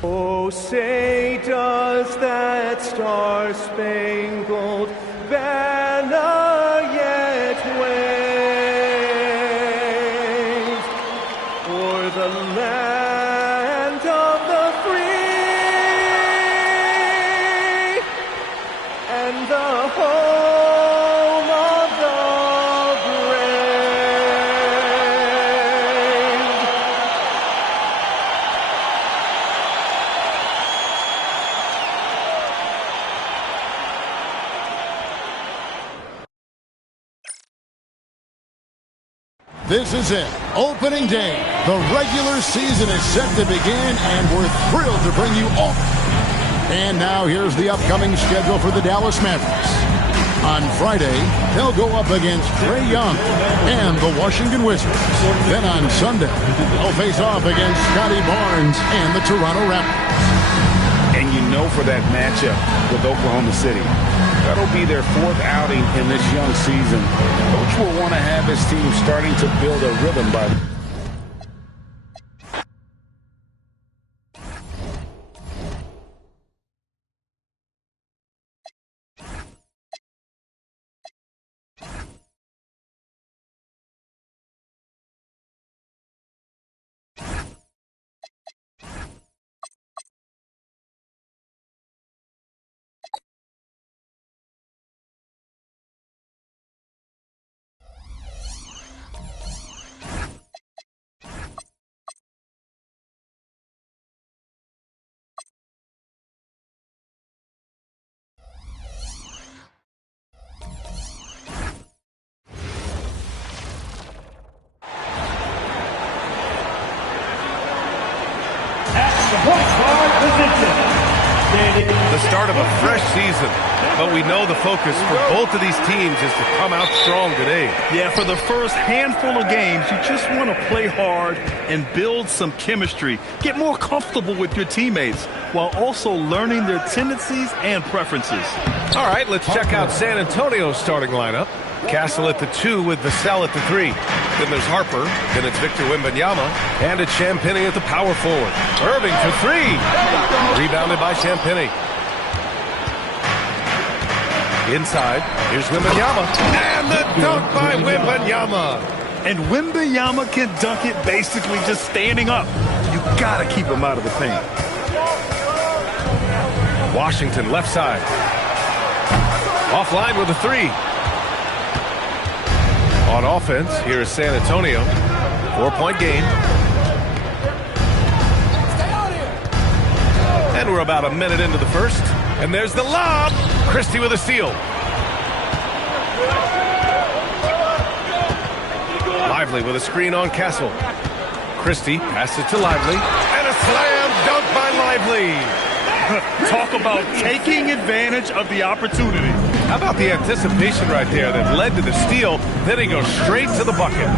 Oh, say does that star-spangled banner yet wave o'er the land of the free and the home of the This is it, opening day. The regular season is set to begin, and we're thrilled to bring you all. And now here's the upcoming schedule for the Dallas Mavericks. On Friday, they'll go up against Trae Young and the Washington Wizards. Then on Sunday, they'll face off against Scottie Barnes and the Toronto Raptors. And you know, for that matchup with Oklahoma City, that'll be their fourth outing in this young season. Coach will want to have his team starting to build a rhythm by the start of a fresh season, but we know the focus for both of these teams is to come out strong today. Yeah, for the first handful of games, you just want to play hard and build some chemistry. Get more comfortable with your teammates while also learning their tendencies and preferences. All right, let's check out San Antonio's starting lineup. Castle at the 2 with Vassell at the 3. Then there's Harper, then it's Victor Wembanyama, and it's Champagnie at the power forward. Irving for 3. Rebounded by Champagnie. Inside, here's Wembanyama, and the dunk by Wembanyama. And Wembanyama can dunk it basically just standing up. You got to keep him out of the paint. Washington left side. Offline with a 3. On offense, here is San Antonio. 4-point game. And we're about a minute into the first. And there's the lob. Christie with a steal. Lively with a screen on Castle. Christie passes to Lively. And a slam dunk by Lively. Talk about taking advantage of the opportunity. How about the anticipation right there that led to the steal? Then he goes straight to the bucket.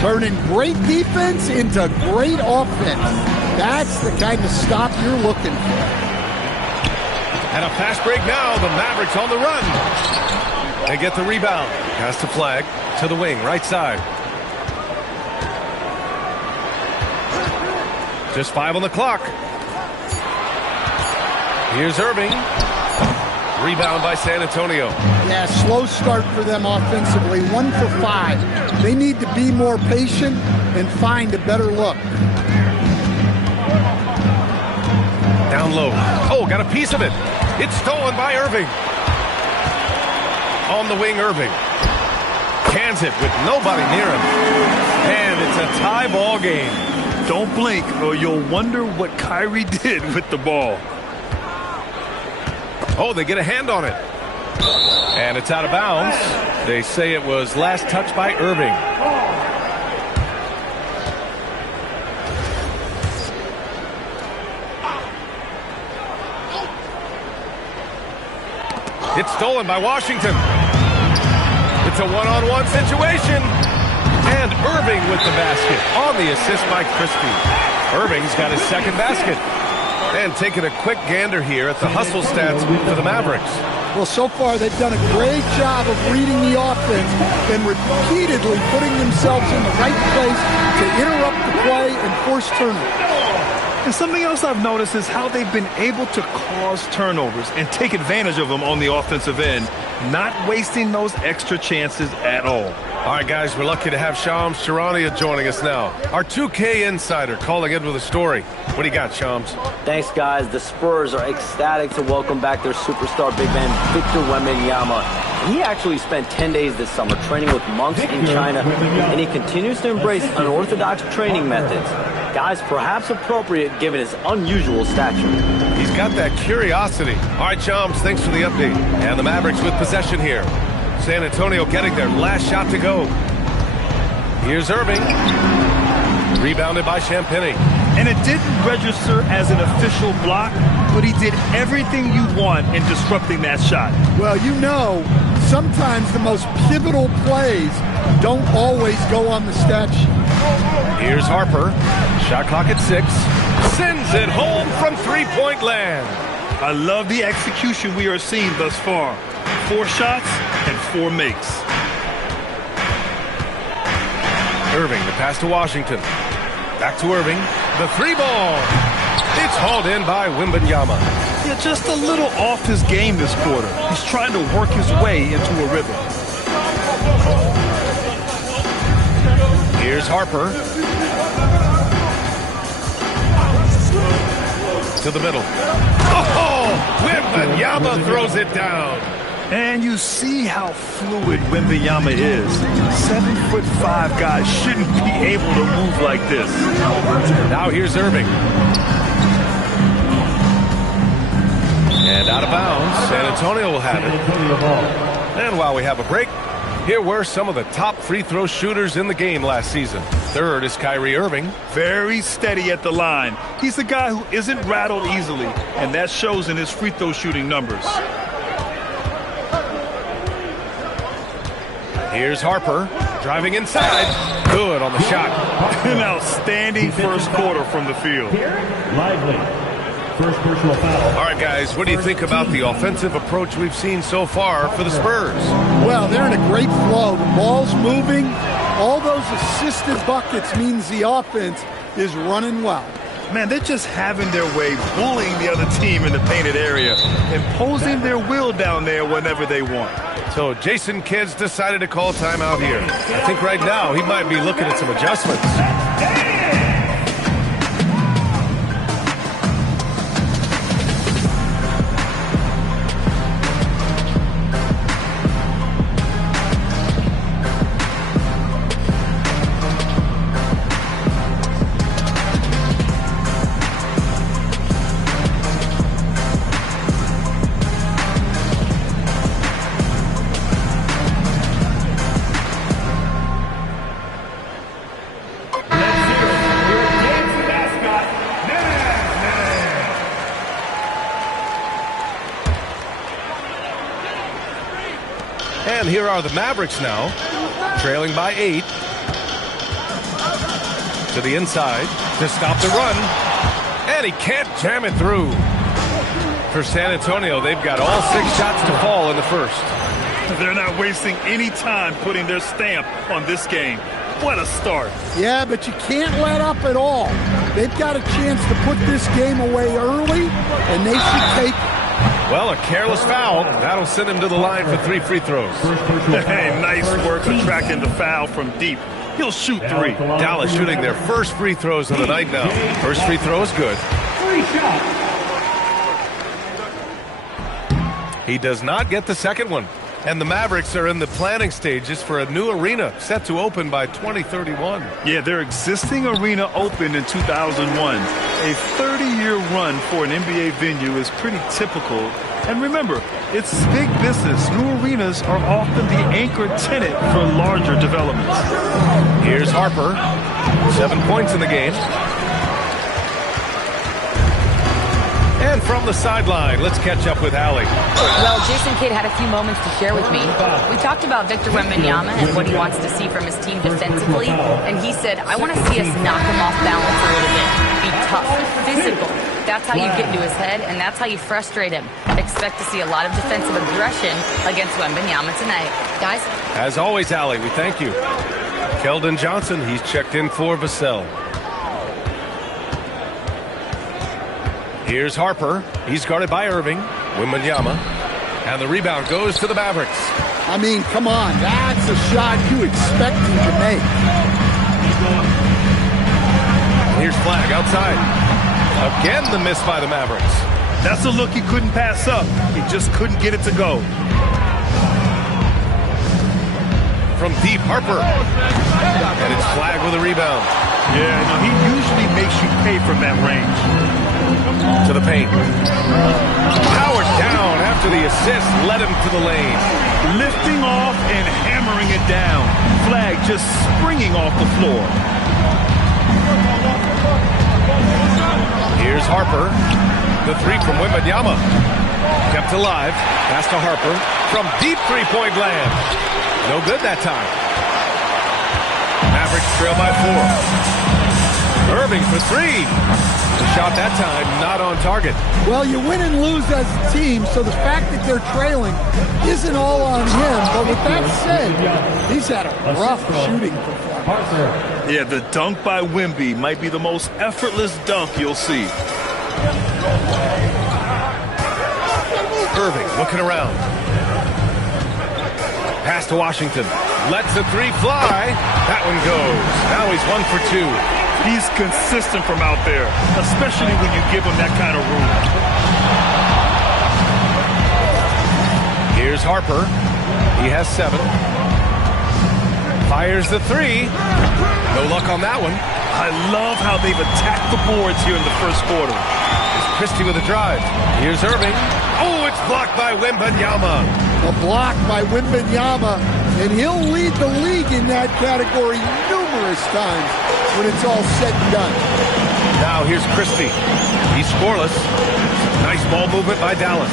Turning great defense into great offense. That's the kind of stop you're looking for. And a fast break now. The Mavericks on the run. They get the rebound. Pass to Flag to the wing, right side. Just 5 on the clock. Here's Irving. Rebound by San Antonio. Yeah, slow start for them offensively. 1 for 5. They need to be more patient and find a better look. Down low. Oh, got a piece of it. It's stolen by Irving. On the wing, Irving. Cans it with nobody near him. And it's a tie ball game. Don't blink or you'll wonder what Kyrie did with the ball. Oh, they get a hand on it. And it's out of bounds. They say it was last touched by Irving. It's stolen by Washington. It's a one-on-one situation. And Irving with the basket on the assist by Christie. Irving's got his second basket. And taking a quick gander here at the hustle stats for the Mavericks. Well, so far they've done a great job of reading the offense and repeatedly putting themselves in the right place to interrupt the play and force forced turnovers. And something else I've noticed is how they've been able to cause turnovers and take advantage of them on the offensive end, not wasting those extra chances at all. All right, guys, we're lucky to have Shams Charania joining us now. Our 2K insider calling in with a story. What do you got, Shams? Thanks, guys. The Spurs are ecstatic to welcome back their superstar big man, Victor Wembanyama. He actually spent 10 days this summer training with monks in China, and he continues to embrace unorthodox training methods. Guys, perhaps appropriate given his unusual stature. He's got that curiosity. All right, Shams, thanks for the update. And the Mavericks with possession here. San Antonio getting their last shot to go. Here's Irving. Rebounded by Champagnie. And it didn't register as an official block, but he did everything you want in disrupting that shot. Well, you know, sometimes the most pivotal plays don't always go on the stat sheet. Here's Harper. Shot clock at 6. Sends it home from three-point land. I love the execution we are seeing thus far. 4 shots and 4 makes. Irving, the pass to Washington. Back to Irving. The 3-ball. It's hauled in by Wembanyama. Yeah, just a little off his game this quarter. He's trying to work his way into a rhythm. Here's Harper. To the middle. Oh! Wembanyama throws it down. And you see how fluid Wembanyama is. 7'5" guys shouldn't be able to move like this. Now here's Irving. And out of bounds. San Antonio will have it. And while we have a break, here were some of the top free throw shooters in the game last season. Third is Kyrie Irving. Very steady at the line. He's a guy who isn't rattled easily, and that shows in his free throw shooting numbers. Here's Harper, driving inside. Good on the shot. An outstanding first quarter from the field. Lively. First personal foul. All right, guys, what do you think about the offensive approach we've seen so far for the Spurs? Well, they're in a great flow. The ball's moving. All those assisted buckets means the offense is running well. Man, they're just having their way, bullying the other team in the painted area, imposing their will down there whenever they want. So Jason Kidd's decided to call timeout here. I think right now he might be looking at some adjustments. And here are the Mavericks now, trailing by 8. To the inside to stop the run. And he can't jam it through. For San Antonio, they've got all 6 shots to fall in the first. They're not wasting any time putting their stamp on this game. What a start. Yeah, but you can't let up at all. They've got a chance to put this game away early, and they should take it. Well, a careless foul. That'll send him to the line for 3 free throws. Hey, nice work attracting the foul from deep. He'll shoot 3. Dallas shooting their first free throws of the night now. First free throw is good. He does not get the second one. And the Mavericks are in the planning stages for a new arena set to open by 2031. Yeah, their existing arena opened in 2001. A 30-year run for an NBA venue is pretty typical. And remember, it's big business. New arenas are often the anchor tenant for larger developments. Here's Harper. 7 points in the game. And from the sideline, let's catch up with Allie. Well, Jason Kidd had a few moments to share with me. We talked about Victor Wembanyama and what he wants to see from his team defensively, and he said, I want to see us knock him off balance a little bit. Be tough, physical. That's how you get into his head, and that's how you frustrate him. Expect to see a lot of defensive aggression against Wembanyama tonight. Guys? As always, Allie, we thank you. Keldon Johnson, he's checked in for Vassell. Here's Harper. He's guarded by Irving. Wembanyama. And the rebound goes to the Mavericks. I mean, come on. That's a shot you expect him to make. Here's Flag outside. Again, the miss by the Mavericks. That's a look he couldn't pass up. He just couldn't get it to go. From deep, Harper. And it's Flag with a rebound. Yeah, no, he usually makes you pay from that range. To the paint. Powered down after the assist led him to the lane. Lifting off and hammering it down. Flag just springing off the floor. Here's Harper. The three from Wembanyama. Kept alive. Pass to Harper. From deep three-point land. No good that time. Mavericks trail by 4. Irving for 3. The shot that time not on target. Well, you win and lose as a team, so the fact that they're trailing isn't all on him. But with that said, he's had a rough shooting performance. Yeah, the dunk by Wemby might be the most effortless dunk you'll see. Irving looking around. Pass to Washington. Lets the three fly. That one goes. Now he's 1 for 2. He's consistent from out there, especially when you give him that kind of room. Here's Harper. He has 7. Fires the 3. No luck on that one. I love how they've attacked the boards here in the first quarter. Here's Christie with a drive. Here's Irving. Oh, it's blocked by Wembanyama. A block by Wembanyama, and he'll lead the league in that category numerous times when it's all said and done. Now here's Christie. He's scoreless. Nice ball movement by Dallas.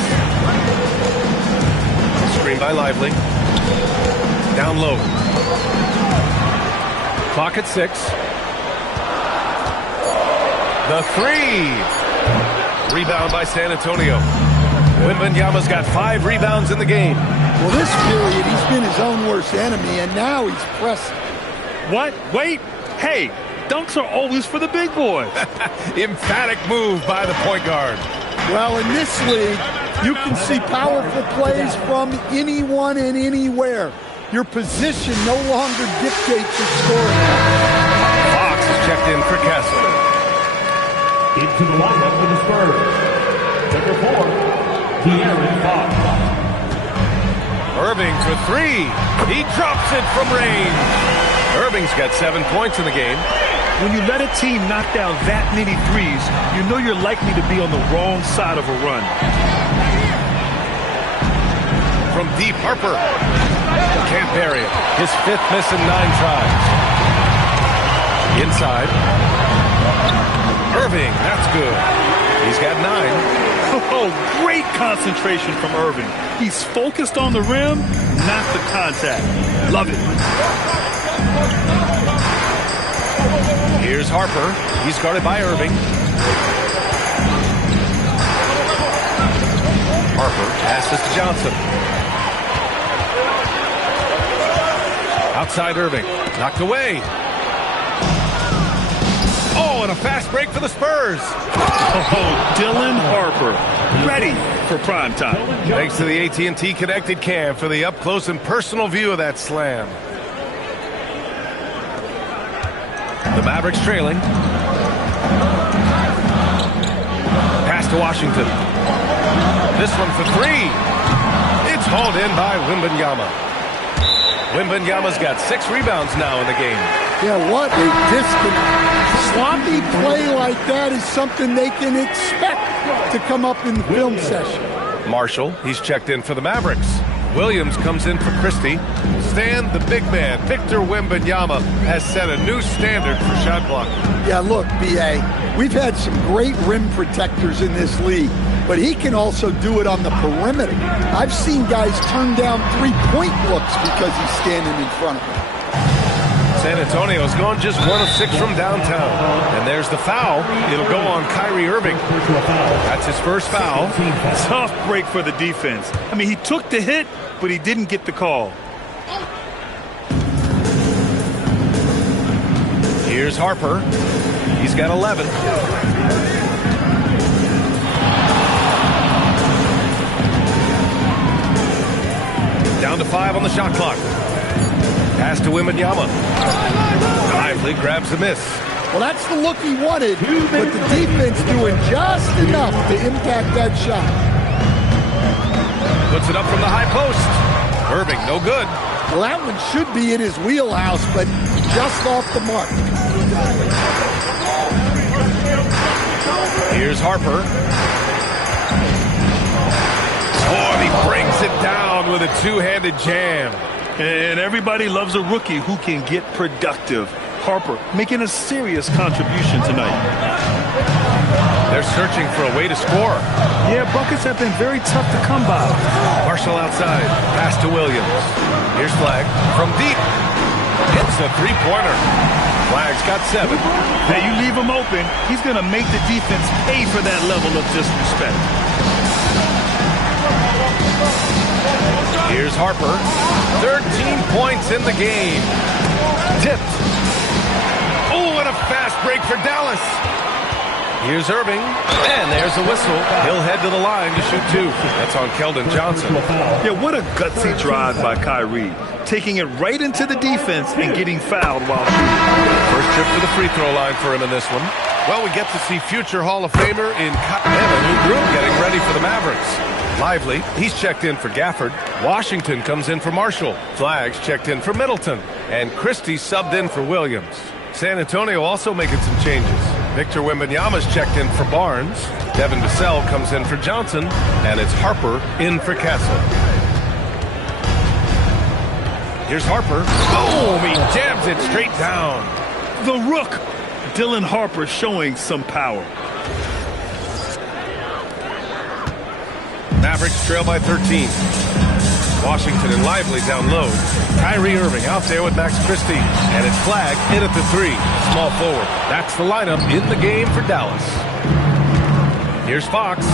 Screen by Lively. Down low. Clock at 6. The 3. Rebound by San Antonio. Wembanyama's got 5 rebounds in the game. Well, this period, he's been his own worst enemy, and now he's pressing. What? Wait. Hey, dunks are always for the big boys. Emphatic move by the point guard. Well, in this league, you can see powerful plays from anyone and anywhere. Your position no longer dictates your scoring. Fox is checked in for Kessler. Into the lineup for the Spurs. Number 4. De'Aaron Fox. Irving for 3. He drops it from range. Irving's got 7 points in the game. When you let a team knock down that many threes, you know you're likely to be on the wrong side of a run. From deep, Harper. Can't bury it. His 5th miss in 9 tries. Inside. Irving, that's good. He's got 9. Oh, great concentration from Irving. He's focused on the rim, not the contact. Love it. Here's Harper. He's guarded by Irving. Harper passes to Johnson. Outside Irving. Knocked away. Oh, and a fast break for the Spurs. Oh, Dylan Harper, ready for prime time. Thanks to the AT&T Connected Cam for the up-close and personal view of that slam. The Mavericks trailing. Pass to Washington. This one for 3. It's hauled in by Wembanyama. Wembanyama's got 6 rebounds now in the game. Yeah, what a disconnect. Sloppy play like that is something they can expect to come up in the film session. Marshall, he's checked in for the Mavericks. Williams comes in for Christie. Stan, the big man, Victor Wembanyama, has set a new standard for shot blocking. Yeah, look, B.A., we've had some great rim protectors in this league, but he can also do it on the perimeter. I've seen guys turn down three-point looks because he's standing in front of them. San Antonio's gone just 1 of 6 from downtown. And there's the foul. It'll go on Kyrie Irving. That's his first foul. Tough break for the defense. I mean, he took the hit, but he didn't get the call. Here's Harper. He's got 11. Down to 5 on the shot clock. Pass to Wembanyama. Lively grabs the miss. Well, that's the look he wanted, but the defense doing just enough to impact that shot. Puts it up from the high post. Irving, no good. Well, that one should be in his wheelhouse, but just off the mark. Here's Harper. Oh, and he brings it down with a two-handed jam. And everybody loves a rookie who can get productive. Harper making a serious contribution tonight. They're searching for a way to score. Yeah, buckets have been very tough to come by. Marshall outside. Pass to Williams. Here's Flag from deep. Hits a three-pointer. Flag's got 7. Now you leave him open, he's going to make the defense pay for that level of disrespect. Here's Harper. 13 points in the game. Tipped. Oh, and a fast break for Dallas. Here's Irving. And there's a whistle. He'll head to the line to shoot 2. That's on Keldon Johnson. Yeah, what a gutsy drive by Kyrie. Taking it right into the defense and getting fouled while shooting. First trip to the free throw line for him in this one. Well, we get to see future Hall of Famer in a new group getting ready for the Mavericks. Lively, he's checked in for Gafford. Washington comes in for Marshall. Flags checked in for Middleton. And Christie subbed in for Williams. San Antonio also making some changes. Victor Wembanyama's checked in for Barnes. Devin Vassell comes in for Johnson. And it's Harper in for Kessler. Here's Harper. Boom! He jams it straight down. The Rook. Dylan Harper showing some power. Mavericks trail by 13. Washington and Lively down low. Kyrie Irving out there with Max Christie. And it's Flag in at the 3. Small forward. That's the lineup in the game for Dallas. Here's Fox.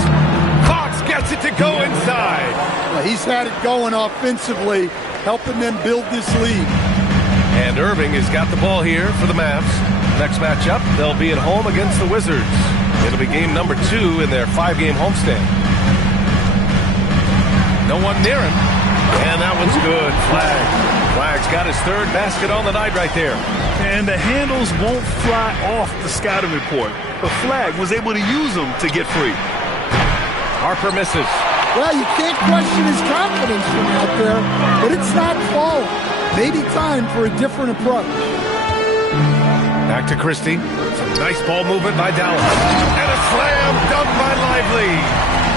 Fox gets it to go inside. Well, he's had it going offensively, helping them build this lead. And Irving has got the ball here for the Mavs. Next matchup, they'll be at home against the Wizards. It'll be game number 2 in their 5-game homestand. No one near him. And that one's good. Flag's got his 3rd basket on the night right there. And the handles won't fly off the scouting report. But Flag was able to use them to get free. Harper misses. Well, you can't question his confidence from out there, but it's not falling. Maybe time for a different approach. Back to Christie. Some nice ball movement by Dallas. And a slam dunk by Lively.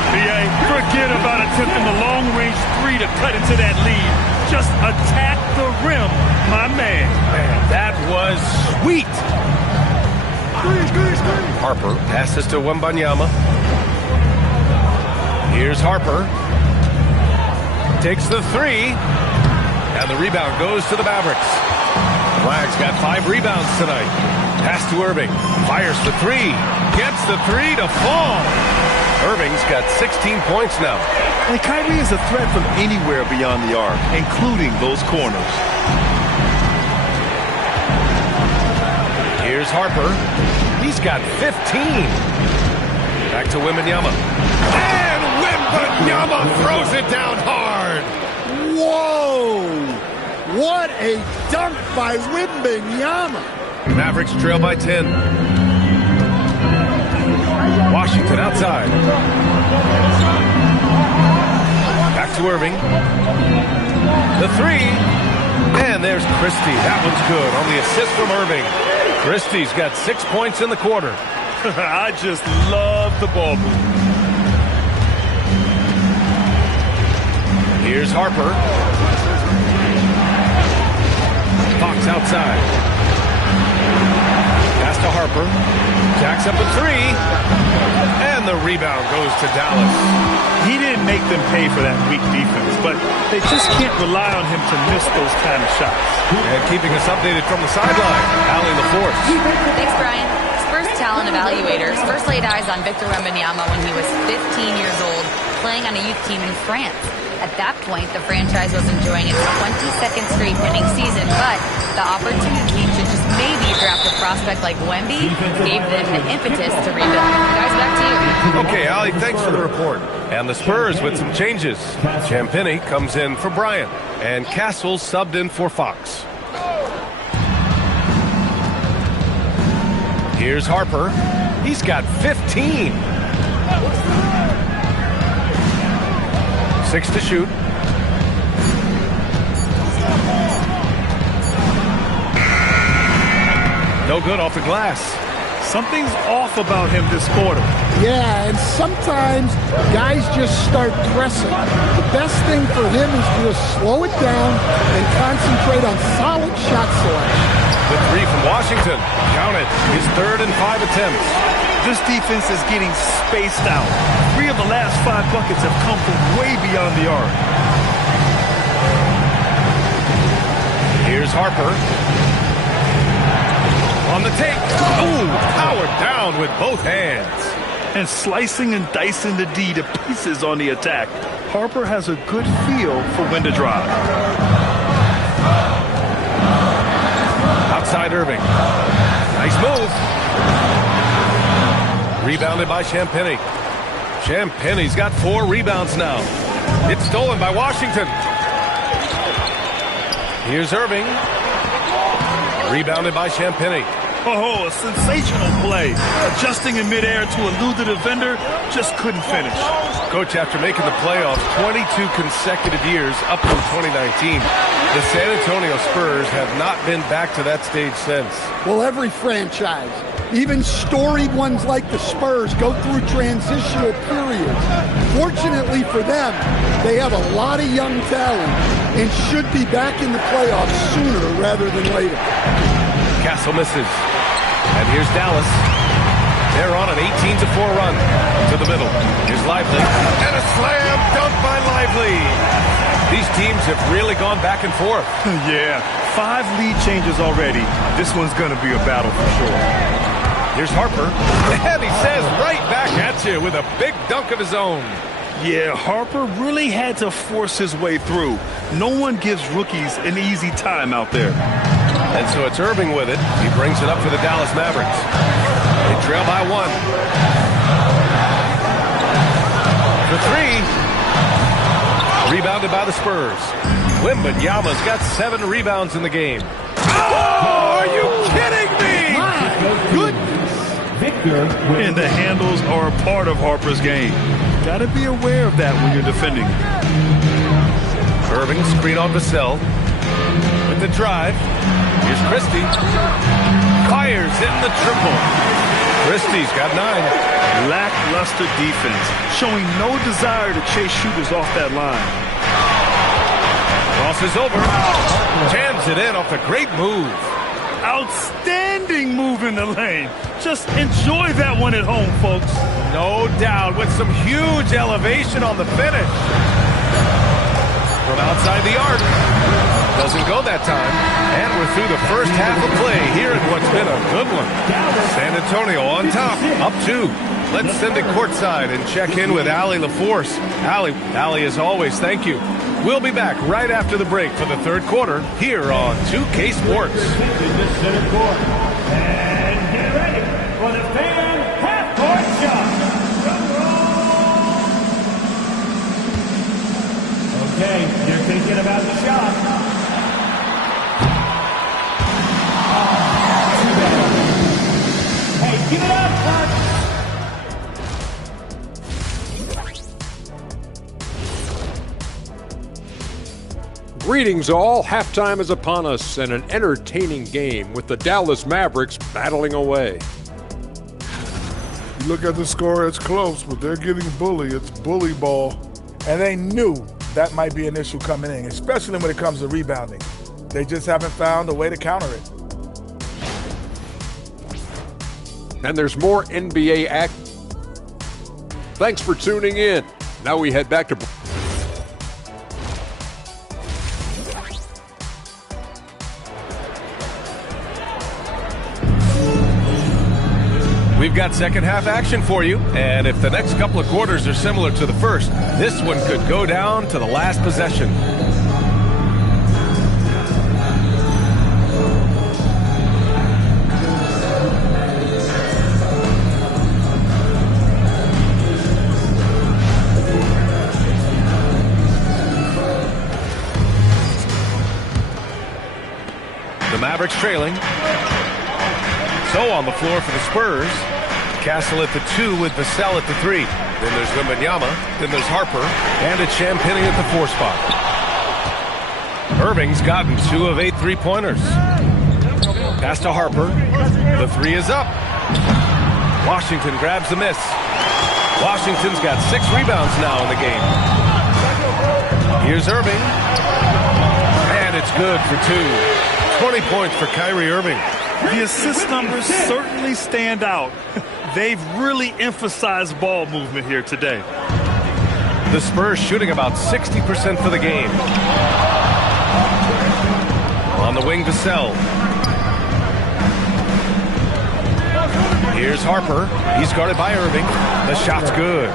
BA, forget about attempting the long-range 3 to cut into that lead. Just attack the rim, my man. Man, that was sweet. Harper passes to Wembanyama. Here's Harper. Takes the 3. And the rebound goes to the Mavericks. Flag's got 5 rebounds tonight. Pass to Irving. Fires the 3. Gets the 3 to fall. Irving's got 16 points now. And Kyrie is a threat from anywhere beyond the arc, including those corners. Here's Harper. He's got 15. Back to Wembanyama. And Wembanyama throws it down hard. Whoa! What a dunk by Wembanyama. Mavericks trail by 10. Washington outside. Back to Irving. The 3. And there's Christie. That one's good on the assist from Irving. Christie's got 6 points in the quarter. I just love the ball move. Here's Harper. Fox outside. Pass to Harper. Jacks up a 3. And the rebound goes to Dallas. He didn't make them pay for that weak defense, but they just can't rely on him to miss those kind of shots. And keeping us updated from the sideline, Allie LaForce. Thanks, Brian. Spurs talent evaluators first laid eyes on Victor Wembanyama when he was 15 years old, playing on a youth team in France. At that point, the franchise was enjoying its 22nd straight winning season, but the opportunity to just maybe draft a prospect like Wemby gave them the impetus to rebuild. Guys, back to you. Okay, Ali, thanks for the report. And the Spurs with some changes. Champagny comes in for Bryant, and Castle subbed in for Fox. Here's Harper. He's got 15. 6 to shoot. No good off the glass. Something's off about him this quarter. Yeah, and sometimes guys just start pressing. The best thing for him is to just slow it down and concentrate on solid shot selection. The 3 from Washington. Count it. His 3rd and 5 attempts. This defense is getting spaced out. 3 of the last 5 buckets have come from way beyond the arc. Here's Harper. On the take. Ooh, powered down with both hands. And slicing and dicing the D to pieces on the attack. Harper has a good feel for when to drive. Outside Irving. Nice move. Rebounded by Champagny. Champagny's got 4 rebounds now. It's stolen by Washington. Here's Irving. Rebounded by Champagny. Oh, a sensational play. Adjusting in midair to elude the defender, just couldn't finish. Coach, after making the playoffs 22 consecutive years up through 2019, the San Antonio Spurs have not been back to that stage since. Well, every franchise, even storied ones like the Spurs, go through transitional periods. Fortunately for them, they have a lot of young talent and should be back in the playoffs sooner rather than later. Castle misses. And here's Dallas. They're on an 18-4 run to the middle. Here's Lively. And a slam dunk by Lively. These teams have really gone back and forth. Yeah, 5 lead changes already. This one's going to be a battle for sure. Here's Harper. And he says right back at you with a big dunk of his own. Yeah, Harper really had to force his way through. No one gives rookies an easy time out there. And so it's Irving with it. He brings it up for the Dallas Mavericks. They trail by 1. For 3. Rebounded by the Spurs. Wembanyama's got 7 rebounds in the game. Oh, are you kidding me? My goodness. And the handles are a part of Harper's game. Got to be aware of that when you're defending. Irving screen on Vassell. With the drive. Here's Christie. Fires in the triple. Christie's got 9. Lackluster defense, showing no desire to chase shooters off that line. Crosses over. Jams it in off a great move. Outstanding move in the lane. Just enjoy that one at home, folks. No doubt, with some huge elevation on the finish. From outside the arc. Doesn't go that time. And we're through the first half of play here in what's been a good one. San Antonio on top, up 2. Let's send it courtside and check in with Allie LaForce. Allie, as always, thank you. We'll be back right after the break for the 3rd quarter here on 2K Sports. And get ready for the fan half-court shot. Okay, you're thinking about the shot. Hey, give it up, Clark. Greetings all, halftime is upon us and an entertaining game with the Dallas Mavericks battling away. You look at the score, it's close, but they're getting bullied. It's bully ball. And they knew that might be an issue coming in, especially when it comes to rebounding. They just haven't found a way to counter it. And there's more NBA act. Thanks for tuning in. Now we head back to... We've got second half action for you, and if the next couple of quarters are similar to the first, this one could go down to the last possession. Mavericks trailing. So on the floor for the Spurs. Castle at the 2 with Vassell at the 3. Then there's Wembanyama. Then there's Harper. And it's Champagnie at the 4 spot. Irving's gotten 2 of 8 3-pointers. Pass to Harper. The 3 is up. Washington grabs the miss. Washington's got 6 rebounds now in the game. Here's Irving. And it's good for 2. 20 points for Kyrie Irving. The assist numbers certainly stand out. They've really emphasized ball movement here today. The Spurs shooting about 60% for the game. On the wing, Vassell. Here's Harper. He's guarded by Irving. The shot's good.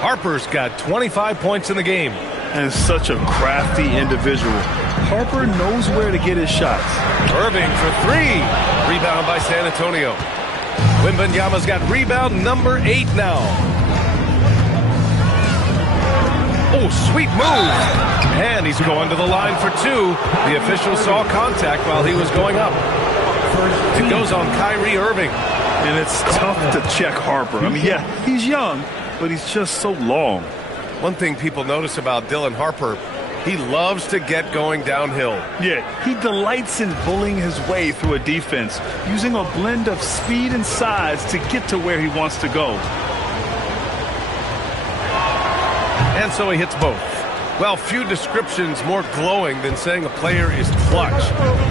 Harper's got 25 points in the game. And such a crafty individual. Harper knows where to get his shots. Irving for 3. Rebound by San Antonio. Wembanyama's got rebound number 8 now. Oh, sweet move. And he's going to the line for 2. The official saw contact while he was going up. It goes on Kyrie Irving. And it's tough to check Harper. I mean, yeah, he's young, but he's just so long. One thing people notice about Dylan Harper, he loves to get going downhill. Yeah, he delights in bullying his way through a defense, using a blend of speed and size to get to where he wants to go. And so he hits both. Well, few descriptions more glowing than saying a player is clutch.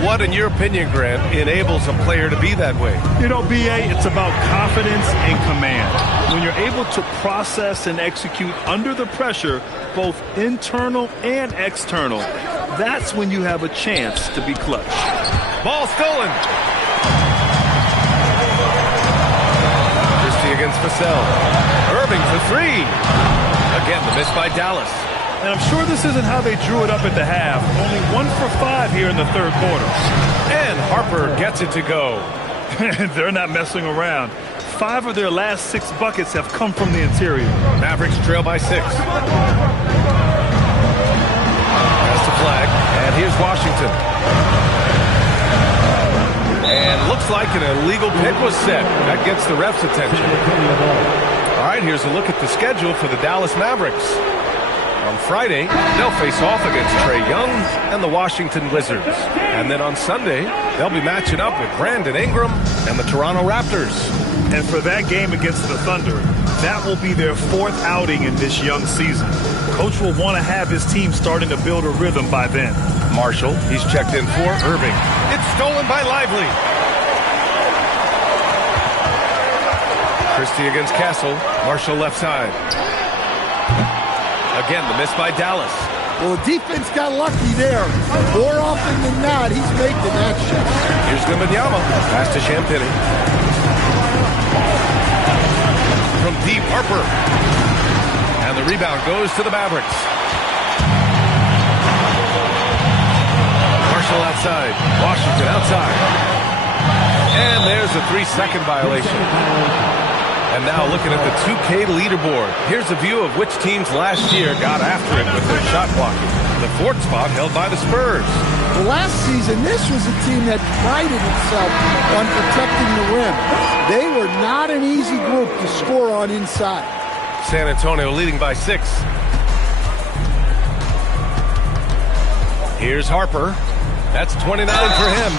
What, in your opinion, Grant, enables a player to be that way? You know, B.A., it's about confidence and command. When you're able to process and execute under the pressure, both internal and external, that's when you have a chance to be clutch. Ball stolen. Christie against Vassell. Irving for 3. Again, the miss by Dallas. And I'm sure this isn't how they drew it up at the half. Only 1 for 5 here in the third quarter. And Harper gets it to go. They're not messing around. 5 of their last 6 buckets have come from the interior. Mavericks trail by 6. That's the flag. And here's Washington. And looks like an illegal pick was set. That gets the ref's attention. All right, here's a look at the schedule for the Dallas Mavericks. On Friday, they'll face off against Trae Young and the Washington Wizards. And then on Sunday, they'll be matching up with Brandon Ingram and the Toronto Raptors. And for that game against the Thunder, that will be their 4th outing in this young season. Coach will want to have his team starting to build a rhythm by then. Marshall, he's checked in for Irving. It's stolen by Lively. Christie against Castle. Marshall left side. Again, the miss by Dallas. Well, the defense got lucky there. More often than not, he's making that shot. Here's Wembanyama. Pass to Champagnie. From deep, Harper. And the rebound goes to the Mavericks. Marshall outside. Washington outside. And there's a 3-second violation. And now looking at the 2K leaderboard. Here's a view of which teams last year got after it with their shot blocking. The 4th spot held by the Spurs. Well, last season, this was a team that prided itself on protecting the rim. They were not an easy group to score on inside. San Antonio leading by 6. Here's Harper. That's 29 for him.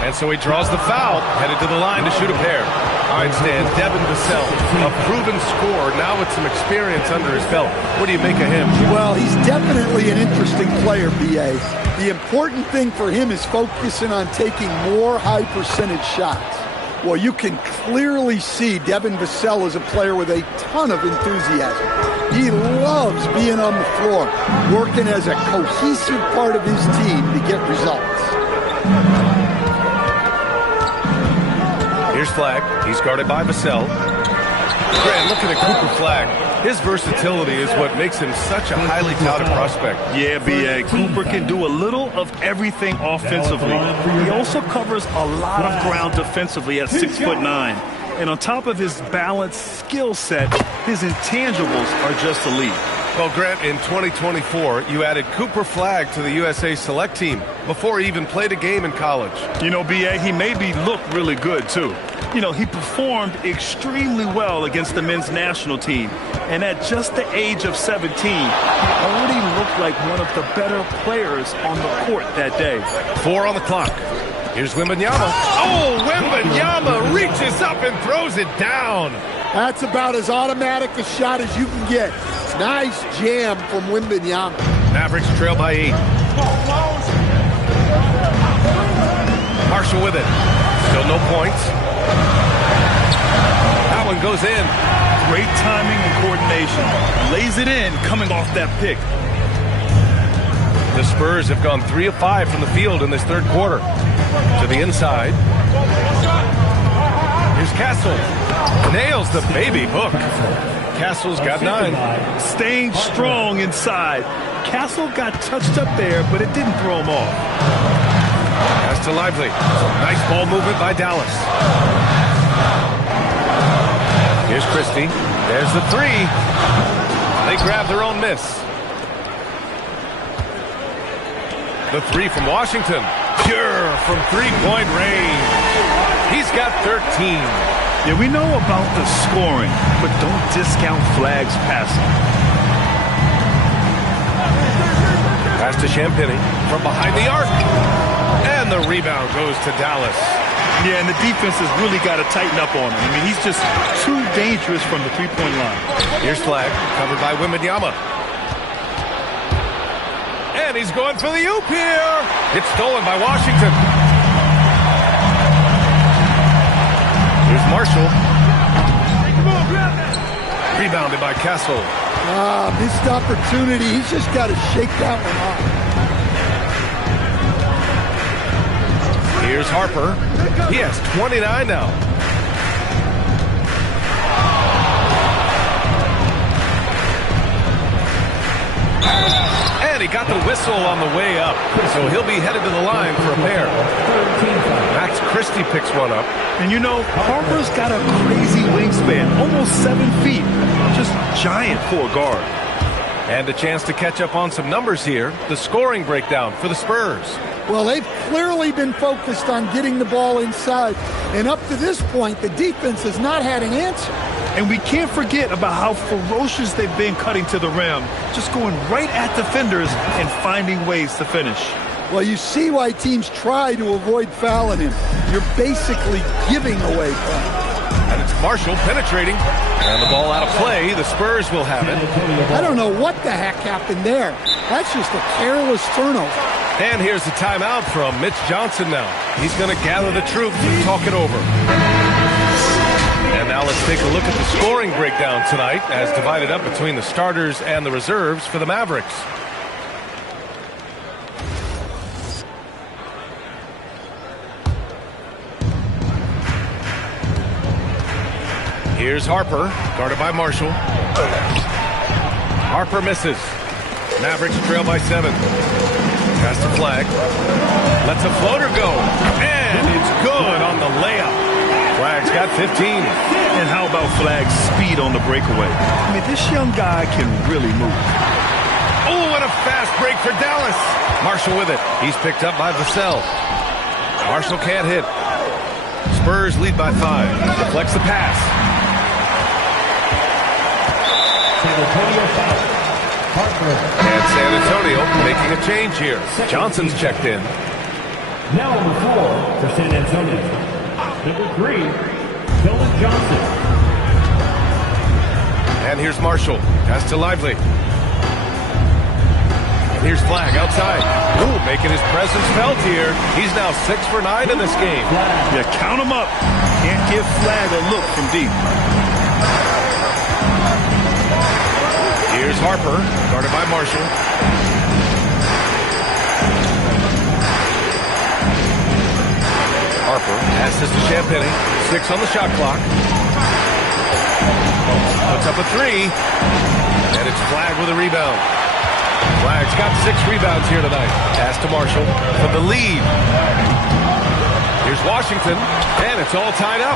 And so he draws the foul, headed to the line to shoot a pair. All right, Stan, Devin Vassell, a proven scorer, now with some experience under his belt. What do you make of him? Well, he's definitely an interesting player, B.A. The important thing for him is focusing on taking more high-percentage shots. Well, you can clearly see Devin Vassell is a player with a ton of enthusiasm. He loves being on the floor, working as a cohesive part of his team to get results. Here's Flag. He's guarded by Vassell. Grant, looking at Cooper Flag. His versatility is what makes him such a highly touted prospect. Yeah, B.A. Cooper can do a little of everything offensively. He also covers a lot of ground defensively at 6'9". And on top of his balanced skill set, his intangibles are just elite. Well, Grant, in 2024, you added Cooper Flagg to the USA Select team before he even played a game in college. You know, B.A., he made me look really good, too. You know, he performed extremely well against the men's national team. And at just the age of 17, he already looked like one of the better players on the court that day. 4 on the clock. Here's Wembanyama. Oh, Wembanyama reaches up and throws it down. That's about as automatic a shot as you can get. Nice jam from Wembanyama. Mavericks trail by 8. Marshall with it. Still no points. That one goes in. Great timing and coordination. Lays it in coming off that pick. The Spurs have gone 3 of 5 from the field in this third quarter. To the inside. Here's Castle. Nails the baby hook. Castle's got 9. Staying strong inside. Castle got touched up there, but it didn't throw him off. Pass to Lively. Nice ball movement by Dallas. Here's Christie. There's the 3. They grab their own miss. The 3 from Washington. Pure from three-point range. He's got 13. Yeah, we know about the scoring, but don't discount Flagg's passing. Pass to Champagnie from behind the arc. And the rebound goes to Dallas. Yeah, and the defense has really got to tighten up on him. I mean, he's just too dangerous from the three-point line. Here's Flagg, covered by Wembanyama. And he's going for the oop here. It's stolen by Washington. Here's Marshall. Rebounded by Castle. Missed opportunity. He's just got to shake that one off. Here's Harper. He has 29 now. And he got the whistle on the way up. So he'll be headed to the line for a pair. Max Christie picks one up. And you know, Harper's got a crazy wingspan, almost 7 feet. Just giant for a guard. And a chance to catch up on some numbers here. The scoring breakdown for the Spurs. Well, they've clearly been focused on getting the ball inside. And up to this point, the defense has not had an answer. And we can't forget about how ferocious they've been cutting to the rim, just going right at defenders and finding ways to finish. Well, you see why teams try to avoid fouling him. You're basically giving away fouls. And it's Marshall penetrating. And the ball out of play. The Spurs will have it. I don't know what the heck happened there. That's just a careless turnover. And here's the timeout from Mitch Johnson now. He's going to gather the troops and talk it over. And now let's take a look at the scoring breakdown tonight as divided up between the starters and the reserves for the Mavericks. Here's Harper, guarded by Marshall. Harper misses. Mavericks trail by 7. Pass to Flagg. Lets a floater go. And it's good on the layup. Flagg's got 15. And how about Flagg's speed on the breakaway? I mean, this young guy can really move. Oh, what a fast break for Dallas. Marshall with it. He's picked up by Vassell. Marshall can't hit. Spurs lead by 5. Deflects the pass. And San Antonio making a change here. Johnson's checked in. Now number 4 for San Antonio. Number 3, Dylan Johnson. And here's Marshall. Pass to Lively. And here's Flagg outside. Ooh, making his presence felt here. He's now 6 for 9 in this game. Yeah, count him up. Can't give Flagg a look from deep. Here's Harper, guarded by Marshall. Harper passes to Champagnie. 6 on the shot clock. Puts up a 3. And it's Flagg with a rebound. Flagg's got 6 rebounds here tonight. Pass to Marshall for the lead. Here's Washington, and it's all tied up.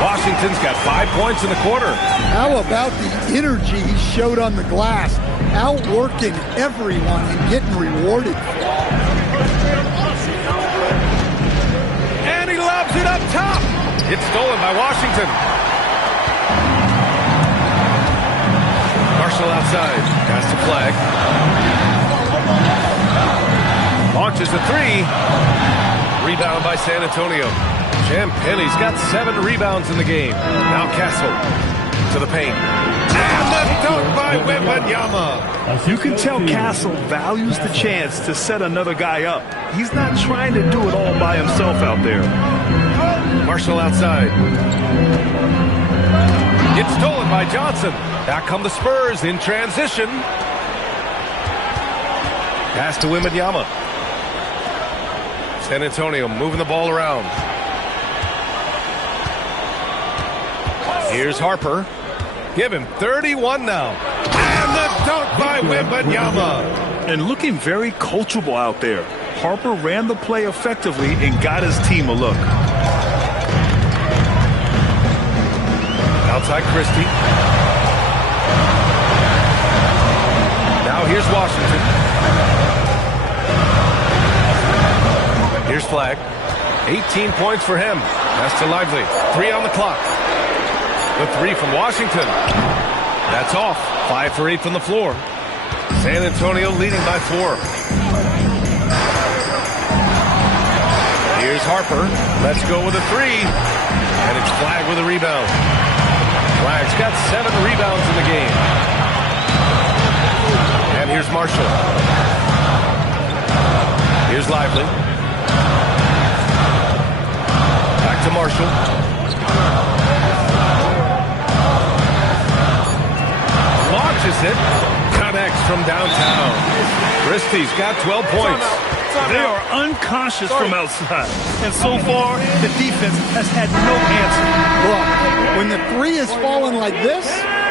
Washington's got 5 points in the quarter. How about the energy he showed on the glass? outworking everyone and getting rewarded. And he lobs it up top. It's stolen by Washington. Marshall outside. Pass to Flag. Launches a three. Rebound by San Antonio. Champagne's got 7 rebounds in the game. Now Castle to the paint. And the dunk by Wembanyama. You can tell Castle values the chance to set another guy up. He's not trying to do it all by himself out there. Marshall outside. It's stolen by Johnson. Back come the Spurs in transition. Pass to Wembanyama. San Antonio moving the ball around. Here's Harper. Give him 31 now. And the dunk by Wembanyama. And looking very coachable out there. Harper ran the play effectively and got his team a look. Outside Christie. Now here's Washington. Here's Flag. 18 points for him. That's to Lively. 3 on the clock. The 3 from Washington. That's off. 5 for 8 from the floor. San Antonio leading by 4. Here's Harper. Let's go with a 3. And it's Flag with a rebound. Flag's got 7 rebounds in the game. And here's Marshall. Here's Lively. Back to Marshall. Launches it. Connects from downtown. Christie's got 12 points. They are unconscious from outside. And so far, the defense has had no answer. Look, when the 3 is falling like this,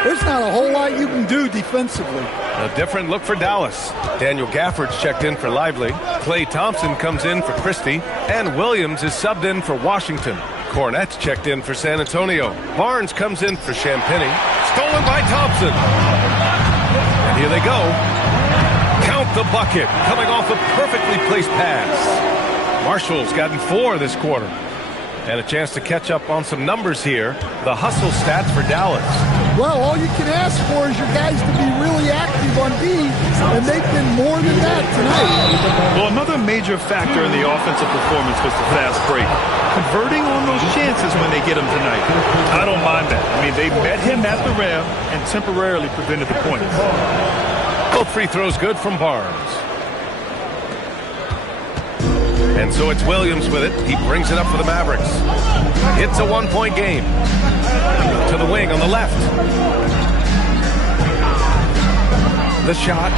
there's not a whole lot you can do defensively. A different look for Dallas. Daniel Gafford's checked in for Lively. Klay Thompson comes in for Christie. And Williams is subbed in for Washington. Cornette's checked in for San Antonio. Barnes comes in for Champagnie. Stolen by Thompson. And here they go. Count the bucket. Coming off a perfectly placed pass. Marshall's gotten 4 this quarter. And a chance to catch up on some numbers here. The hustle stats for Dallas. Well, all you can ask for is your guys to be really active on D, and they've been more than that tonight. Well, another major factor in the offensive performance was the fast break. Converting on those chances when they get them tonight. I don't mind that. I mean, they met him at the rim and temporarily prevented the points. Both free throws good from Barnes. And so it's Williams with it. He brings it up for the Mavericks. It's a 1-point game. To the wing on the left. The shot.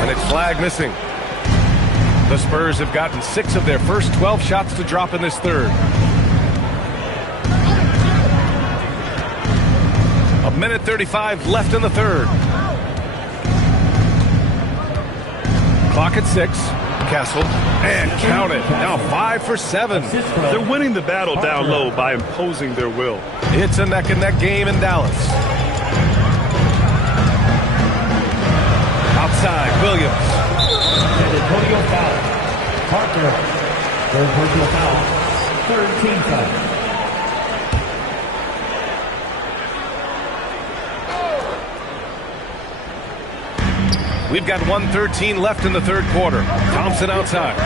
And it's Flag missing. The Spurs have gotten 6 of their first 12 shots to drop in this third. A minute 35 left in the third. Clock at 6. Castle. And count it. Now 5 for 7. They're winning the battle down low by imposing their will. It's a neck-and-neck game in Dallas. Outside, Williams. San Antonio foul. Harper. Third personal foul. Third team foul. We've got 1:13 left in the third quarter. Thompson outside.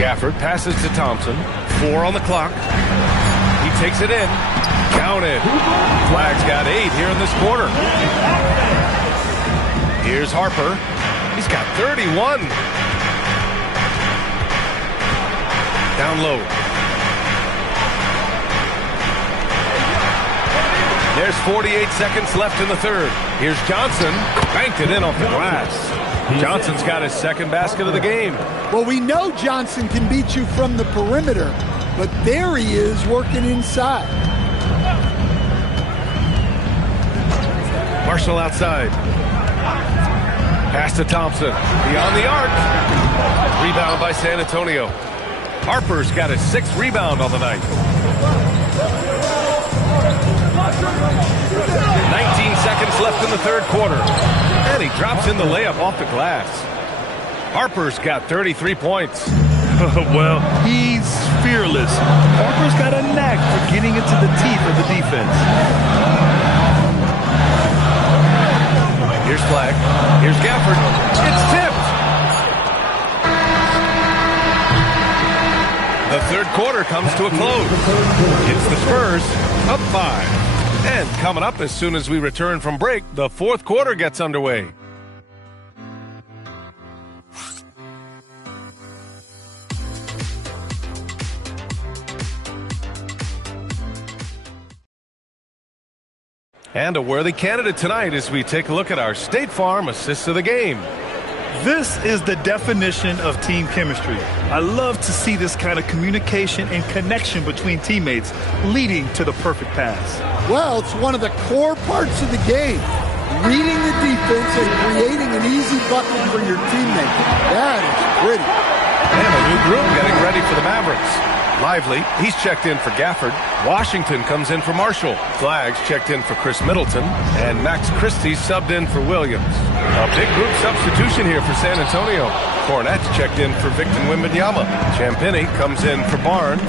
Gafford passes to Thompson. 4 on the clock. He takes it in. Counted. Flag's got 8 here in this quarter. Here's Harper. He's got 31. Down low. There's 48 seconds left in the third. Here's Johnson. Banked it in off the glass. Johnson's got his second basket of the game. Well, we know Johnson can beat you from the perimeter, but there he is working inside. Marshall outside. Pass to Thompson. Beyond the arc. Rebound by San Antonio. Harper's got his 6th rebound on the night. 19 minutes left in the third quarter. And he drops in the layup off the glass. Harper's got 33 points. Well, he's fearless. Harper's got a knack for getting into the teeth of the defense. Here's Flag. Here's Gafford. It's tipped. The third quarter comes to a close. It's the Spurs up 5. And coming up as soon as we return from break, the fourth quarter gets underway. And a worthy candidate tonight as we take a look at our State Farm Assists of the Game. This is the definition of team chemistry. I love to see this kind of communication and connection between teammates leading to the perfect pass. Well, it's one of the core parts of the game. Reading the defense and creating an easy bucket for your teammate. That is pretty. And a new group getting ready for the Mavericks. Lively, he's checked in for Gafford. Washington comes in for Marshall. Flags checked in for Chris Middleton. And Max Christie subbed in for Williams. A big group substitution here for San Antonio. Cornette's checked in for Victor Wembanyama. Champagny comes in for Barnes.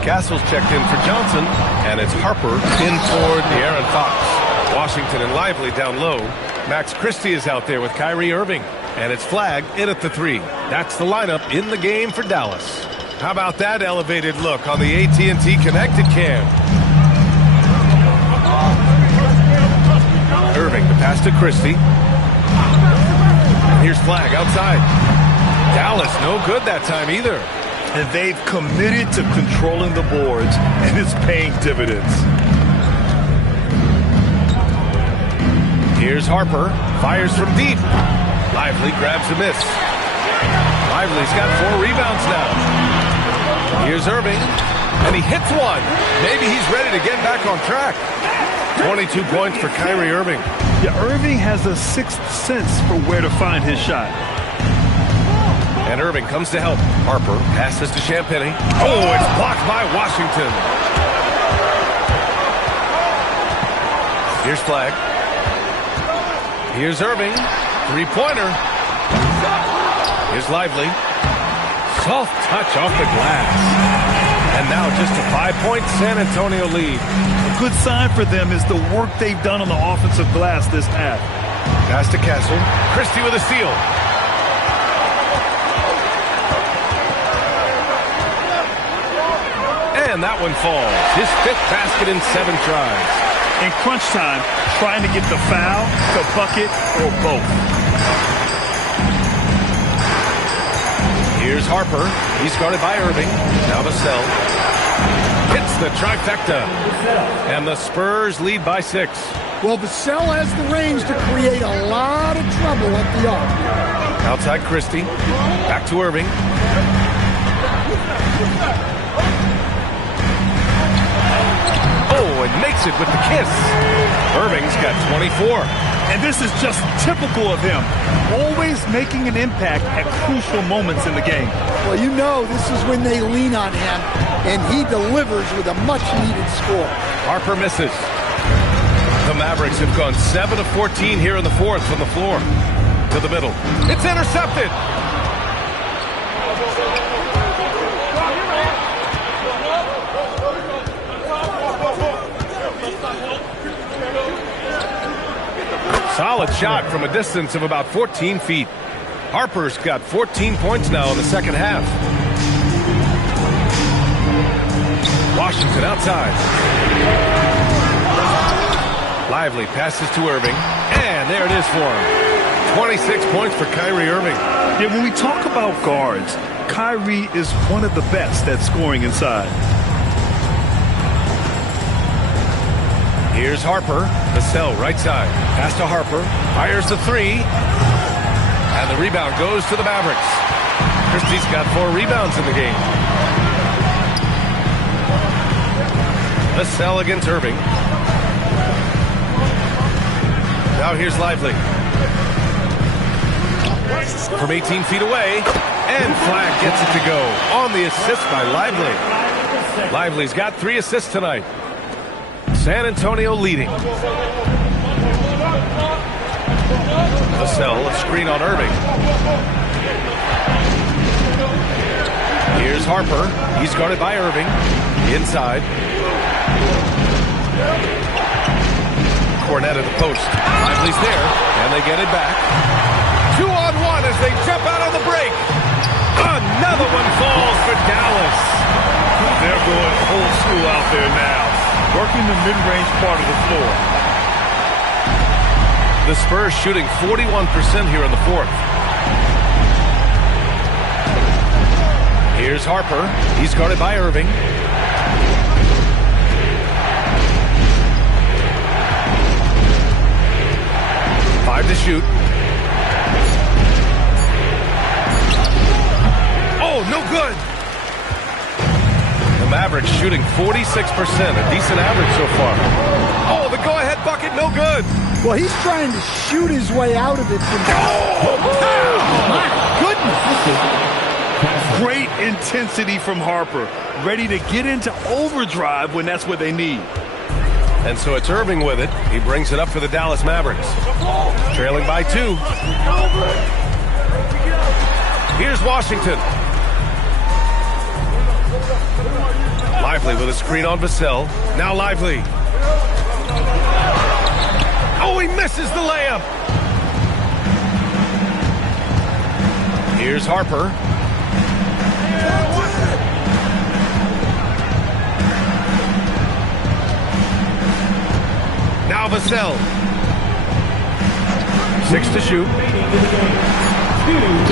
Castle's checked in for Johnson. And it's Harper in for De'Aaron Fox. Washington and Lively down low. Max Christie is out there with Kyrie Irving. And it's Flag in at the 3. That's the lineup in the game for Dallas. How about that elevated look on the AT&T Connected Cam? Irving, the pass to Christie. Here's Flag outside. Dallas, no good that time either. And they've committed to controlling the boards, and it's paying dividends. Here's Harper. Fires from deep. Lively grabs a miss. Lively's got 4 rebounds now. Here's Irving, and he hits one. Maybe he's ready to get back on track. 22 points for Kyrie Irving. Yeah, Irving has a sixth sense for where to find his shot. And Irving comes to help. Harper passes to Champagny. Oh, it's blocked by Washington. Here's Flag. Here's Irving. 3-pointer. Here's Lively. Soft touch off the glass. And now just a 5-point San Antonio lead. A good sign for them is the work they've done on the offensive glass this half. Pass to Castle. Christie with a steal. And that one falls. His 5th basket in 7 tries. In crunch time, trying to get the foul, the bucket, or both. Here's Harper. He's guarded by Irving. Now Vassell hits the trifecta. And the Spurs lead by 6. Well, Vassell has the range to create a lot of trouble at the arc. Outside Christie. Back to Irving. Oh, and makes it with the kiss. Irving's got 24. And this is just typical of him. Always making an impact at crucial moments in the game. Well, you know this is when they lean on him, and he delivers with a much-needed score. Harper misses. The Mavericks have gone 7 of 14 here in the fourth from the floor. To the middle. It's intercepted. Solid shot from a distance of about 14 feet. Harper's got 14 points now in the second half. Washington outside. Lively passes to Irving. And there it is for him. 26 points for Kyrie Irving. Yeah, when we talk about guards, Kyrie is one of the best at scoring inside. Here's Harper. Vassell right side. Pass to Harper. Fires the 3. And the rebound goes to the Mavericks. Christie's got 4 rebounds in the game. Vassell against Irving. Now here's Lively. From 18 feet away. And Flag gets it to go. On the assist by Lively. Lively's got 3 assists tonight. San Antonio leading. Vassell, a screen on Irving. Here's Harper. He's guarded by Irving. Inside. Cornette at the post. Lively's there, and they get it back. 2-on-1 as they jump out on the break. Another one falls for Dallas. They're going old school out there now, working the mid-range part of the floor. The Spurs shooting 41% here in the fourth. Here's Harper. He's guarded by Irving. Five to shoot. Oh, no good. The Mavericks shooting 46%, a decent average so far. Oh, the go-ahead bucket, no good. Well, he's trying to shoot his way out of it. My goodness. Great intensity from Harper, ready to get into overdrive when that's what they need. And so it's Irving with it. He brings it up for the Dallas Mavericks. Trailing by 2. Here's Washington. Lively with a screen on Vassell. Now Lively. Oh, he misses the layup. Here's Harper. Now Vassell. 6 to shoot.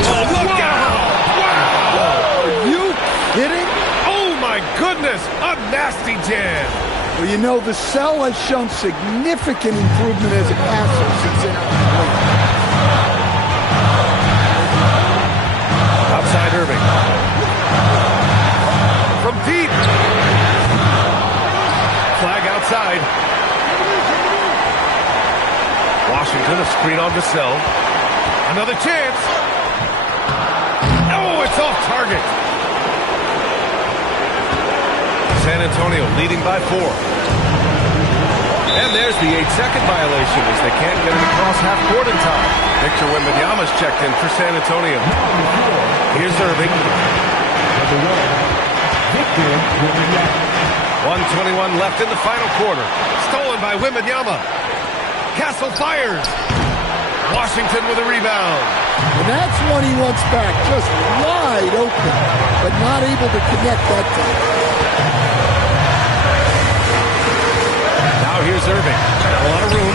Oh, look out! Wow! Are you kidding? Oh, my goodness! A nasty jam. Well, you know, Vassell has shown significant improvement as a passer since entering the league. Outside Irving. From deep. Flag outside. Washington, a screen on Vassell. Another chance. Oh, it's off target. San Antonio leading by 4. And there's the 8-second violation as they can't get it across half court in time. Victor Wembanyama's checked in for San Antonio. Here's Irving. 1:21 left in the final quarter. Stolen by Wembanyama. Castle fires. Washington with a rebound. And that's one he wants back, just wide open, but not able to connect that time. Now here's Irving. Got a lot of room.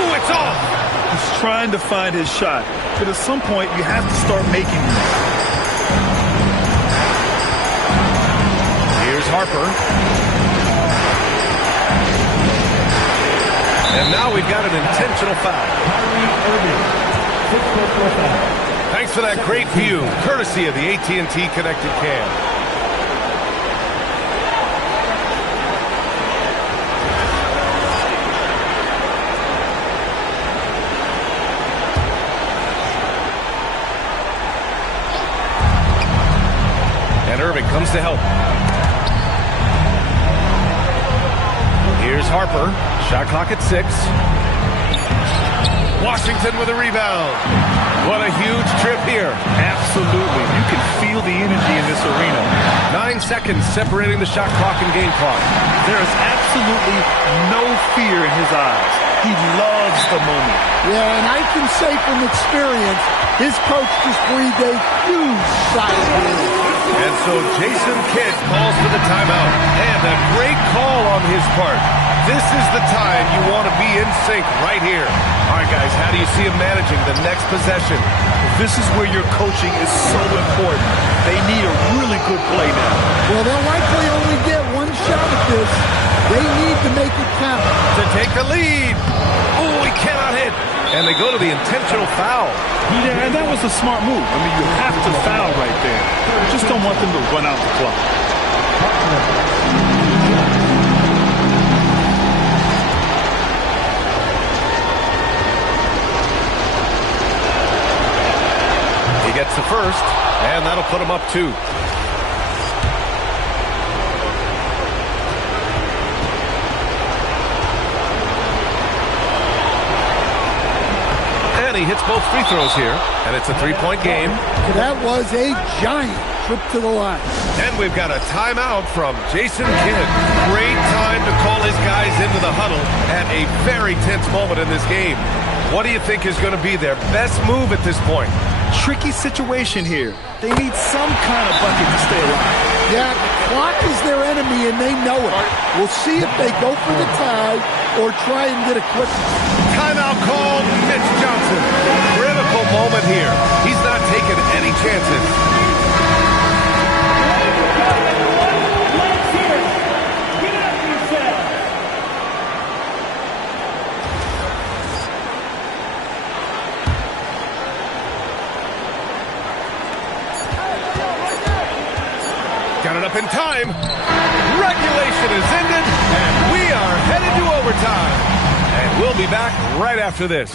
Oh, it's off. He's trying to find his shot, but at some point you have to start making them. Here's Harper. And now we've got an intentional foul. Thanks for that great view, courtesy of the AT&T Connected Cam. And Irving comes to help. Here's Harper. Shot clock at 6. Washington with a rebound. What a huge trip here. Absolutely. You can feel the energy in this arena. 9 seconds separating the shot clock and game clock. There is absolutely no fear in his eyes. He loves the moment. Yeah, and I can say from experience, his coach just breathed a huge sigh of relief. And so Jason Kidd calls for the timeout. And a great call on his part. This is the time you want to be in sync right here. All right, guys, how do you see him managing the next possession? This is where your coaching is so important. They need a really good play now. Well, they'll likely only get one shot at this. They need to make it count. To take the lead. Oh, he cannot hit. And they go to the intentional foul. Yeah, and that was a smart move. I mean, you have to foul right there. Just don't want them to run out the clock. He gets the first, and that'll put him up 2. hits both free throws here, and it's a three-point game. That was a giant trip to the line. And we've got a timeout from Jason Kidd. Great time to call his guys into the huddle at a very tense moment in this game. What do you think is going to be their best move at this point? Tricky situation here. They need some kind of bucket to stay alive. Yeah, the clock is their enemy, and they know it. We'll see if they go for the tie or try and get a quick timeout called. Mitch Johnson. Critical moment here. He's not taking any chances. Got it up in time. Regulation is ended, and we are headed to overtime. And we'll be back right after this.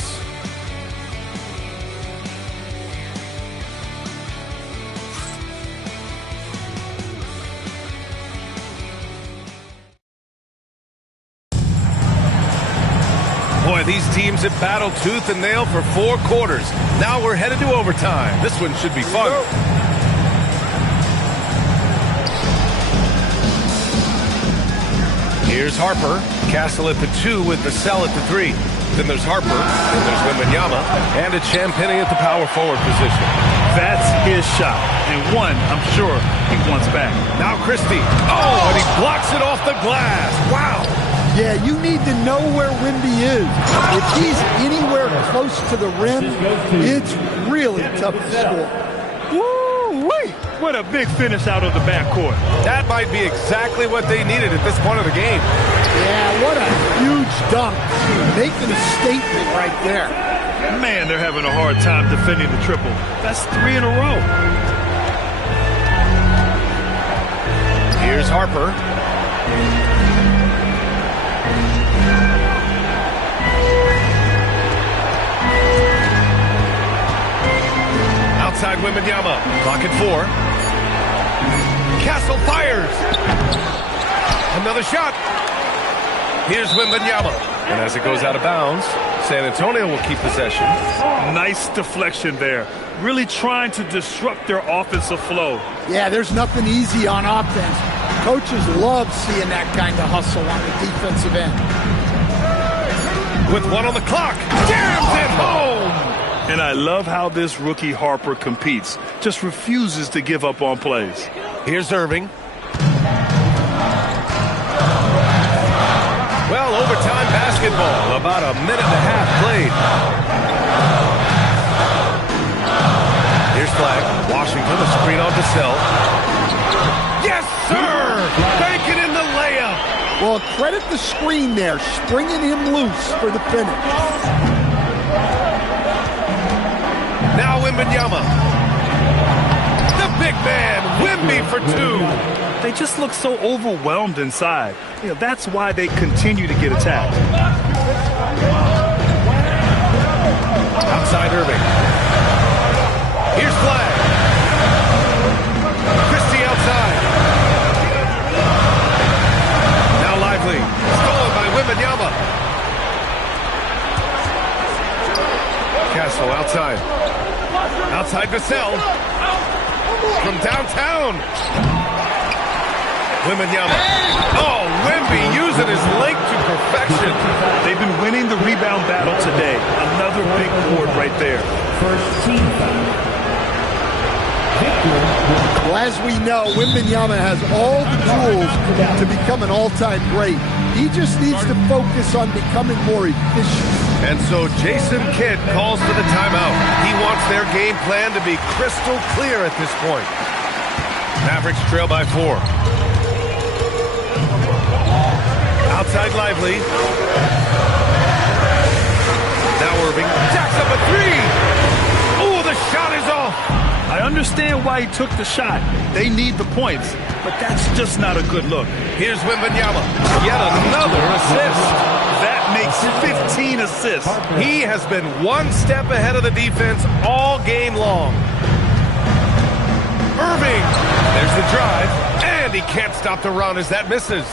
Boy, these teams have battled tooth and nail for 4 quarters. Now we're headed to overtime. This one should be fun. Here's Harper. Castle at the 2 with the Sell at the 3. Then there's Harper. Then there's Wembanyama. And it's Champagnie at the power forward position. That's his shot. And one, I'm sure, he wants back. Now Christie. Oh, and he blocks it off the glass. Wow. Yeah, you need to know where Wemby is. If he's anywhere close to the rim, it's really tough to score. Woo-wee! What a big finish out of the backcourt. That might be exactly what they needed at this point of the game. Yeah, what a huge dunk. Making a statement right there. Man, they're having a hard time defending the triple. That's 3 in a row. Here's Harper. Outside Wembanyama. Clock at 4. Castle fires. Another shot. Here's Wembanyama. And as it goes out of bounds, San Antonio will keep possession. Nice deflection there. Really trying to disrupt their offensive flow. Yeah, there's nothing easy on offense. Coaches love seeing that kind of hustle on the defensive end. With 1 on the clock. Jams it home. And I love how this rookie Harper competes. Just refuses to give up on plays. Here's Irving. Well, overtime basketball. About a minute and a half played. Here's Flag. Washington, a screen on Vassell. Yes, sir! Banking in the layup. Well, credit the screen there, springing him loose for the finish. Now Wembanyama. The big man, Wemby for 2. They just look so overwhelmed inside. You know, that's why they continue to get attacked. Outside Irving. Here's Flag. Christie outside. Now Lively. Stolen by Wembanyama. Castle outside. Outside Vassell. From downtown. Wembanyama. Oh, Wemby using his length to perfection. They've been winning the rebound battle today. Another big board right there. First team foul. Well, as we know, Wembanyama has all the tools to become an all-time great. He just needs to focus on becoming more efficient. And so Jason Kidd calls for the timeout. He wants their game plan to be crystal clear at this point. Mavericks trail by 4. Outside Lively. Now Irving jacks up a 3. Oh, the shot is off. I understand why he took the shot. They need the points, but that's just not a good look. Here's Wembanyama. Yet another assist. That makes 15 assists. He has been one step ahead of the defense all game long. Irving. There's the drive. And he can't stop the run as that misses.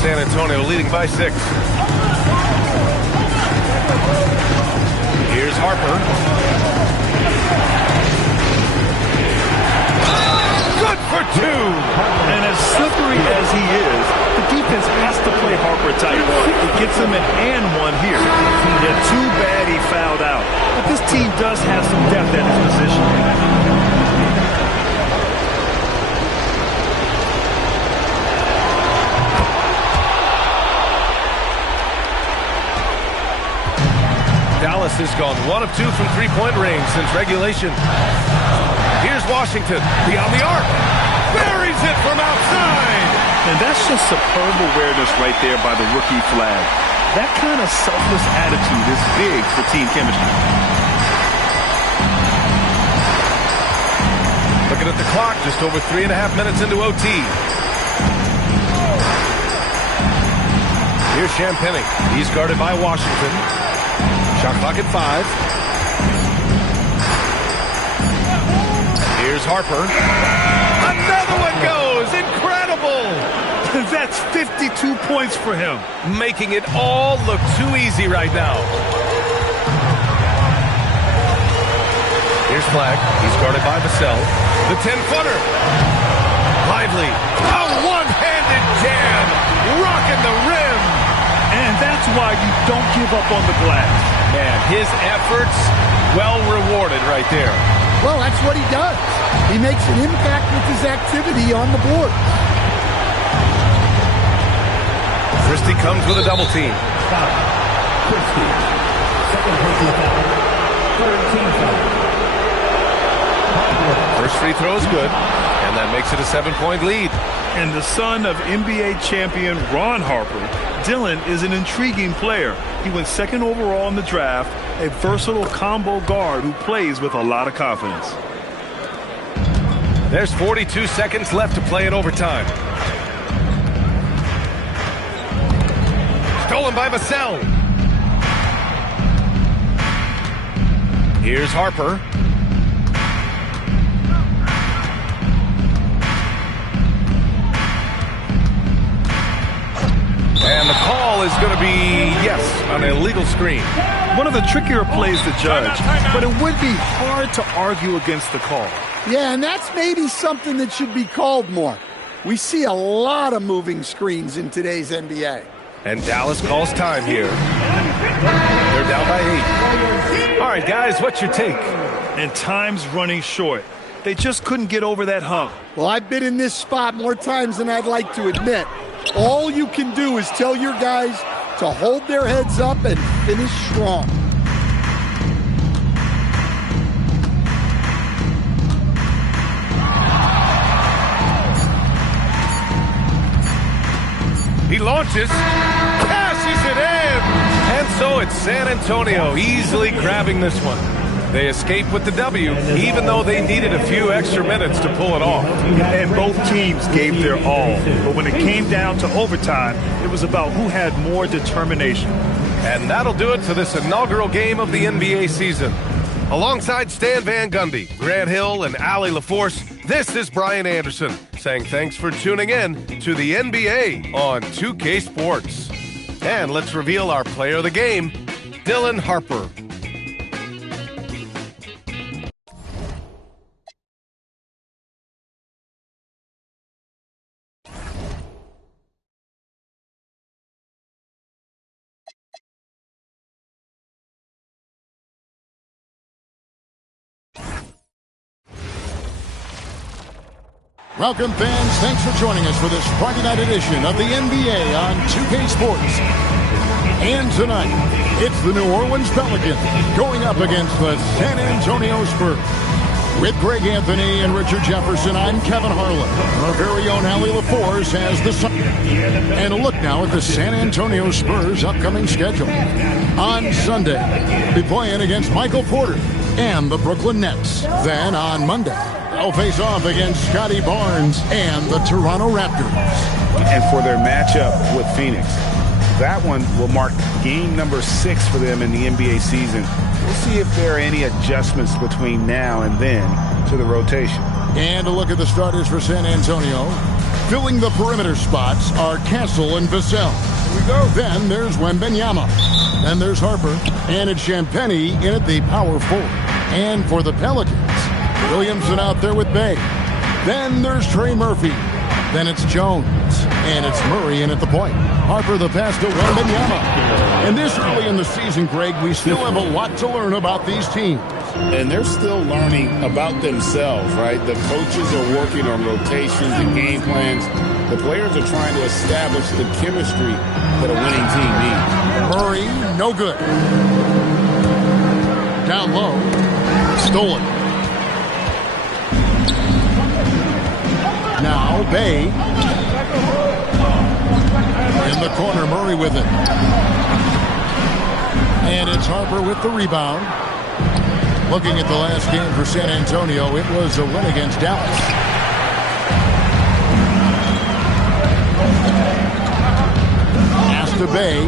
San Antonio leading by 6. Here's Here's Harper. Good for two. And as slippery as he is, the defense has to play Harper tight. It gets him an and one here. Yeah, too bad he fouled out. But this team does have some depth at his position. Dallas has gone 1 of 2 from three-point range since regulation. Here's Washington, beyond the arc. Buries it from outside. And that's just superb awareness right there by the rookie flag. That kind of selfless attitude is big for team chemistry. Looking at the clock, just over 3.5 minutes into OT. Here's Champagny. He's guarded by Washington. Shot clock at 5. Here's Harper. Another one goes. Incredible. That's 52 points for him. Making it all look too easy right now. Here's Flag. He's guarded by Vassell. The 10-footer. Lively. A one-handed jam. Rocking the rim. And that's why you don't give up on the glass. Man, his efforts well rewarded right there. Well, that's what he does. He makes an impact with his activity on the board. Christie comes with a double team. Christie. Second personal foul. 13 foul. First free throw is good, and that makes it a 7-point lead. And the son of NBA champion Ron Harper, Dillon is an intriguing player. He went 2nd overall in the draft, a versatile combo guard who plays with a lot of confidence. There's 42 seconds left to play in overtime. Stolen by Vassell. Here's Harper. And the call is going to be, yes, an illegal screen. One of the trickier plays to judge, but it would be hard to argue against the call. Yeah, and that's maybe something that should be called more. We see a lot of moving screens in today's NBA. And Dallas calls time here. They're down by 8. All right, guys, what's your take? And time's running short. They just couldn't get over that hump. Well, I've been in this spot more times than I'd like to admit. All you can do is tell your guys to hold their heads up and finish strong. He launches, cashes it in, and so it's San Antonio easily grabbing this one. They escape with the W, even though they needed a few extra minutes to pull it off. And both teams gave their all. But when it came down to overtime, it was about who had more determination. And that'll do it for this inaugural game of the NBA season. Alongside Stan Van Gundy, Grant Hill, and Allie LaForce, this is Brian Anderson saying thanks for tuning in to the NBA on 2K Sports. And let's reveal our player of the game, Dylan Harper. Welcome, fans. Thanks for joining us for this Friday night edition of the NBA on 2K Sports. And tonight, it's the New Orleans Pelicans going up against the San Antonio Spurs. With Greg Anthony and Richard Jefferson, I'm Kevin Harlan. Our very own Allie LaForce has the sun. And a look now at the San Antonio Spurs' upcoming schedule. On Sunday, they'll be playing against Michael Porter and the Brooklyn Nets. Then on Monday, they'll face off against Scotty Barnes and the Toronto Raptors. And for their matchup with Phoenix, that one will mark game number 6 for them in the NBA season. We'll see if there are any adjustments between now and then to the rotation. And a look at the starters for San Antonio. Filling the perimeter spots are Castle and Vassell. Here we go. Then there's Wembanyama. Then there's Harper. And it's Champagnie in at the power forward. And for the Pelicans, Williamson out there with Bay. Then there's Trey Murphy. Then it's Jones. And it's Murray in at the point. Harper the pass to Wembanyama. And this early in the season, Greg, we still have a lot to learn about these teams. And they're still learning about themselves, right? The coaches are working on rotations and game plans. The players are trying to establish the chemistry that a winning team needs. Murray, no good. Down low. Stolen. Now Bay. In the corner, Murray with it. And it's Harper with the rebound. Looking at the last game for San Antonio, it was a win against Dallas. Pass to Bay.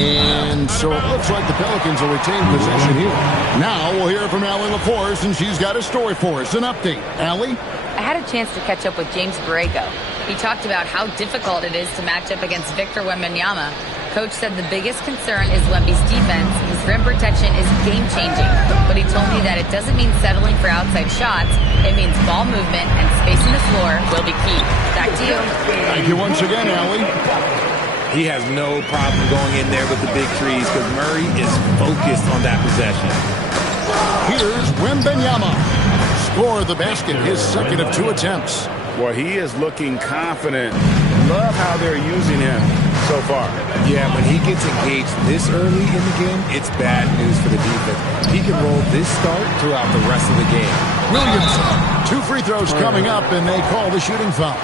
And so it looks like the Pelicans will retain possession here. Now we'll hear from Allie LaForce, and she's got a story for us. An update. Allie? I had a chance to catch up with James Borrego. He talked about how difficult it is to match up against Victor Wembanyama. Coach said the biggest concern is Wemby's defense. His rim protection is game-changing. But he told me that it doesn't mean settling for outside shots. It means ball movement and spacing the floor will be key. Back to you. Thank you once again, Allie. He has no problem going in there with the big trees because Murray is focused on that possession. Here's Wembanyama. Score the basket, his second of 2 attempts. Well, he is looking confident. Love how they're using him so far. Yeah, when he gets engaged this early in the game, it's bad news for the defense. He can roll this start throughout the rest of the game. Williamson, 2 free throws coming up, and they call the shooting foul.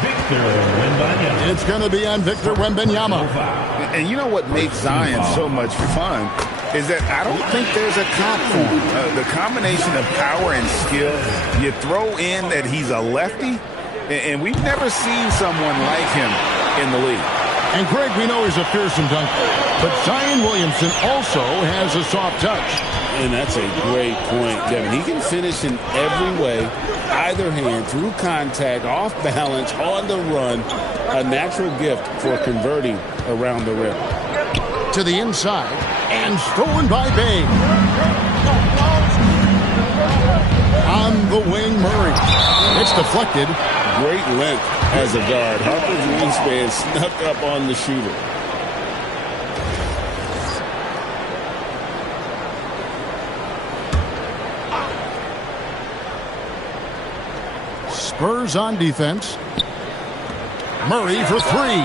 It's going to be on Victor Wembanyama. And you know what makes Zion so much fun is that I don't think there's a comp for him. The combination of power and skill, you throw in that he's a lefty, and we've never seen someone like him in the league. And Greg, we know he's a fearsome dunker, but Zion Williamson also has a soft touch. And that's a great point, Kevin. He can finish in every way, either hand, through contact, off balance, on the run. A natural gift for converting around the rim. To the inside, and stolen by Bay. On the wing, Murray. It's deflected. Great length as a guard. Harper's wingspan snuck up on the shooter. Spurs on defense. Murray for 3.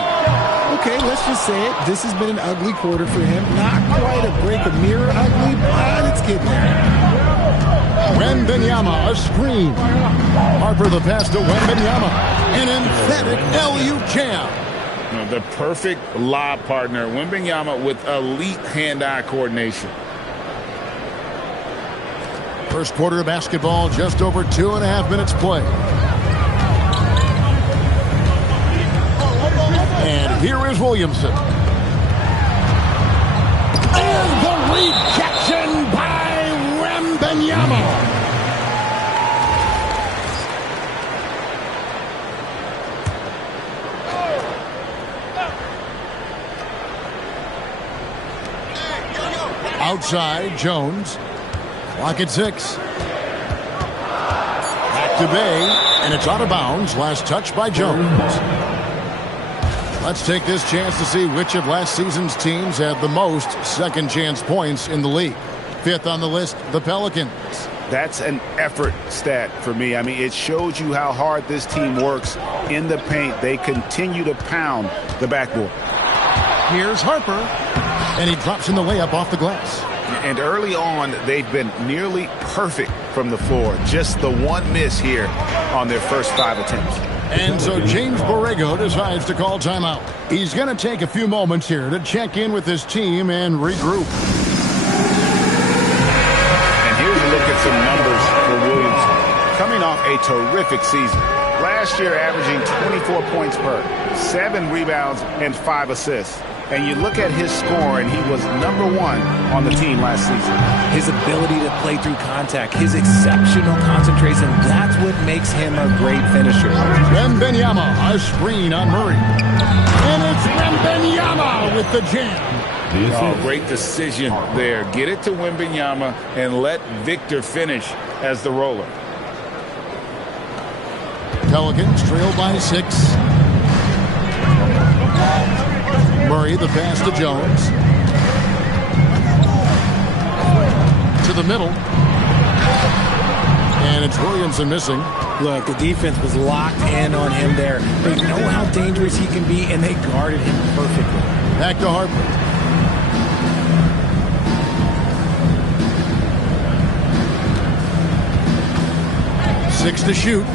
Okay, let's just say it. This has been an ugly quarter for him. Not quite a break a mirror ugly, but it's getting there. Wembanyama, a screen. Harper the pass to Wembanyama. An emphatic LU jam. The perfect lob partner. Wembanyama with elite hand-eye coordination. First quarter of basketball, just over 2.5 minutes play. And here is Williamson. And the rejection by Wembanyama. Outside, Jones. Clock at 6. Back to Bay, and it's out of bounds. Last touch by Jones. Let's take this chance to see which of last season's teams had the most second chance points in the league. 5th on the list, the Pelicans. That's an effort stat for me. I mean, it shows you how hard this team works in the paint. They continue to pound the backboard. Here's Harper, and he drops in the layup off the glass. And early on, they've been nearly perfect from the floor. Just the one miss here on their first 5 attempts. And so James Borrego decides to call timeout. He's going to take a few moments here to check in with his team and regroup. And here's a look at some numbers for Williamson. Coming off a terrific season. Last year averaging 24 points per, 7 rebounds, and 5 assists. And you look at his score, and he was #1 on the team last season. His ability to play through contact, his exceptional concentration, that's what makes him a great finisher. Wembanyama, a screen on Murray. And it's Wembanyama with the jam. Oh, great decision there. Get it to Wembanyama and let Victor finish as the roller. Pelicans trail by 6. Murray, the pass to Jones. To the middle. And it's Williamson missing. Look, the defense was locked in on him there. They know how dangerous he can be, and they guarded him perfectly. Back to Harper. Six to shoot.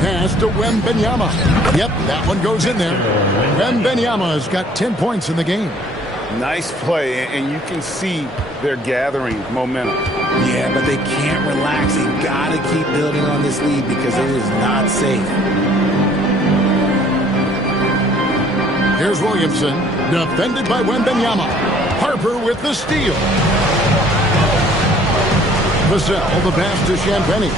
Pass to Wembanyama. Yep, that one goes in there. Wembanyama has got 10 points in the game. Nice play, and you can see they're gathering momentum. Yeah, but they can't relax. They got to keep building on this lead because it is not safe. Here's Williamson, defended by Wembanyama. Harper with the steal. Vassell, the pass to Champagnie.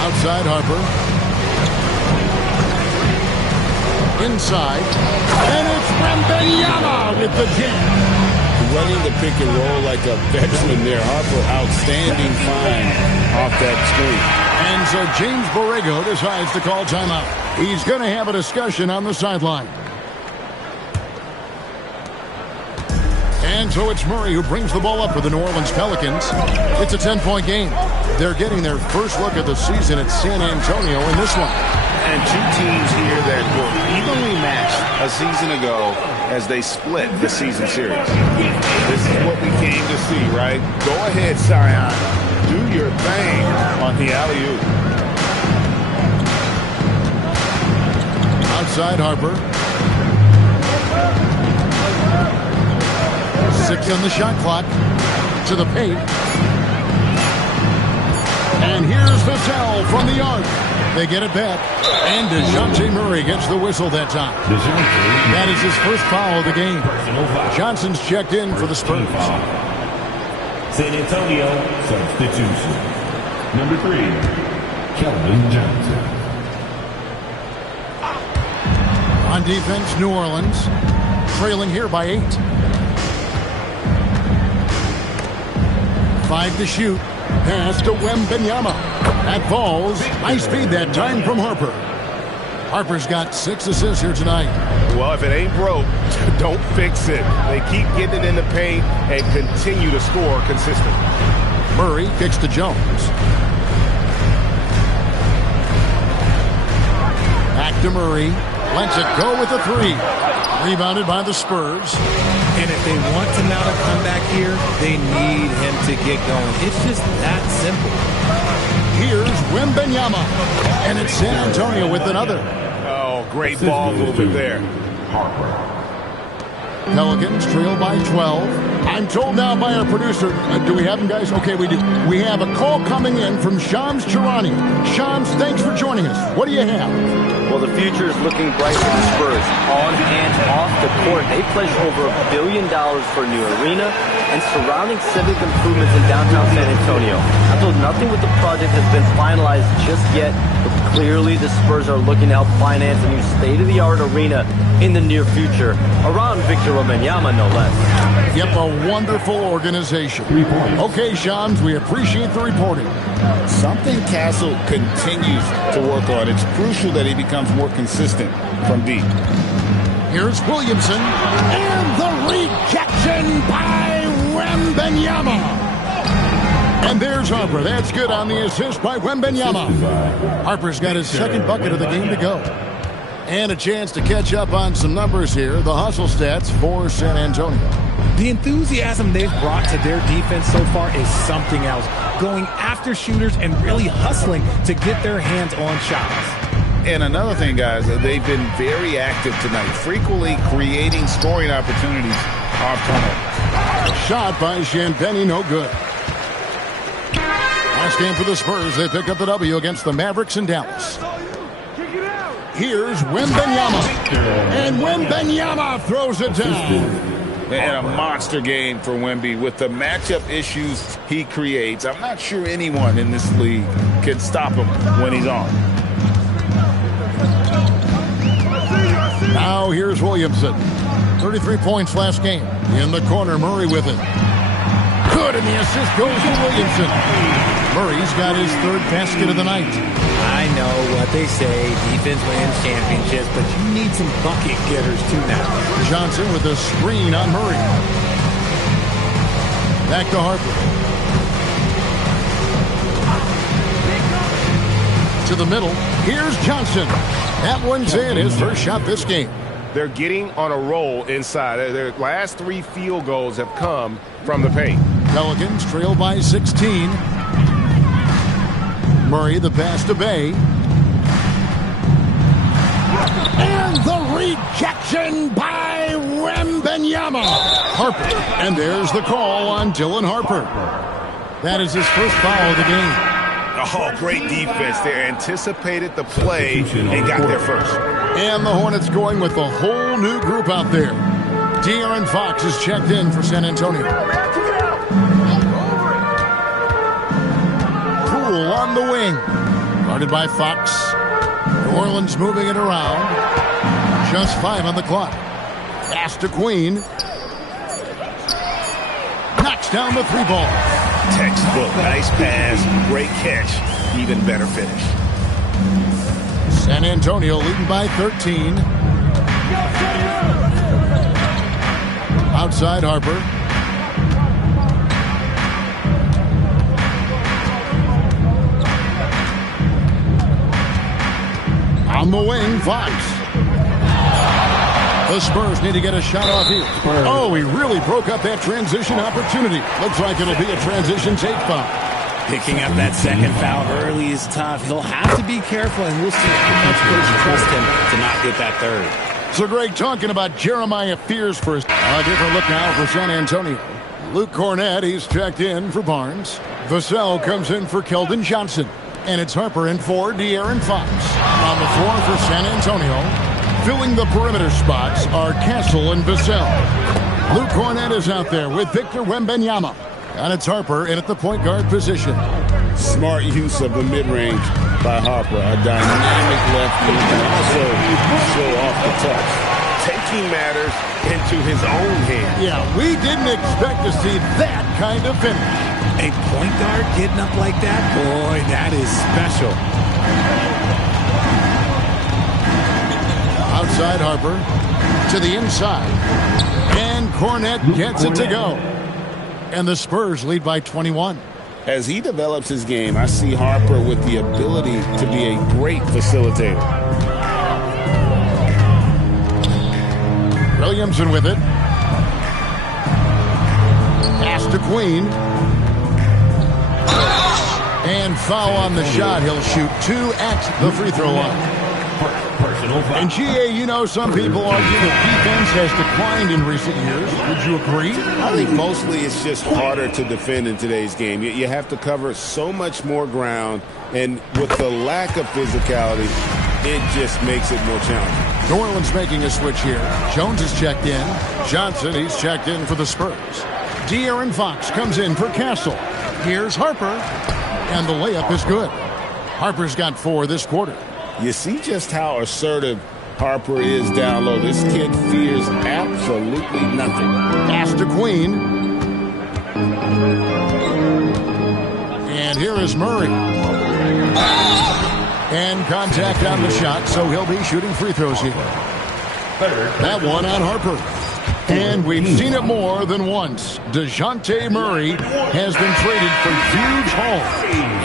Outside Harper. Inside. And it's Wembanyama with the jam. Running the pick and roll like a veteran there. Harper, outstanding find off that screen. And so James Borrego decides to call timeout. He's going to have a discussion on the sideline. And so it's Murray who brings the ball up for the New Orleans Pelicans. It's a 10-point game. They're getting their first look at the season at San Antonio in this one. And two teams here that were evenly matched a season ago as they split the season series. This is what we came to see, right? Go ahead, Zion. Do your thing on the alley-oop. Outside Harper. 6 on the shot clock. To the paint. And here's Vassell from the arc. They get it back. And DeJounte Murray gets the whistle that time. That is his first foul of the game. Johnson's checked in for the Spurs. San Antonio substitution. Number 3, Kelvin Johnson. On defense, New Orleans trailing here by 8. 5 to shoot. Pass to Wembanyama. That falls. Nice feed that time from Harper. Harper's got 6 assists here tonight. Well, if it ain't broke, don't fix it. They keep getting it in the paint and continue to score consistently. Murray kicks to Jones. Back to Murray. Lets it go with a 3. Rebounded by the Spurs. And if they want to mount a comeback here, they need him to get going. It's just that simple. Here's Wembanyama. And it's San Antonio with another. Oh, great ball movement there. Harper. Pelicans trail by 12. I'm told now by our producer, do we have him, guys? Okay, we do. We have a call coming in from Shams Charania. Shams, thanks for joining us. What do you have? Well, the future is looking bright for the Spurs. On and off the court, they pledged over $1 billion for a new arena and surrounding civic improvements in downtown San Antonio. Although nothing with the project has been finalized just yet, but clearly the Spurs are looking to help finance a new state-of-the-art arena in the near future, around Victor Wembanyama, no less. Yep, a wonderful organization. Okay, Shams, we appreciate the reporting. Something Castle continues to work on. It's crucial that he becomes more consistent from deep. Here's Williamson. And the rejection by Wembanyama. And there's Harper. That's good on the assist by Wembanyama. Harper's got his second bucket of the game to go. And a chance to catch up on some numbers here. The hustle stats for San Antonio. The enthusiasm they've brought to their defense so far is something else. Going after shooters and really hustling to get their hands on shots. And another thing, guys, they've been very active tonight, frequently creating scoring opportunities off turnover. Shot by Champagnie, no good. Last game for the Spurs, they pick up the W against the Mavericks in Dallas. Here's Wembanyama. And Wembanyama throws it down. And a monster game for Wemby with the matchup issues he creates. I'm not sure anyone in this league can stop him when he's on. Now here's Williamson. 33 points last game. In the corner, Murray with it. Good, and the assist goes to Williamson. Murray's got his third basket of the night. I know what they say, defense wins championships, but you need some bucket getters too now. Johnson with a screen on Murray. Back to Harper. To the middle. Here's Johnson. That one's in, his first shot this game. They're getting on a roll inside. Their last 3 field goals have come from the paint. Pelicans trail by 16. Murray the pass to Bay. And the rejection by Wembanyama. Harper. And there's the call on Dylan Harper. That is his first foul of the game. Oh, great defense there. Anticipated the play and got there first. And the Hornets going with a whole new group out there. De'Aaron Fox is checked in for San Antonio. Poole on the wing. Guarded by Fox. New Orleans moving it around. Just 5 on the clock. Pass to Queen. Knocks down the 3-ball. Textbook. Nice pass. Great catch. Even better finish. San Antonio leading by 13. Outside Harper. On the wing, Fox. The Spurs need to get a shot off here. Oh, he really broke up that transition opportunity. Looks like it'll be a transition take foul. Picking up that second foul early is tough. He'll have to be careful, and we'll see how much coach trusts him to not get that third. So Greg talking about Jeremiah Fears first. A different look now for San Antonio. Luke Cornett, he's checked in for Barnes. Vassell comes in for Keldon Johnson. And it's Harper in for De'Aaron Fox. On the floor for San Antonio, filling the perimeter spots are Castle and Vassell. Luke Cornett is out there with Victor Wembanyama. And it's Harper in at the point guard position. Smart use of the mid-range by Harper. A dynamic lefty and also show off the touch. Taking matters into his own hands. Yeah, we didn't expect to see that kind of finish. A point guard getting up like that? Boy, that is special. Outside Harper to the inside. And Cornett gets it to go. And the Spurs lead by 21. As he develops his game, I see Harper with the ability to be a great facilitator. Williamson with it. Pass to Queen. And foul on the shot. He'll shoot 2 at the free throw line. And GA, you know, some people argue that defense has declined in recent years. Would you agree? I think mostly it's just harder to defend in today's game. You have to cover so much more ground, and with the lack of physicality, it just makes it more challenging. New Orleans making a switch here. Jones is checked in. Johnson, he's checked in for the Spurs. De'Aaron Fox comes in for Castle. Here's Harper. And the layup is good. Harper's got 4 this quarter. You see just how assertive Harper is down low. This kid fears absolutely nothing. Pass to Queen. And here is Murray. And contact on the shot, so he'll be shooting free throws here. That one on Harper. And we've seen it more than once. DeJounte Murray has been traded for huge haul.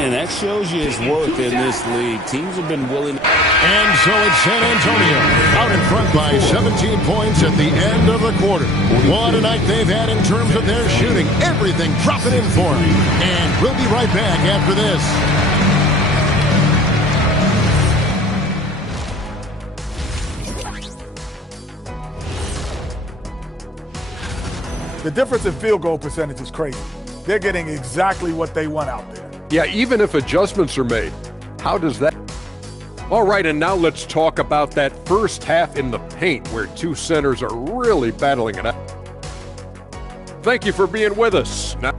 And that shows you his worth in this league. Teams have been willing. And so it's San Antonio out in front by 17 points at the end of the quarter. What a night they've had in terms of their shooting. Everything dropping in for them. And we'll be right back after this. The difference in field goal percentage is crazy. They're getting exactly what they want out there. Yeah, even if adjustments are made, how does that? All right, and now let's talk about that first half in the paint where two centers are really battling it out. Thank you for being with us. Now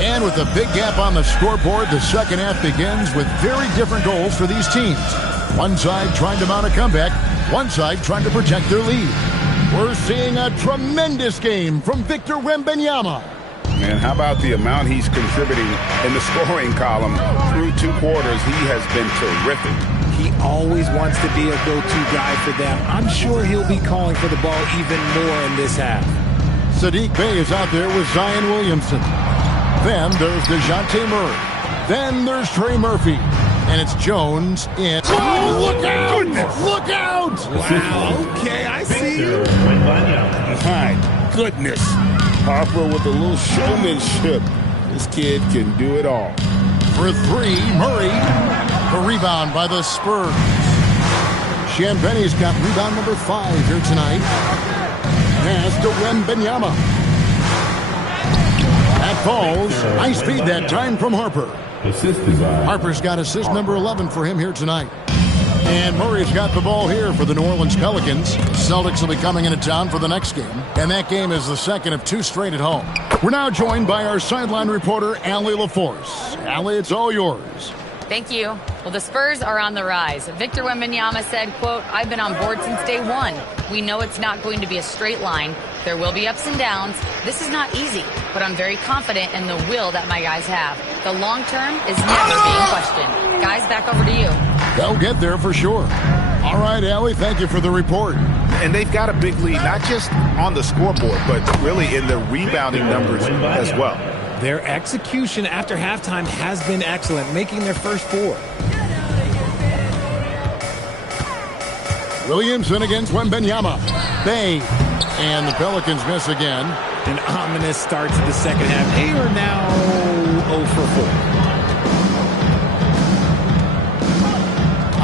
and with a big gap on the scoreboard, the second half begins with very different goals for these teams. One side trying to mount a comeback, one side trying to protect their lead. We're seeing a tremendous game from Victor Wembanyama. Man, how about the amount he's contributing in the scoring column through 2 quarters? He has been terrific. He always wants to be a go-to guy for them. I'm sure he'll be calling for the ball even more in this half. Sadiq Bey is out there with Zion Williamson. Then there's DeJounte Murray. Then there's Trey Murphy. And it's Jones in. Oh, look out! Goodness. Look out! Wow, okay, I see you. My goodness. Harper with a little showmanship. This kid can do it all. For 3, Murray. The rebound by the Spurs. Champagne's got rebound number 5 here tonight. Pass to Wembanyama. That falls. Nice feed that time from Harper. Harper's got assist number 11 for him here tonight. And Murray's got the ball here for the New Orleans Pelicans. Celtics will be coming into town for the next game. And that game is the second of 2 straight at home. We're now joined by our sideline reporter, Allie LaForce. Allie, it's all yours. Thank you. Well, the Spurs are on the rise. Victor Wembanyama said, quote, "I've been on board since day one. We know it's not going to be a straight line. There will be ups and downs. This is not easy, but I'm very confident in the will that my guys have. The long term is never being questioned." Guys, back over to you. They'll get there for sure. All right, Allie, thank you for the report. And they've got a big lead, not just on the scoreboard, but really in the rebounding numbers as well. Their execution after halftime has been excellent, making their first 4. Williamson against Wembanyama. Bang. And the Pelicans miss again. An ominous start to the second half. They are now 0 for 4.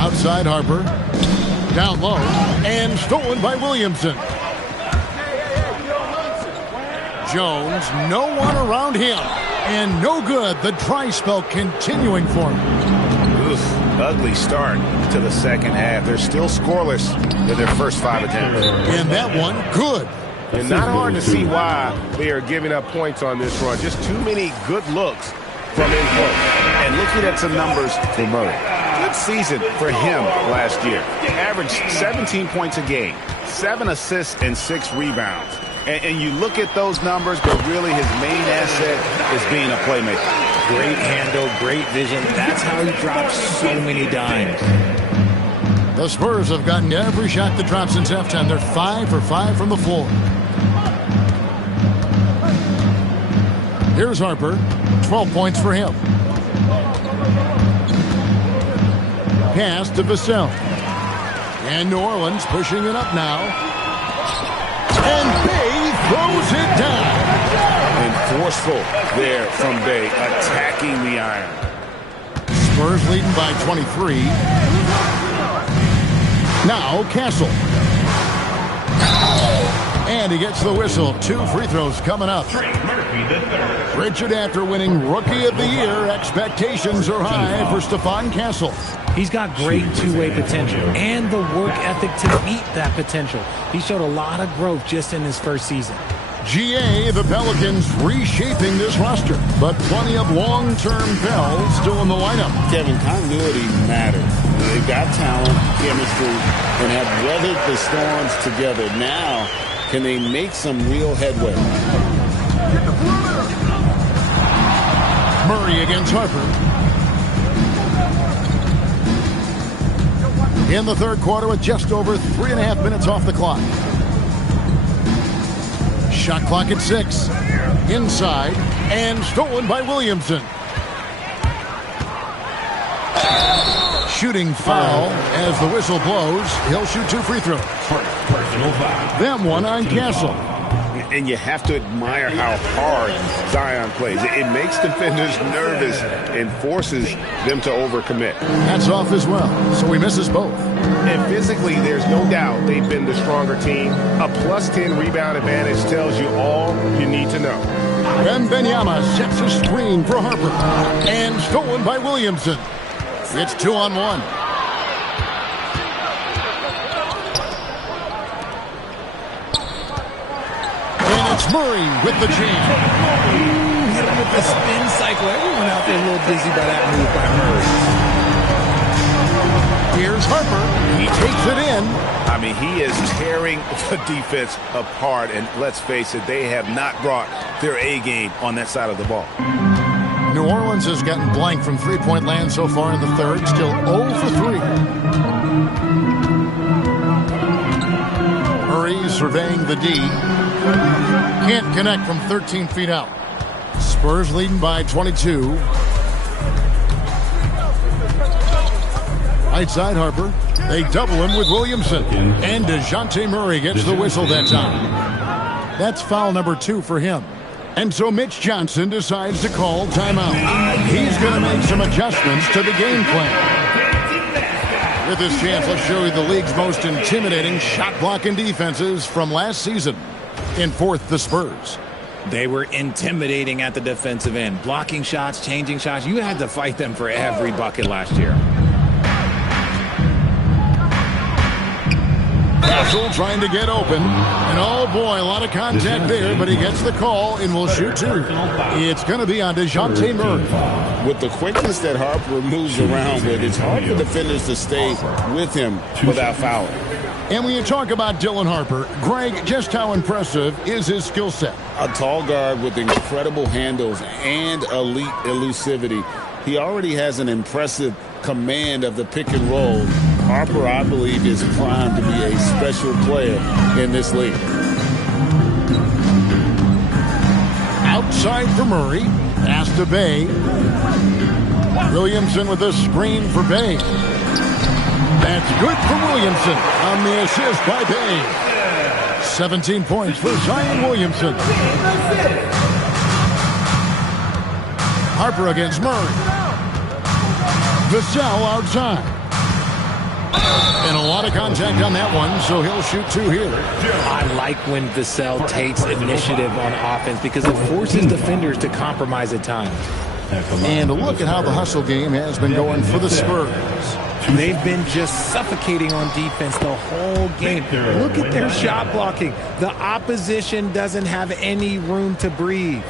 Outside Harper. Down low. And stolen by Williamson. Jones, no one around him. And no good. The dry spell continuing for him. Oof, ugly start to the second half. They're still scoreless in their first 5 attempts. And that one, good. And not hard to see why they are giving up points on this run. Just too many good looks from in close. And looking at some numbers for Murray. Good season for him last year. Averaged 17 points a game, 7 assists and 6 rebounds. And you look at those numbers, but really his main asset is being a playmaker. Great handle, great vision. That's how he drops so many dimes. The Spurs have gotten every shot that drops since halftime. They're 5 for 5 from the floor. Here's Harper. 12 points for him. Pass to Vassell. And New Orleans pushing it up now. And Bey throws it down. And forceful there from Bey, attacking the iron. Spurs leading by 23. Now Castle. And he gets the whistle. 2 free throws coming up. Richard, after winning Rookie of the Year, expectations are high for Stephon Castle. He's got great two-way potential and the work ethic to meet that potential. He showed a lot of growth just in his first season. GA, the Pelicans reshaping this roster, but plenty of long-term bells still in the lineup. Kevin, continuity matters. They've got talent, chemistry, and have weathered the storms together. Now, can they make some real headway? Murray against Harper. In the third quarter with just over 3.5 minutes off the clock. Shot clock at 6. Inside and stolen by Williamson. Shooting foul as the whistle blows. He'll shoot 2 free throws. Personal foul. Then one on Castle. And you have to admire how hard Zion plays. It makes defenders nervous and forces them to overcommit. That's off as well, so he misses both. And physically, there's no doubt they've been the stronger team. A plus 10 rebound advantage tells you all you need to know. Wembanyama sets a screen for Harper. And stolen by Williamson. It's 2-on-1. Murray with the jam. Hit him with the spin cycle. Everyone out there a little dizzy by that move by Murray. Here's Harper. He takes it in. I mean, he is tearing the defense apart. And let's face it, they have not brought their A game on that side of the ball. New Orleans has gotten blank from three-point land so far in the third. Still 0 for 3. Murray surveying the D. Can't connect from 13 feet out. Spurs leading by 22. Right side Harper. They double him with Williamson. And DeJounte Murray gets the whistle that time. That's foul number 2 for him. And so Mitch Johnson decides to call timeout. He's going to make some adjustments to the game plan. With this chance, let's show you the league's most intimidating shot-blocking defenses from last season. In fourth, the Spurs. They were intimidating at the defensive end. Blocking shots, changing shots. You had to fight them for every bucket last year. Russell trying to get open. And oh boy, a lot of contact there, but he gets the call and will shoot 2. It's going to be on DeJounte Murray. With the quickness that Harper moves around with, it's hard for defenders to stay with him without fouling. And when you talk about Dylan Harper, Greg, just how impressive is his skill set? A tall guard with incredible handles and elite elusivity. He already has an impressive command of the pick and roll. Harper, I believe, is primed to be a special player in this league. Outside for Murray. Pass to Bay. Williamson with a screen for Bay. That's good for Williamson on the assist by Bay. 17 points for Zion Williamson. Harper against Murray. Vassell outside. And a lot of contact on that one, so he'll shoot 2 here. I like when Vassell takes initiative on offense because it forces defenders to compromise at times. And look at how the hustle game has been going for the Spurs. They've been just suffocating on defense the whole game. Look at their shot blocking. The opposition doesn't have any room to breathe.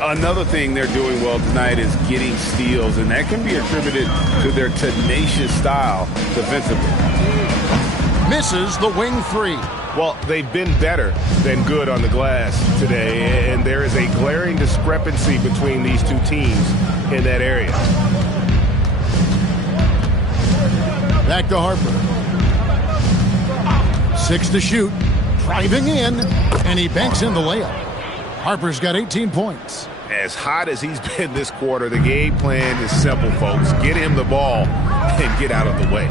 Another thing they're doing well tonight is getting steals, and that can be attributed to their tenacious style defensively. Misses the wing 3. Well, they've been better than good on the glass today, and there is a glaring discrepancy between these two teams in that area. Back to Harper. 6 to shoot. Driving in, and he banks in the layup. Harper's got 18 points. As hot as he's been this quarter, the game plan is simple, folks. Get him the ball and get out of the way.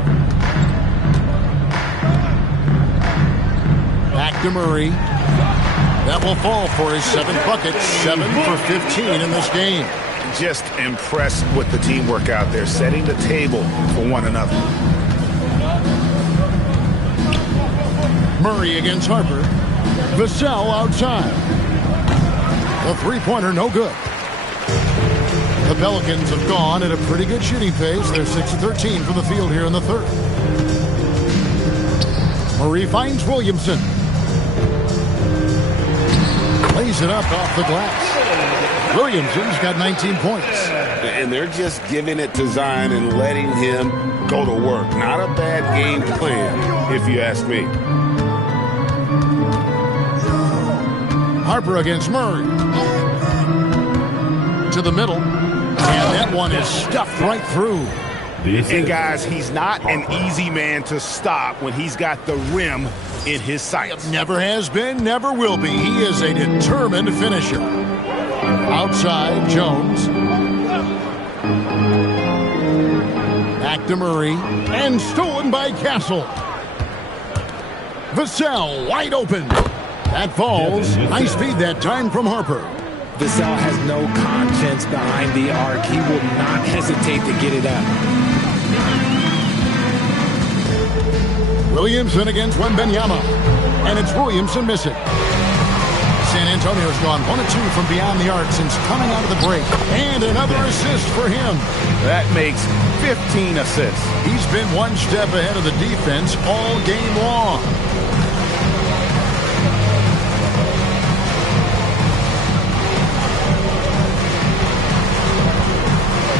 Back to Murray. That will fall for his 7th bucket. 7 for 15 in this game. Just impressed with the teamwork out there, setting the table for one another. Murray against Harper. Vassell outside. The three-pointer no good. The Pelicans have gone at a pretty good shooting pace. They're 6 of 13 from the field here in the third. Murray finds Williamson. Lays it up off the glass. Williamson's got 19 points. And they're just giving it to Zion and letting him go to work. Not a bad game plan, if you ask me. Harper against Murray. To the middle. And that one is stuffed right through. And guys, he's not an easy man to stop when he's got the rim in his sights. Never has been, never will be. He is a determined finisher. Outside, Jones. Back to Murray. And stolen by Castle. Vassell wide open. That falls. High speed that time from Harper. Vassell has no conscience behind the arc. He will not hesitate to get it up. Williamson against Wembanyama. And it's Williamson missing. San Antonio's gone 1 of 2 from beyond the arc since coming out of the break. And another assist for him. That makes 15 assists. He's been one step ahead of the defense all game long.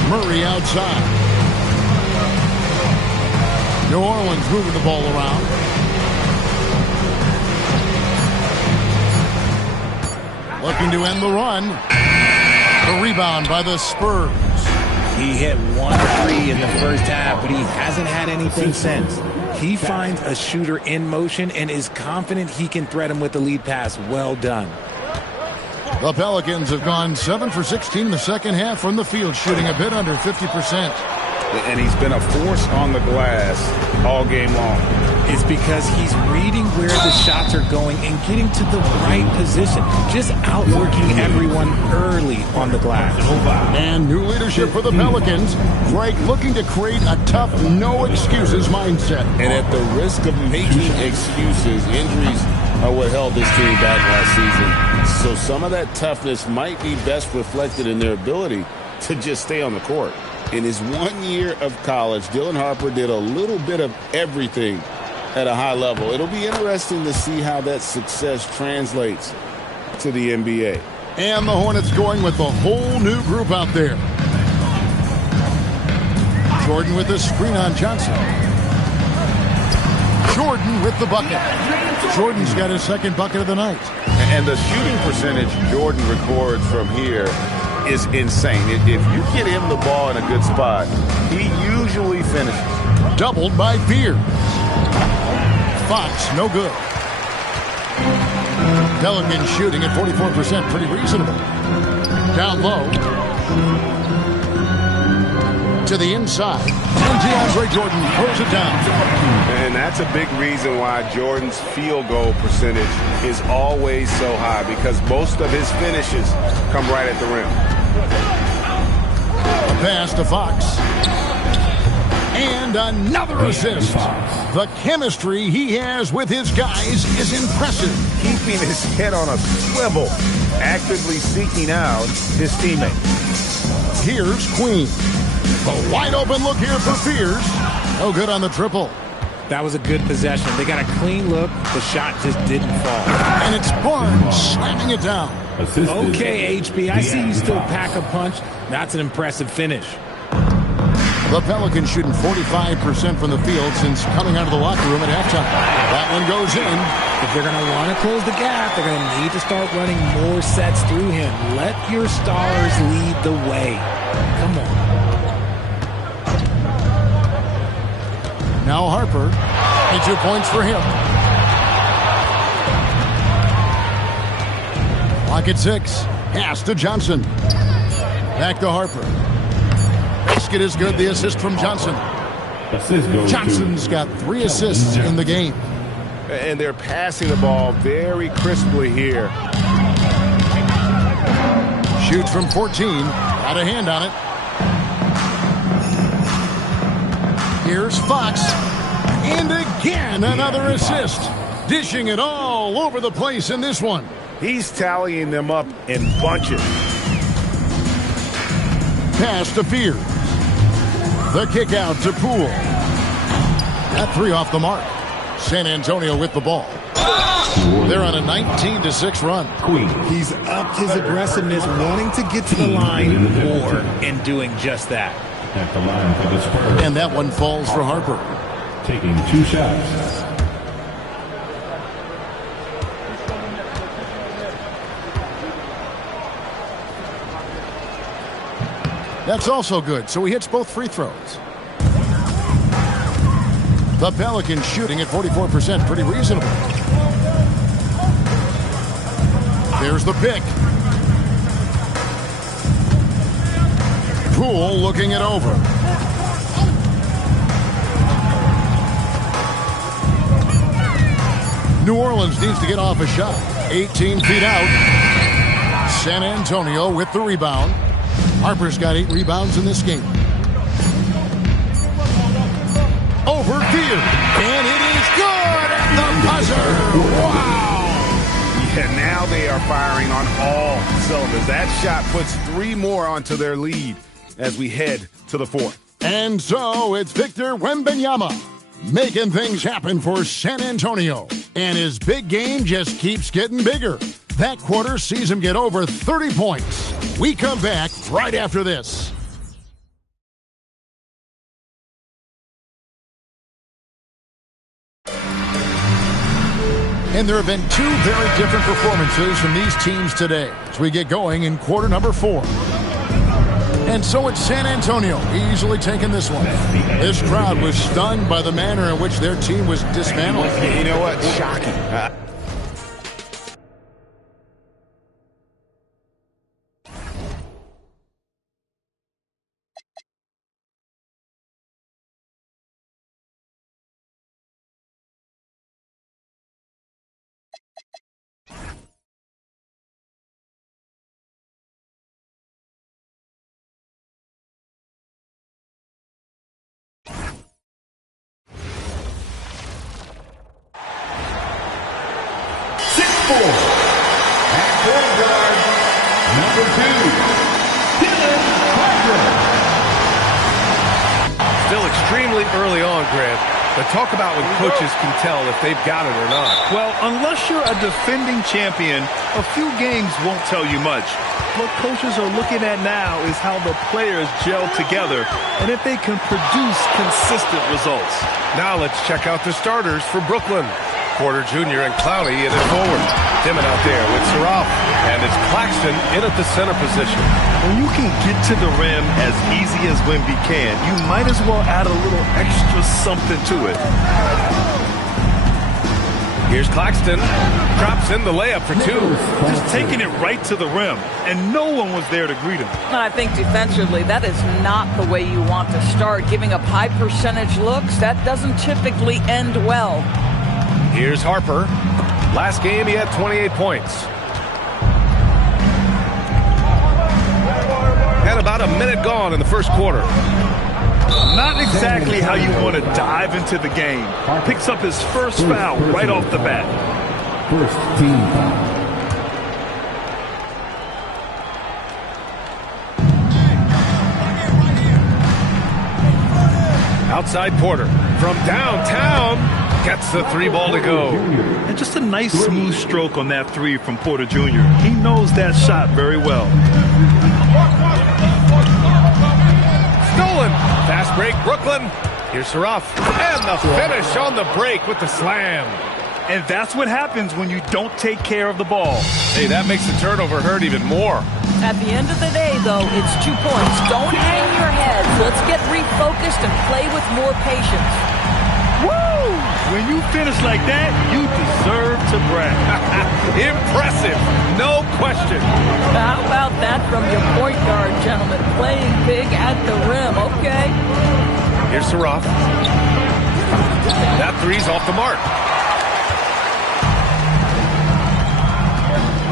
Murray outside. New Orleans moving the ball around. Looking to end the run. The rebound by the Spurs. He hit 1 3 in the first half, but he hasn't had anything since. He finds a shooter in motion and is confident he can thread him with the lead pass. Well done. The Pelicans have gone 7 for 16 in the second half from the field, shooting a bit under 50%. And he's been a force on the glass all game long. It's because he's reading where the shots are going and getting to the right position. Just outworking everyone early on the glass. And new leadership for the Pelicans. Greg looking to create a tough, no-excuses mindset. And at the risk of making excuses, injuries are what held this team back last season. So some of that toughness might be best reflected in their ability to just stay on the court. In his 1 year of college, Dylan Harper did a little bit of everything at a high level. It'll be interesting to see how that success translates to the NBA. And the Hornets going with a whole new group out there. Jordan with the screen on Johnson. Jordan with the bucket. Jordan's got his second bucket of the night. And the shooting percentage Jordan records from here is insane. If you get him the ball in a good spot, he usually finishes. Doubled by Beard. Fox, no good. Pelicans shooting at 44%, pretty reasonable. Down low. To the inside. And DeAndre Jordan throws it down. And that's a big reason why Jordan's field goal percentage is always so high, because most of his finishes come right at the rim. A pass to Fox. And another assist. The chemistry he has with his guys is impressive. Keeping his head on a swivel, actively seeking out his teammate. Here's Queen. A wide open look here for Fears. No good on the triple. That was a good possession. They got a clean look. The shot just didn't fall. And it's Barnes slamming it down. Okay, HB, I see you still pack a punch. That's an impressive finish. The Pelicans shooting 45% from the field since coming out of the locker room at halftime. That one goes in. If they're going to want to close the gap, they're going to need to start running more sets through him. Let your stars lead the way. Come on. Now Harper. 22 points for him. Clock at 6. Pass to Johnson. Back to Harper. Basket is good. The assist from Johnson. Johnson's got 3 assists in the game. And they're passing the ball very crisply here. Shoots from 14. Got a hand on it. Here's Fox. And again, another assist. Dishing it all over the place in this one. He's tallying them up in bunches. Pass to Fears. The kick out to Poole. That 3 off the mark. San Antonio with the ball. They're on a 19-6 run. He's upped his aggressiveness, wanting to get to the line more, and doing just that. At the line for the Spurs. And that one falls for Harper. Taking 2 shots. That's also good, so he hits both free throws. The Pelicans shooting at 44%, pretty reasonable. There's the pick. Poole looking it over. New Orleans needs to get off a shot. 18 feet out. San Antonio with the rebound. Harper's got 8 rebounds in this game. Over field, and it is good at the buzzer. Wow! Yeah, now they are firing on all cylinders. That shot puts 3 more onto their lead as we head to the 4th. And so it's Victor Wembanyama making things happen for San Antonio. And his big game just keeps getting bigger. That quarter sees him get over 30 points. We come back right after this. And there have been 2 very different performances from these teams today as we get going in quarter number 4. And so it's San Antonio easily taking this one. This crowd was stunned by the manner in which their team was dismantled. You know what? Shocking. At point guard, number 2, Harper. Still extremely early on, Grant. But talk about when coaches can tell if they've got it or not. Well, unless you're a defending champion, a few games won't tell you much. What coaches are looking at now is how the players gel together and if they can produce consistent results. Now let's check out the starters for Brooklyn. Porter Jr. and Clowney in it forward. Dimon out there with Saraf. And it's Claxton in at the center position. When you can get to the rim as easy as Wemby can, you might as well add a little extra something to it. Here's Claxton. Drops in the layup for 2. Just taking it right to the rim, and no one was there to greet him. And I think defensively, that is not the way you want to start. Giving up high percentage looks, that doesn't typically end well. Here's Harper. Last game, he had 28 points. And about a minute gone in the first quarter. Not exactly how you want to dive into the game. Picks up his first foul right off the bat. First team foul. Outside Porter. From downtown. Gets the 3 ball to go. And just a nice smooth stroke on that 3 from Porter Jr. He knows that shot very well. Stolen. Fast break, Brooklyn. Here's Saraf. And the finish on the break with the slam. And that's what happens when you don't take care of the ball. Hey, that makes the turnover hurt even more. At the end of the day, though, it's 2 points. Don't hang your heads. Let's get refocused and play with more patience. Woo! When you finish like that, you deserve to brag. Impressive, no question. How about that from your point guard, gentlemen? Playing big at the rim, okay? Here's Saraf. That 3's off the mark.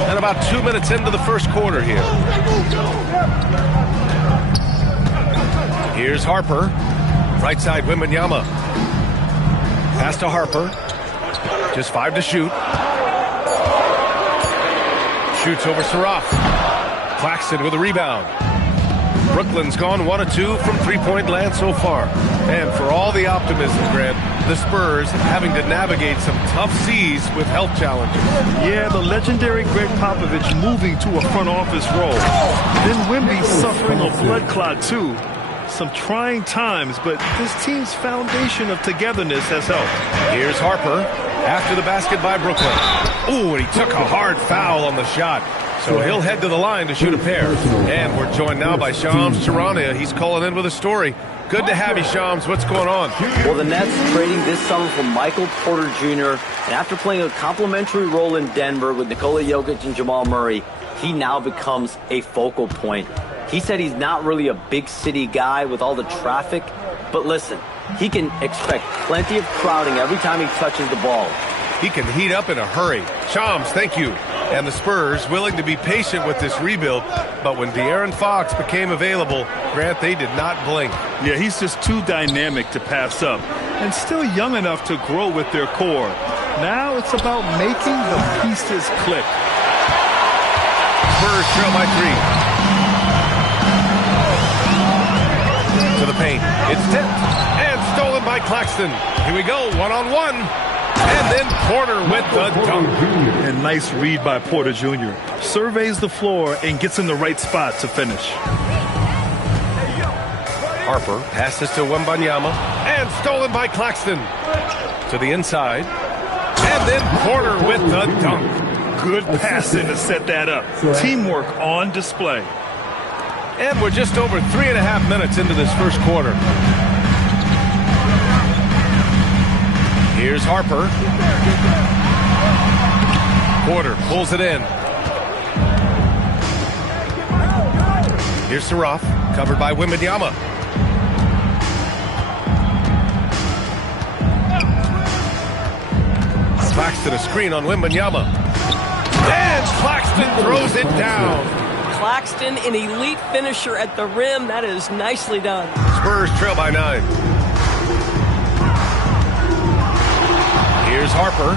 And about 2 minutes into the first quarter here. Here's Harper. Right side, Wembanyama. Pass to Harper. Just 5 to shoot. Shoots over Saraf. Claxton with a rebound. Brooklyn's gone 1 of 2 from three-point land so far. And for all the optimism, Grant, the Spurs having to navigate some tough seas with health challenges. Yeah, the legendary Greg Popovich moving to a front office role. Then Wemby suffering a blood clot too. Some trying times, but this team's foundation of togetherness has helped. Here's Harper after the basket by Brooklyn. Ooh, and he took a hard foul on the shot. So he'll head to the line to shoot a pair. And we're joined now by Shams Charania. He's calling in with a story. Good to have you, Shams. What's going on? Well, the Nets trading this summer for Michael Porter Jr. And after playing a complimentary role in Denver with Nikola Jokic and Jamal Murray, he now becomes a focal point. He said he's not really a big city guy with all the traffic. But listen, he can expect plenty of crowding every time he touches the ball. He can heat up in a hurry. Shams, thank you. And the Spurs willing to be patient with this rebuild, but when De'Aaron Fox became available, Grant, they did not blink. Yeah, he's just too dynamic to pass up and still young enough to grow with their core. Now it's about making the pieces click. Spurs trail by 3. To the paint. It's tipped and stolen by Claxton. Here we go, one-on-one. And then Porter with the dunk. And nice read by Porter Jr. Surveys the floor and gets in the right spot to finish. Harper passes to Wembanyama and stolen by Claxton. To the inside. And then Porter with the dunk. Good passing to set that up. Teamwork on display. And we're just over 3.5 minutes into this first quarter. Here's Harper. Porter pulls it in. Here's Saraf, covered by Wembanyama. Claxton a screen on Wembanyama. And Claxton throws it down. Claxton, an elite finisher at the rim. That is nicely done. Spurs trail by 9. Here's Harper.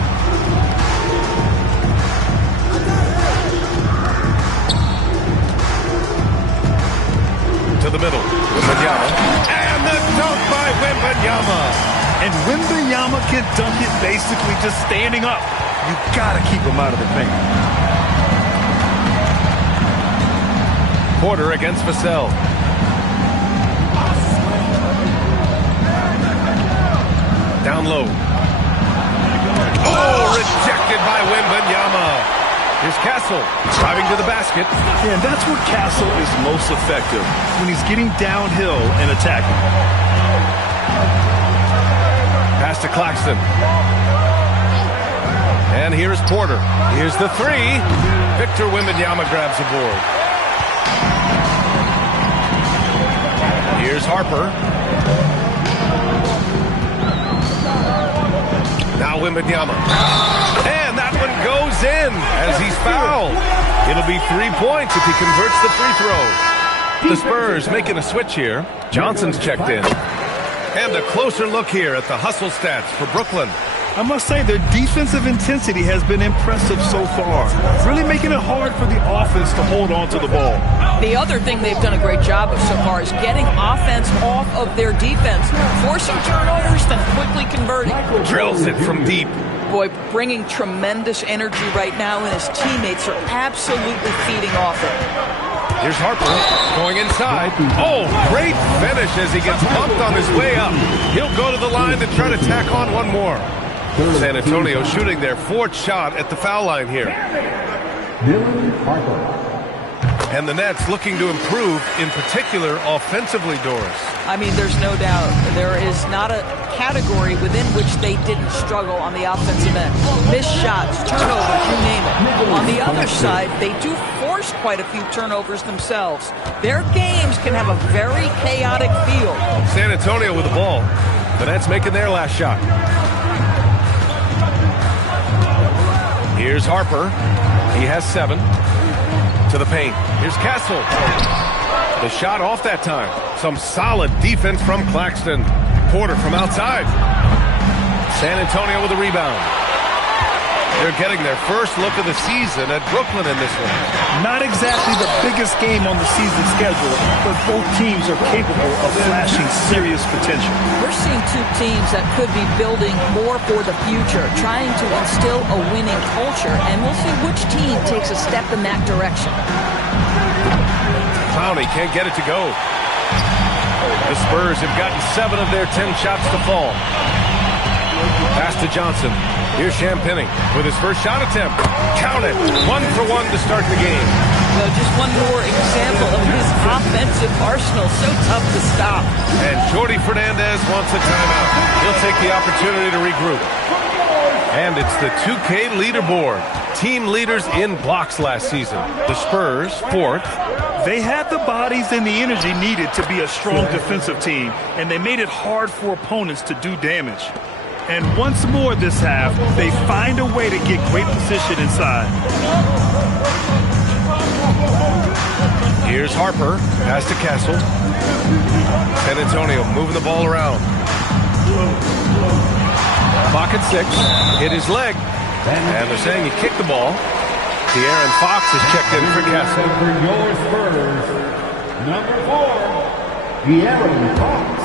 To the middle. Wembanyama. And the dunk by Wembanyama. And Wembanyama can dunk it basically just standing up. You gotta keep him out of the paint. Porter against Vassell. Down low. Oh, rejected by Wembanyama. Here's Castle driving to the basket. Yeah, and that's where Castle is most effective, when he's getting downhill and attacking. Pass to Claxton. And here's Porter. Here's the 3. Victor Wembanyama grabs the board. Here's Harper. Now Wembanyama. And that one goes in as he's fouled. It'll be 3 points if he converts the free throw. The Spurs making a switch here. Johnson's checked in. And a closer look here at the hustle stats for Brooklyn. I must say their defensive intensity has been impressive so far, really making it hard for the offense to hold on to the ball. The other thing they've done a great job of so far is getting offense off of their defense, forcing turnovers, then quickly converting. Drills it from deep. Boy, bringing tremendous energy right now, and his teammates are absolutely feeding off it. Here's Harper going inside. Oh, great finish as he gets bumped on his way up. He'll go to the line to try to tack on one more. San Antonio shooting their 4th shot at the foul line here. And the Nets looking to improve, in particular, offensively, Doris. I mean, there's no doubt. There is not a category within which they didn't struggle on the offensive end. Missed shots, turnovers, you name it. On the other side, they do force quite a few turnovers themselves. Their games can have a very chaotic feel. San Antonio with the ball. The Nets making their last shot. Here's Harper. He has 7. To the paint. Here's Castle. The shot off that time. Some solid defense from Claxton. Porter from outside. San Antonio with a rebound. They're getting their first look of the season at Brooklyn in this one. Not exactly the biggest game on the season schedule, but both teams are capable of flashing serious potential. We're seeing two teams that could be building more for the future, trying to instill a winning culture, and we'll see which team takes a step in that direction. Clowney can't get it to go. The Spurs have gotten 7 of their 10 shots to fall. Pass to Johnson. Here's Champagnie with his first shot attempt. Count it. 1 for 1 to start the game. Just one more example of his offensive arsenal. So tough to stop. And Jordi Fernandez wants a timeout. He'll take the opportunity to regroup. And it's the 2K leaderboard. Team leaders in blocks last season. The Spurs, 4th. They had the bodies and the energy needed to be a strong defensive team, and they made it hard for opponents to do damage. And once more this half, they find a way to get great position inside. Here's Harper. Pass to Castle. San Antonio moving the ball around. Clock at 6. Hit his leg. And they're saying he kicked the ball. De'Aaron Fox is checked in for Castle. For your Spurs, number 4, De'Aaron Fox.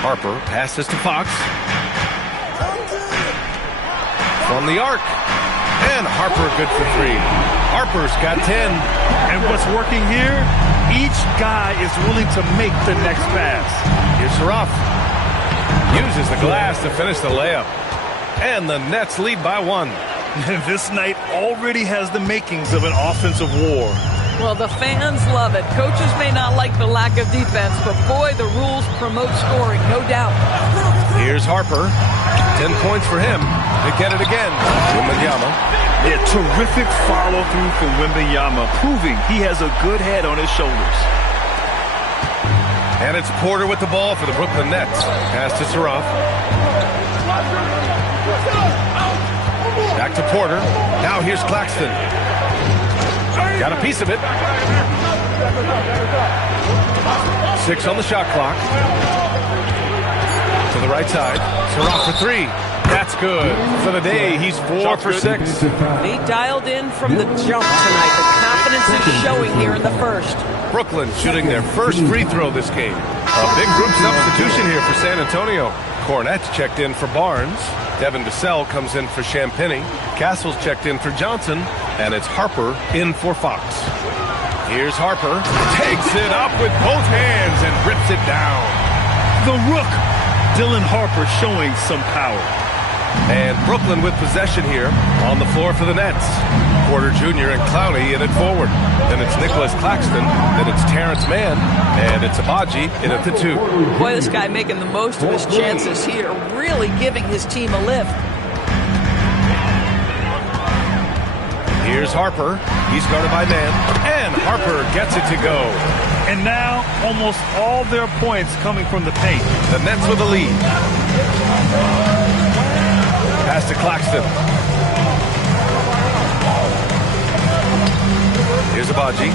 Harper passes to Fox. From the arc. And Harper good for 3. Harper's got 10. And what's working here? Each guy is willing to make the next pass. Here's Saraf. Uses the glass to finish the layup. And the Nets lead by 1. This night already has the makings of an offensive war. Well, the fans love it. Coaches may not like the lack of defense, but boy, the rules promote scoring, no doubt. Here's Harper. 10 points for him. They get it again. Wembanyama. Yeah, terrific follow-through from Wembanyama, proving he has a good head on his shoulders. And it's Porter with the ball for the Brooklyn Nets. Pass to Saraf. Back to Porter. Now here's Claxton. Got a piece of it. 6 on the shot clock. To the right side. Saraf for 3. That's good. For the day, he's 4 for 6. He dialed in from the jump tonight. The confidence is showing here in the first. Brooklyn shooting their first free throw this game. A big group substitution here for San Antonio. Cornette's checked in for Barnes. Devin Vassell comes in for Champagny. Castle's checked in for Johnson. And it's Harper in for Fox. Here's Harper. Takes it up with both hands and rips it down. The Rook. Dylan Harper showing some power. And Brooklyn with possession here on the floor for the Nets. Porter Jr. and Clowney in it forward. Then it's Nicholas Claxton. Then it's Terrence Mann. And it's Abaji in at the 2. Boy, this guy making the most of his chances here. Really giving his team a lift. Here's Harper. He's guarded by Mann. And Harper gets it to go. And now almost all their points coming from the paint. The Nets with the lead. Pass to Claxton. Here's Abaji.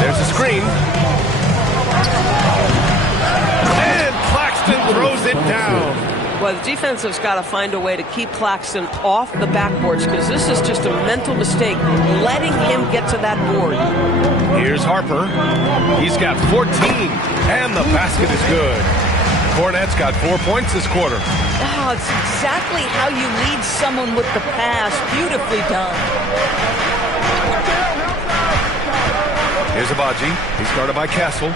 There's a screen. And Claxton throws it down. Well, the defense has got to find a way to keep Claxton off the backboards because this is just a mental mistake, letting him get to that board. Here's Harper. He's got 14, and the basket is good. Cornette's got 4 points this quarter. Oh, it's exactly how you lead someone with the pass. Beautifully done. Here's Abaji. He's guarded by Castle.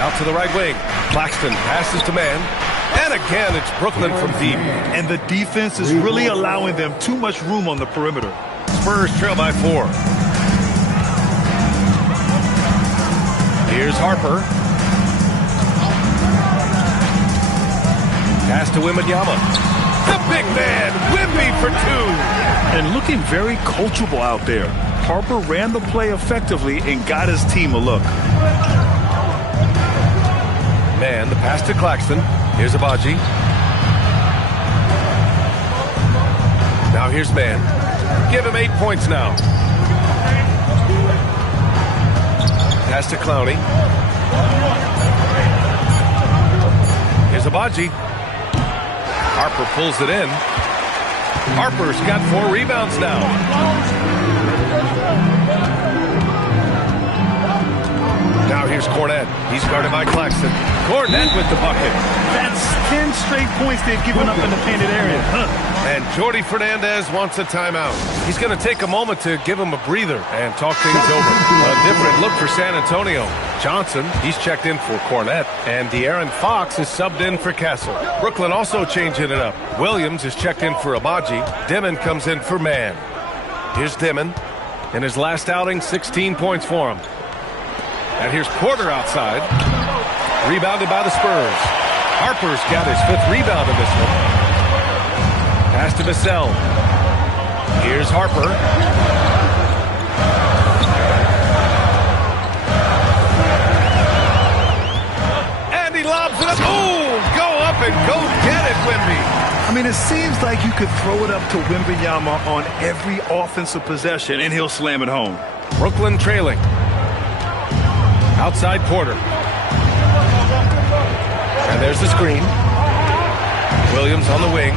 Out to the right wing. Claxton passes to Mann. And again, it's Brooklyn from deep. And the defense is really allowing them too much room on the perimeter. Spurs trail by 4. Here's Harper. Pass to Wembanyama. The big man, Wemby for 2. And looking very coachable out there. Harper ran the play effectively and got his team a look. Man, the pass to Claxton. Here's Abaji. Now here's Mann. Give him 8 points now. Pass to Clowney. Here's Abaji. Harper pulls it in. Harper's got 4 rebounds now. Now here's Cornette. He's guarded by Claxton. Cornette with the bucket. That's 10 straight points they've given up in the painted area. And Jordi Fernandez wants a timeout. He's going to take a moment to give him a breather and talk things over. A different look for San Antonio. Johnson, he's checked in for Cornette. And De'Aaron Fox is subbed in for Castle. Brooklyn also changing it up. Williams is checked in for Abaji. Dimon comes in for Mann. Here's Dimon. In his last outing, 16 points for him. And here's Porter outside. Rebounded by the Spurs. Harper's got his 5th rebound in this one. Pass to Vassell. Here's Harper. it up. Oh, go up and go get it, Wemby. I mean, it seems like you could throw it up to Wembanyama on every offensive possession, and he'll slam it home. Brooklyn trailing. Outside Porter. And there's the screen. Williams on the wing.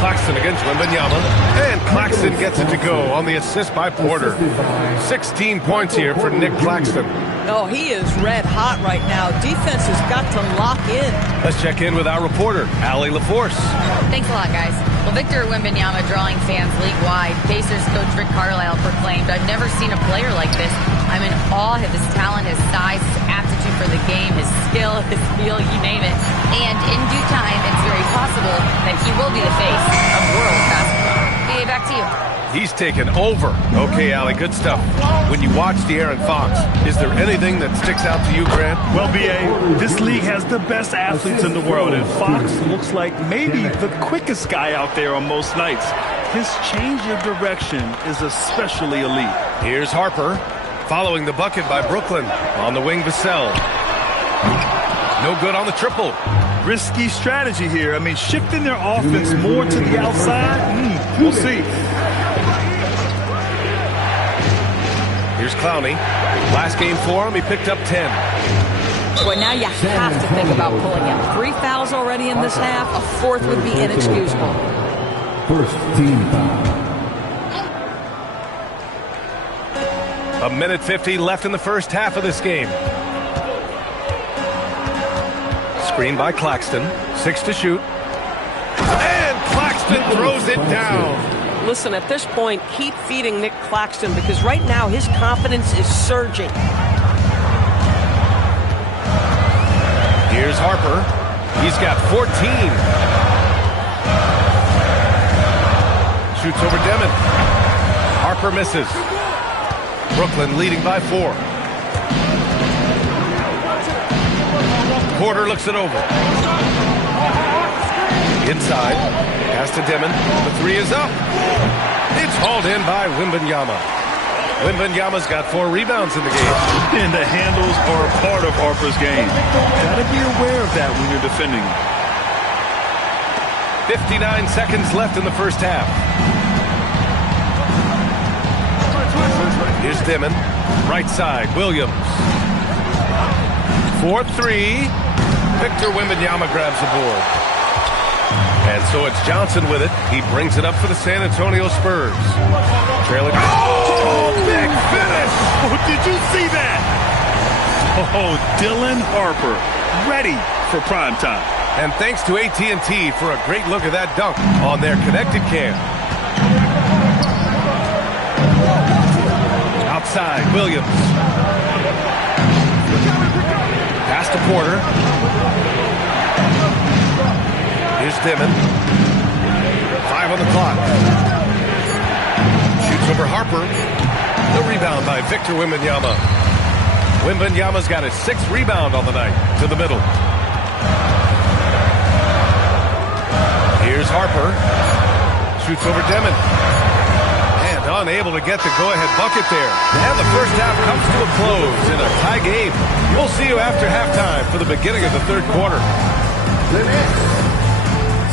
Claxton against Wembanyama. And Claxton gets it to go on the assist by Porter. 16 points here for Nick Claxton. Oh, he is red hot right now. Defense has got to lock in. Let's check in with our reporter, Allie LaForce. Thanks a lot, guys. Well, Victor Wembanyama drawing fans league-wide. Pacers coach Rick Carlisle proclaimed, "I've never seen a player like this. I'm in awe of his talent, his size, his aptitude for the game, his skill, his feel, you name it. And in due time, it's very possible that he will be the face of world basketball." BA, back to you. He's taken over. Okay, Allie, good stuff. When you watch De'Aaron Fox, is there anything that sticks out to you, Grant? Well, BA, this league has the best athletes in the world, and Fox looks like maybe the quickest guy out there on most nights. His change of direction is especially elite. Here's Harper, following the bucket by Brooklyn. On the wing, Vassell. No good on the triple. Risky strategy here. I mean, shifting their offense more to the outside, we'll see. Here's Clowney. Last game for him, he picked up 10. Well, now you have to think about pulling him. 3 fouls already in this half. A fourth would be inexcusable. First team foul. 1:50 left in the first half of this game. Screen by Claxton. 6 to shoot. And Claxton throws it down. Listen, at this point, keep feeding Nick Claxton because right now his confidence is surging. Here's Harper. He's got 14. Shoots over Demon. Harper misses. Brooklyn leading by 4. Porter looks it over. Inside. Pass to Demon. The 3 is up. It's hauled in by Wembanyama. Wembanyama's got 4 rebounds in the game. And the handles are a part of Harper's game. Got to be aware of that when you're defending. 59 seconds left in the first half. Here's Demon. Right side, Williams. 4-3. Victor Wembanyama grabs the board. And so it's Johnson with it. He brings it up for the San Antonio Spurs. Trailing. Oh, big finish! Oh, did you see that? Oh, Dylan Harper, ready for prime time. And thanks to AT&T for a great look at that dunk on their connected cam. Outside, Williams. Pass to Porter. Here's Demon. 5 on the clock. Shoots over Harper. The rebound by Victor Wembanyama. Wembanyama's got his 6th rebound on the night. To the middle. Here's Harper. Shoots over Demon. And unable to get the go-ahead bucket there. And the first half comes to a close in a tie game. We'll see you after halftime for the beginning of the third quarter.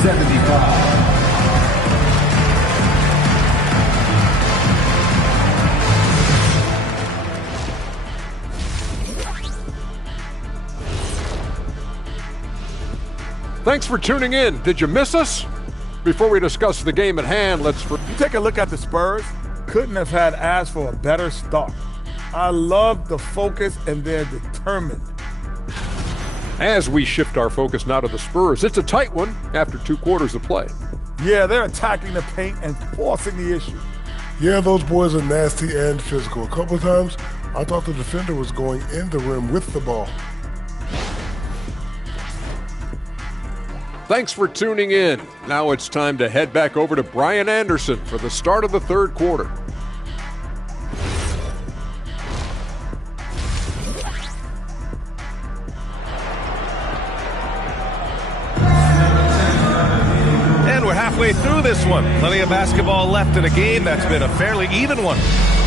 75. Thanks for tuning in. Did you miss us? Before we discuss the game at hand, let's... You take a look at the Spurs. Couldn't have had asked for a better start. I love the focus, and they're determined. As we shift our focus now to the Spurs, it's a tight one after 2 quarters of play. Yeah, they're attacking the paint and forcing the issue. Yeah, those boys are nasty and physical. A couple of times, I thought the defender was going in the rim with the ball. Thanks for tuning in. Now it's time to head back over to Brian Anderson for the start of the third quarter. And we're halfway through this one. Plenty of basketball left in a game that's been a fairly even one.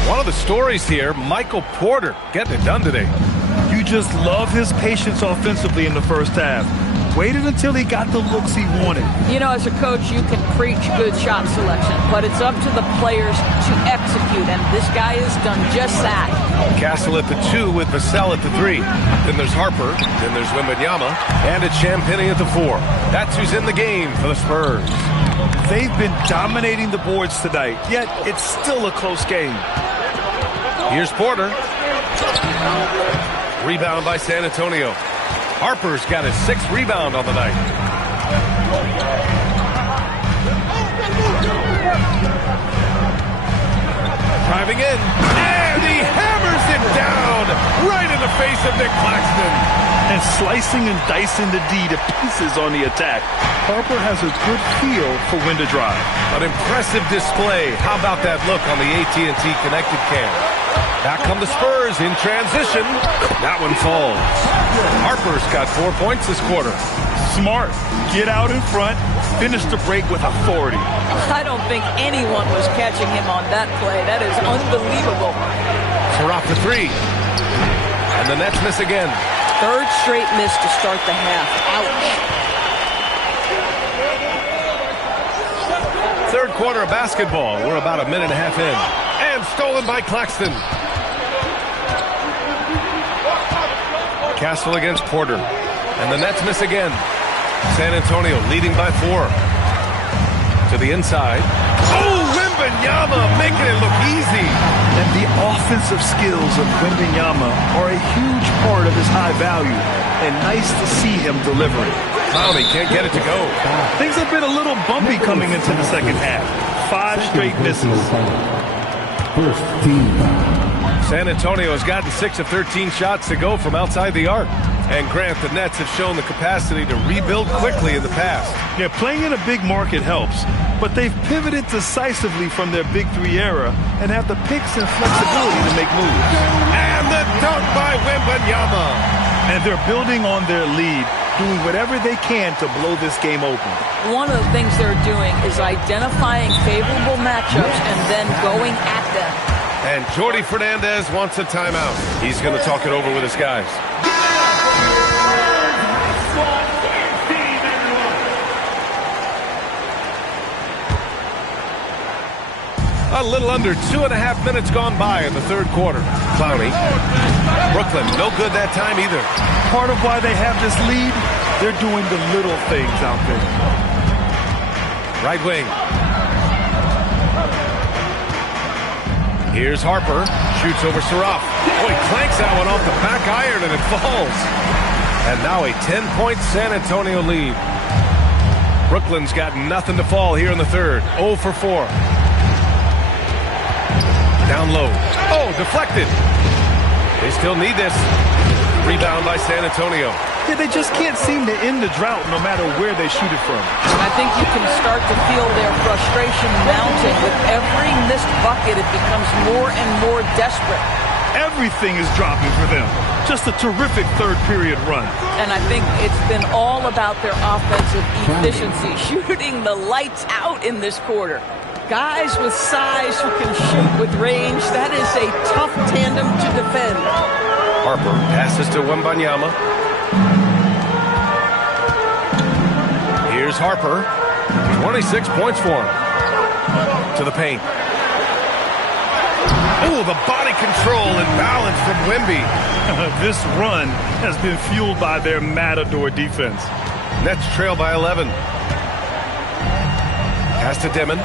One of the stories here, Michael Porter getting it done today. just love his patience offensively in the first half. Waited until he got the looks he wanted. You know, as a coach, you can preach good shot selection, but it's up to the players to execute, and this guy has done just that. Castle at the 2 with Vassell at the 3. Then there's Harper. Then there's Wembanyama. And it's Champagnie at the 4. That's who's in the game for the Spurs. They've been dominating the boards tonight, yet it's still a close game. Here's Porter. Rebound by San Antonio. Harper's got his 6th rebound on the night. Driving in, and he hammers it down right in the face of Nick Claxton. And slicing and dicing the D to pieces on the attack. Harper has a good feel for when to drive. An impressive display. How about that look on the AT&T connected cam? Back come the Spurs in transition. That one falls. Harper's got 4 points this quarter. Smart. Get out in front. Finish the break with authority. I don't think anyone was catching him on that play. That is unbelievable. Surratt for 3. And the Nets miss again. 3rd straight miss to start the half. Ouch. 3rd quarter of basketball. We're about a minute and a half in. And stolen by Claxton. Castle against Porter. And the Nets miss again. San Antonio leading by 4. To the inside. Oh, Wembanyama making it look easy. And the offensive skills of Wembanyama are a huge part of his high value. And nice to see him delivering. Clowney can't get it to go. Things have been a little bumpy coming into the second half. 5 straight misses. First team foul. San Antonio has gotten 6 of 13 shots to go from outside the arc. And Grant, the Nets have shown the capacity to rebuild quickly in the past. Yeah, playing in a big market helps, but they've pivoted decisively from their Big 3 era and have the picks and flexibility to make moves. And the dunk by Wembanyama. And they're building on their lead, doing whatever they can to blow this game open. One of the things they're doing is identifying favorable matchups and then going at them. And Jordi Fernandez wants a timeout. He's going to talk it over with his guys. A little under 2.5 minutes gone by in the 3rd quarter. Clowney. Brooklyn, no good that time either. Part of why they have this lead, they're doing the little things out there. Right wing. Here's Harper. Shoots over Surratt. Oh, he clanks that one off the back iron and it falls. And now a 10-point San Antonio lead. Brooklyn's got nothing to fall here in the 3rd. 0 for 4. Down low. Oh, deflected. They still need this. Rebound by San Antonio. Yeah, they just can't seem to end the drought no matter where they shoot it from. I think you can start to feel their frustration mounting. With every missed bucket, it becomes more and more desperate. Everything is dropping for them. Just a terrific 3rd period run. And I think it's been all about their offensive efficiency, shooting the lights out in this quarter. Guys with size who can shoot with range, that is a tough tandem to defend. Harper passes to Wembanyama. Here's Harper. 26 points for him. To the paint. Oh, the body control and balance from Wemby. This run has been fueled by their Matador defense. Nets trail by 11. Pass to Demon.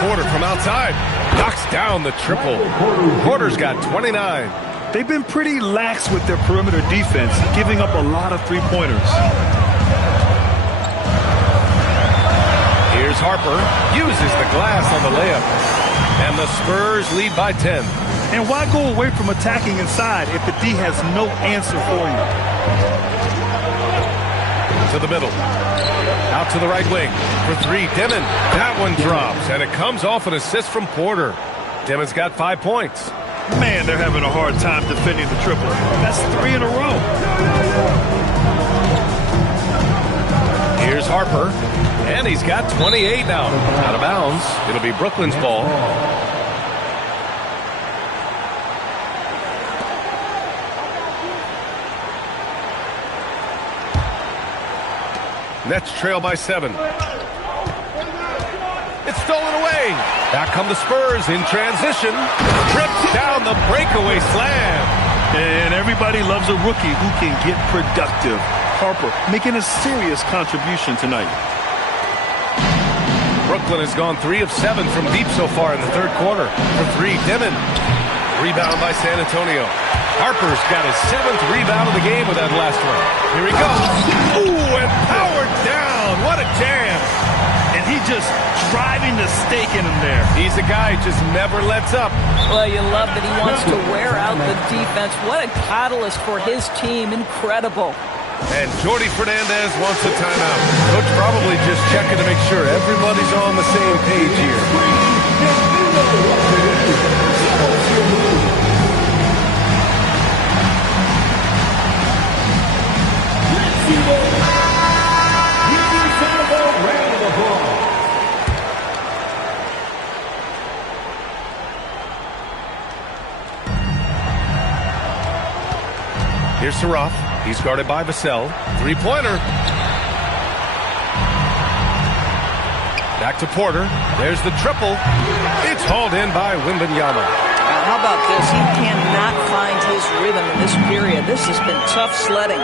Porter from outside. Knocks down the triple. Porter's got 29. They've been pretty lax with their perimeter defense, giving up a lot of 3-pointers. Here's Harper. Uses the glass on the layup. And the Spurs lead by 10. And why go away from attacking inside if the D has no answer for you? To the middle. Out to the right wing. For 3, Demon. That one drops, and it comes off an assist from Porter. Demon's got 5 points. Man, they're having a hard time defending the triple. That's 3 in a row. Here's Harper. And he's got 28 now. Out of bounds. It'll be Brooklyn's ball. Nets trail by 7. It's stolen away. Back come the Spurs in transition. Trips down the breakaway slam. And everybody loves a rookie who can get productive. Harper making a serious contribution tonight. Brooklyn has gone 3 of 7 from deep so far in the third quarter. For 3, Dimon. Rebound by San Antonio. Harper's got his 7th rebound of the game with that last one. Here he goes. Ooh, and powered down. What a jam. And he just driving the stake in him there. He's a guy who just never lets up. Well, you love that he wants to wear out the defense. What a catalyst for his team. Incredible. And Jordi Fernandez wants a timeout. Coach probably just checking to make sure everybody's on the same page here. Here's Saraf. He's guarded by Vassell. Three-pointer. Back to Porter. There's the triple. It's hauled in by Wembanyama. How about this? He cannot find his rhythm in this period. This has been tough sledding.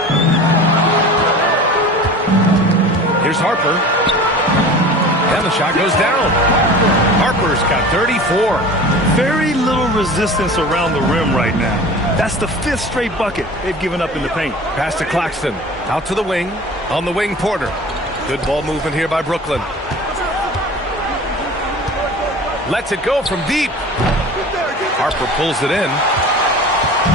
Here's Harper. And the shot goes down. Harper's got 34. Very little resistance around the rim right now. That's the 5th straight bucket they've given up in the paint. Pass to Claxton. Out to the wing. On the wing, Porter. Good ball movement here by Brooklyn. Lets it go from deep. Harper pulls it in.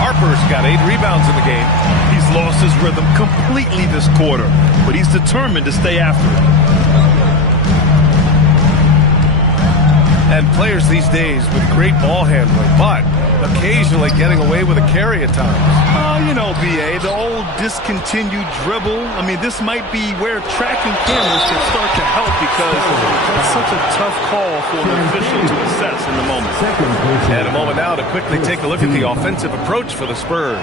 Harper's got 8 rebounds in the game. He's lost his rhythm completely this quarter, but he's determined to stay after it. And players these days with great ball handling, but occasionally getting away with a carry at times. Oh, you know, B.A., the old discontinued dribble. I mean, this might be where tracking cameras can start to help because it's such a tough call for an official to assess in the moment. And a moment now to quickly take a look at the offensive approach for the Spurs.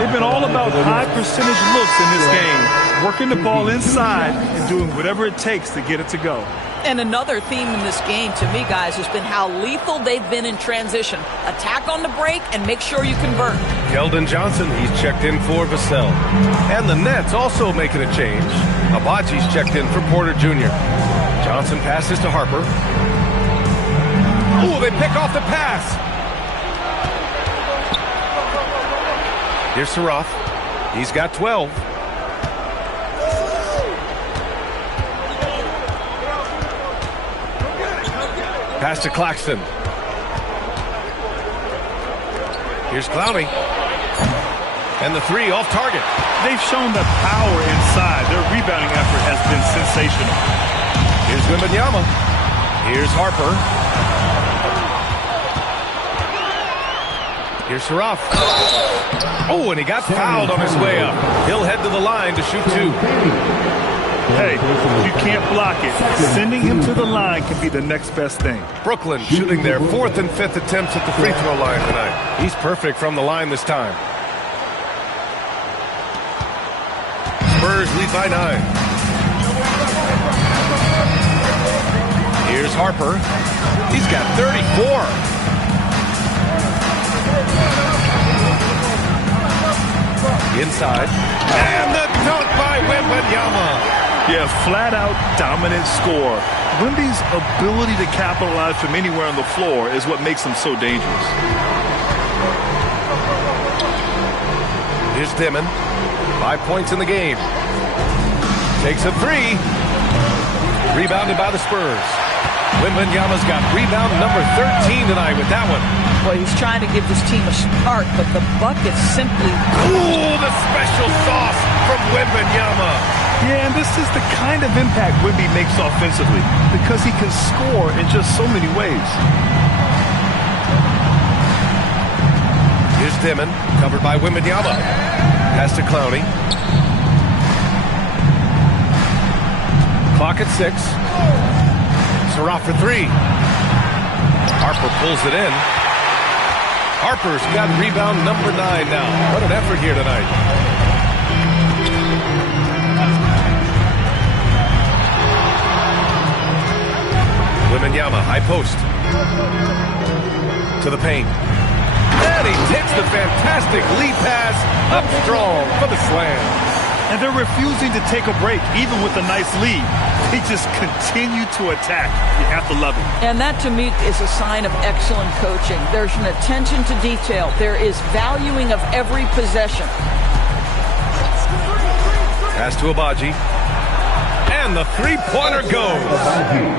They've been all about high percentage looks in this game, working the ball inside and doing whatever it takes to get it to go. And another theme in this game, to me, guys, has been how lethal they've been in transition. Attack on the break and make sure you convert. Keldon Johnson, he's checked in for Vassell. And the Nets also making a change. Abaji's checked in for Porter Jr. Johnson passes to Harper. Ooh, they pick off the pass. Here's Saraf. He's got 12. Pass to Claxton. Here's Clowney. And the 3 off target. They've shown the power inside. Their rebounding effort has been sensational. Here's Wembanyama. Here's Harper. Here's Saraf. Oh, and he got fouled on his way up. He'll head to the line to shoot 2. Hey, you can't block it. Sending him to the line can be the next best thing. Brooklyn shooting their 4th and 5th attempts at the free throw line tonight. He's perfect from the line this time. Spurs lead by 9. Here's Harper. He's got 34. Inside. And the dunk by Wembanyama. Yeah, flat-out dominant score. Wemby's ability to capitalize from anywhere on the floor is what makes him so dangerous. Here's Dimon. 5 points in the game. Takes a 3. Rebounded by the Spurs. Wembanyama's got rebound number 13 tonight with that one. Well, he's trying to give this team a spark, but the bucket simply... Ooh, the special sauce from Wembanyama. Yeah, and this is the kind of impact Wemby makes offensively because he can score in just so many ways. Here's Dimon, covered by Wembanyama. Pass to Clowney. Clock at 6. Saraf for 3. Harper pulls it in. Harper's got rebound number 9 now. What an effort here tonight. Wembanyama, high post. To the paint. And he takes the fantastic lead pass up strong for the slam. And they're refusing to take a break, even with a nice lead. They just continue to attack. You have to love it. And that, to me, is a sign of excellent coaching. There's an attention to detail. There is valuing of every possession. Pass to Abaji. And the three-pointer goes.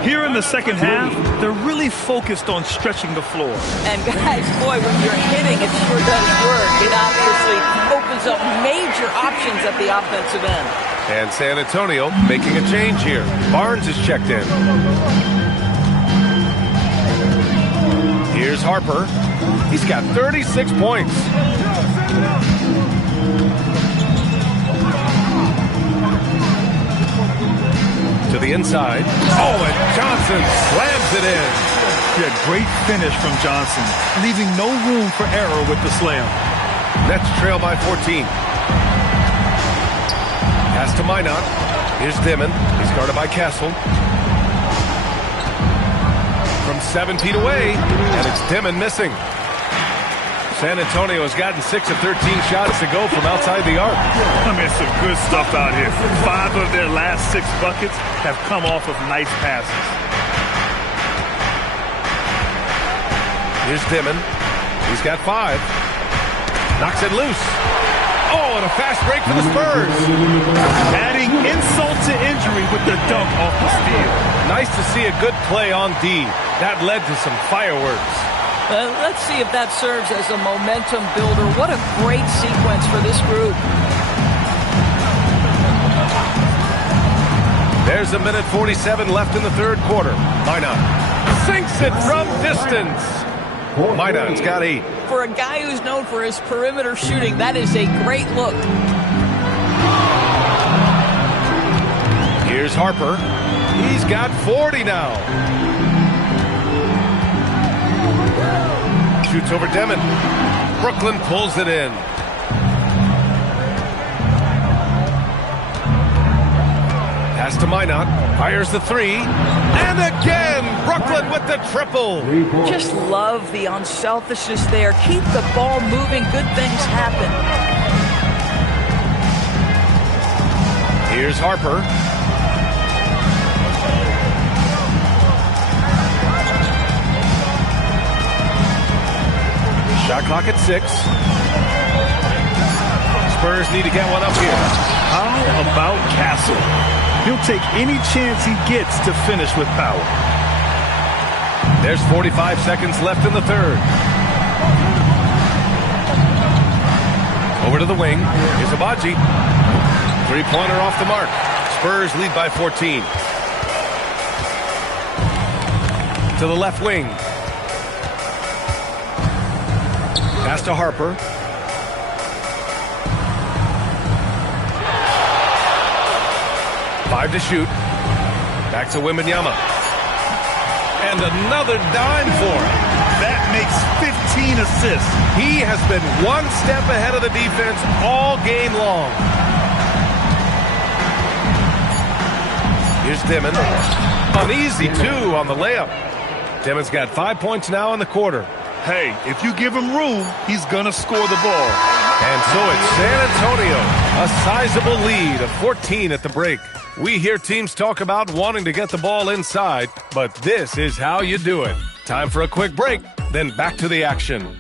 Here in the second half, they're really focused on stretching the floor. And guys, boy, when you're hitting, it sure does work. It obviously opens up major options at the offensive end. And San Antonio making a change here. Barnes is checked in. Here's Harper. He's got 36 points. To the inside. Oh, and Johnson slams it in. Yeah, great finish from Johnson, leaving no room for error with the slam. Nets trail by 14. Pass to Minot. Here's Dimon. He's guarded by Castle. From 7 feet away, and it's Dimon missing. San Antonio has gotten 6 of 13 shots to go from outside the arc. I mean, some good stuff out here. 5 of their last 6 buckets have come off of nice passes. Here's Dimon. He's got 5. Knocks it loose. Oh, and a fast break for the Spurs. Adding insult to injury with the dunk off the steal. Nice to see a good play on D. That led to some fireworks. Let's see if that serves as a momentum builder. What a great sequence for this group. There's a minute 47 left in the third quarter. Minot sinks it from distance. Minot's got 8. For a guy who's known for his perimeter shooting, that is a great look. Here's Harper. He's got 40 now. Shoots over Demon. Brooklyn pulls it in. Pass to Minot. Fires the 3. And again, Brooklyn with the triple. Just love the unselfishness there. Keep the ball moving. Good things happen. Here's Harper. Shot clock at 6. Spurs need to get one up here. How about Castle? He'll take any chance he gets to finish with power. There's 45 seconds left in the third. Over to the wing. Here's Abaji. Three-pointer off the mark. Spurs lead by 14. To the left wing. Pass to Harper. Five to shoot. Back to Wembanyama. And another dime for him. That makes 15 assists. He has been one step ahead of the defense all game long. Here's Dimon. An easy 2 on the layup. Dimon's got 5 points now in the quarter. Hey, if you give him room, he's going to score the ball. And so it's San Antonio, a sizable lead of 14 at the break. We hear teams talk about wanting to get the ball inside, but this is how you do it. Time for a quick break, then back to the action.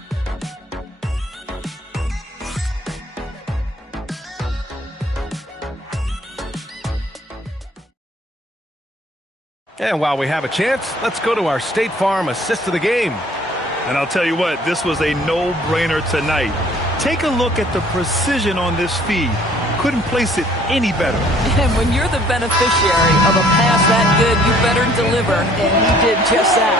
And while we have a chance, let's go to our State Farm assist of the game. And I'll tell you what, this was a no-brainer tonight. Take a look at the precision on this feed. Couldn't place it any better. And when you're the beneficiary of a pass that good, you better deliver, and he did just that.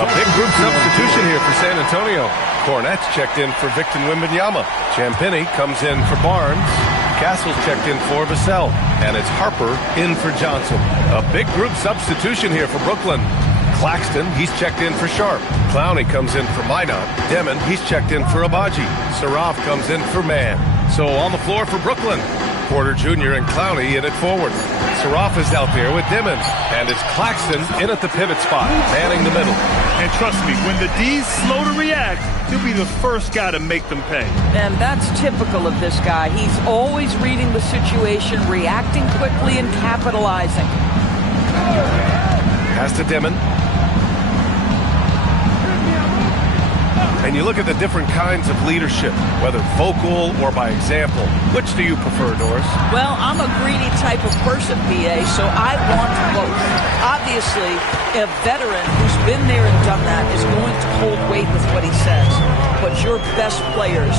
A big group substitution here for San Antonio. Cornette's checked in for Victor Wembanyama. Champagny comes in for Barnes. Castle's checked in for Vassell. And it's Harper in for Johnson. A big group substitution here for Brooklyn. Claxton, he's checked in for Sharp. Clowney comes in for Minot. Demon, he's checked in for Abaji. Saraf comes in for Mann. So on the floor for Brooklyn, Porter Jr. and Clowney in it forward. Saroff is out there with Dimon. And it's Claxton in at the pivot spot, manning the middle. And trust me, when the D's slow to react, he'll be the first guy to make them pay. And that's typical of this guy. He's always reading the situation, reacting quickly, and capitalizing. Pass to Dimon. And you look at the different kinds of leadership, whether vocal or by example. Which do you prefer, Doris? Well, I'm a greedy type of person, BA, so I want both. Obviously, a veteran who's been there and done that is going to hold weight with what he says. But your best players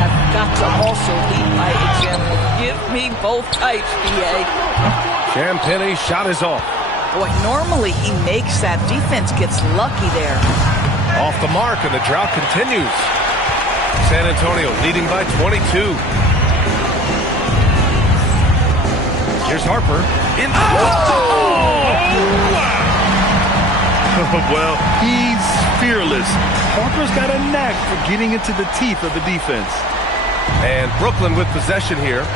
have got to also lead by example. Give me both types, BA. Champagne's shot is off. Boy, normally he makes that. Defense gets lucky there. Off the mark, and the drought continues. San Antonio leading by 22. Here's Harper. Well, he's fearless. Harper's got a knack for getting into the teeth of the defense. And Brooklyn with possession here.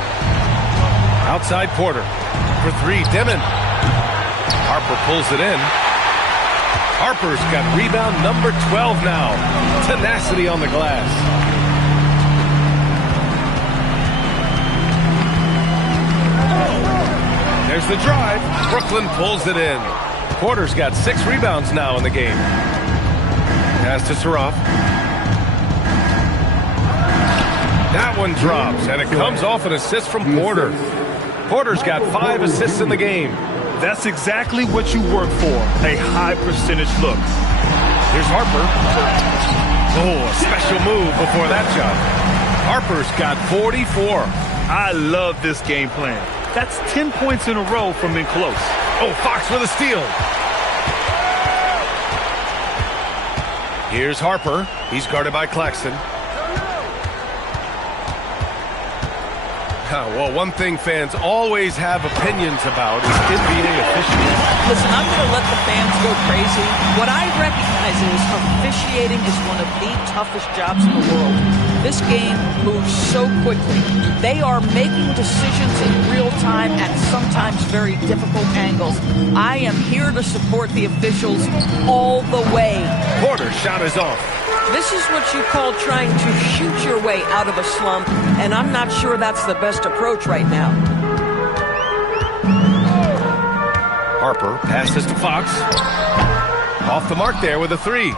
Outside Porter. For three, Dimon. Harper pulls it in. Harper's got rebound number 12 now. Tenacity on the glass. There's the drive. Brooklyn pulls it in. Porter's got 6 rebounds now in the game. Pass to Saroff. That one drops, and it comes off an assist from Porter. Porter's got 5 assists in the game. That's exactly what you work for, a high percentage look. Here's Harper. Oh, a special move before that shot. Harper's got 44. I love this game plan. That's 10 points in a row from in close. Oh, Fox with a steal. Here's Harper. He's guarded by Claxton. Well, one thing fans always have opinions about is NBA officiating. Listen, I'm going to let the fans go crazy. What I recognize is officiating is one of the toughest jobs in the world. This game moves so quickly. They are making decisions in real time at sometimes very difficult angles. I am here to support the officials all the way. Porter's shot is off. This is what you call trying to shoot your way out of a slump, and I'm not sure that's the best approach right now. Harper passes to Fox. Off the mark there with a 3.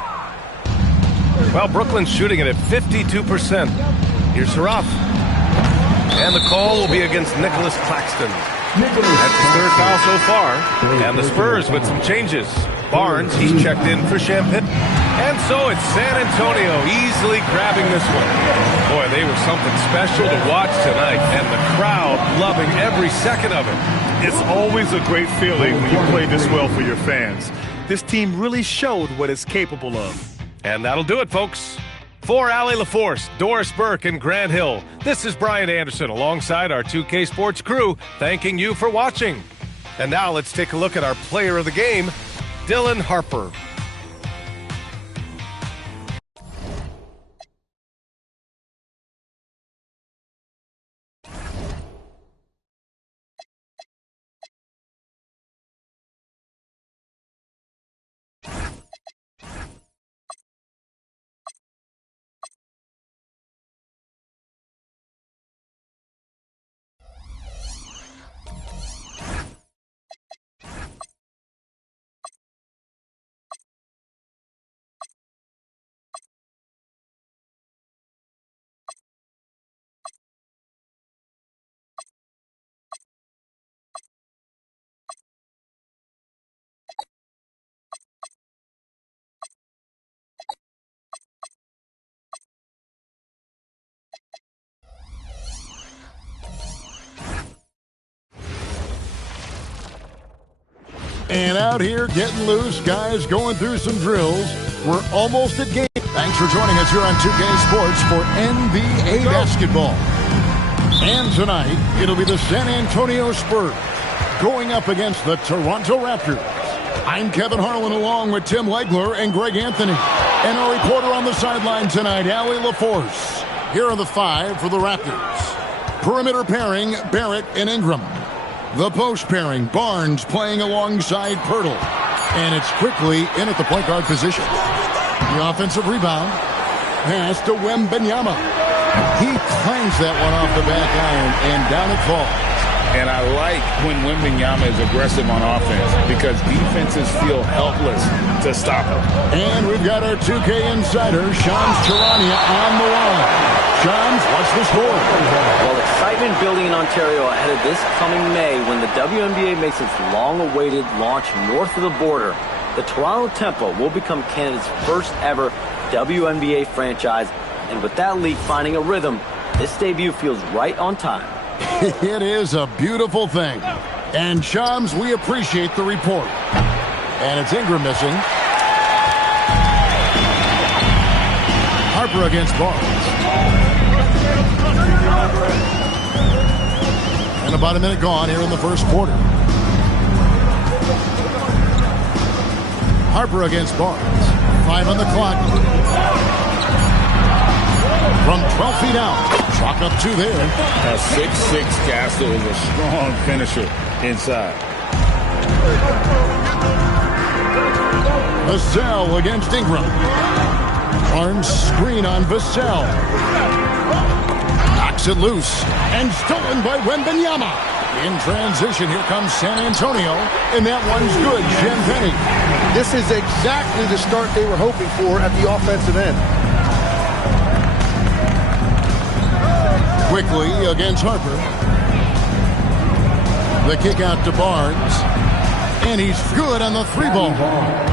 Well, Brooklyn's shooting it at 52%. Here's Saroff. And the call will be against Nicholas Claxton. That's his 3rd foul so far. And the Spurs with some changes. Barnes, he's checked in for Champagne. And so it's San Antonio easily grabbing this one. Boy, they were something special to watch tonight, and the crowd loving every second of it. It's always a great feeling when you play this well for your fans. This team really showed what it's capable of. And that'll do it, folks. For Allie LaForce, Doris Burke, and Grant Hill, this is Brian Anderson alongside our 2K Sports crew, thanking you for watching. And now let's take a look at our player of the game, Dylan Harper. And out here getting loose, guys going through some drills. We're almost at game. Thanks for joining us here on 2K Sports for NBA basketball. And tonight, it'll be the San Antonio Spurs going up against the Toronto Raptors. I'm Kevin Harlan along with Tim Legler and Greg Anthony. And our reporter on the sideline tonight, Allie LaForce. Here are the 5 for the Raptors. Perimeter pairing, Barrett and Ingram. The post pairing, Barnes playing alongside Pirtle. And it's quickly in at the point guard position. The offensive rebound. Pass to Wembanyama. He clangs that one off the back iron, and down it falls. And I like when Wembanyama is aggressive on offense because defenses feel helpless to stop him. And we've got our 2K insider, Shams Charania, on the line. Shams, what's the score? Well, excitement building in Ontario ahead of this coming May when the WNBA makes its long-awaited launch north of the border. The Toronto Tempo will become Canada's first ever WNBA franchise. And with that league finding a rhythm, this debut feels right on time. It is a beautiful thing. And Shams, we appreciate the report. And it's Ingram missing. Harper against Barnes. And about a minute gone here in the first quarter. Harper against Barnes. 5 on the clock. From 12 feet out. Chalk up 2 there. A 6'6" Castle is a strong finisher inside. Vassell against Ingram. Barnes screen on Vassell. Knocks it loose. And stolen by Wembanyama. In transition, here comes San Antonio. And that one's good. Champagny. This is exactly the start they were hoping for at the offensive end. Quickly against Harper. The kick out to Barnes. And he's good on the 3-ball.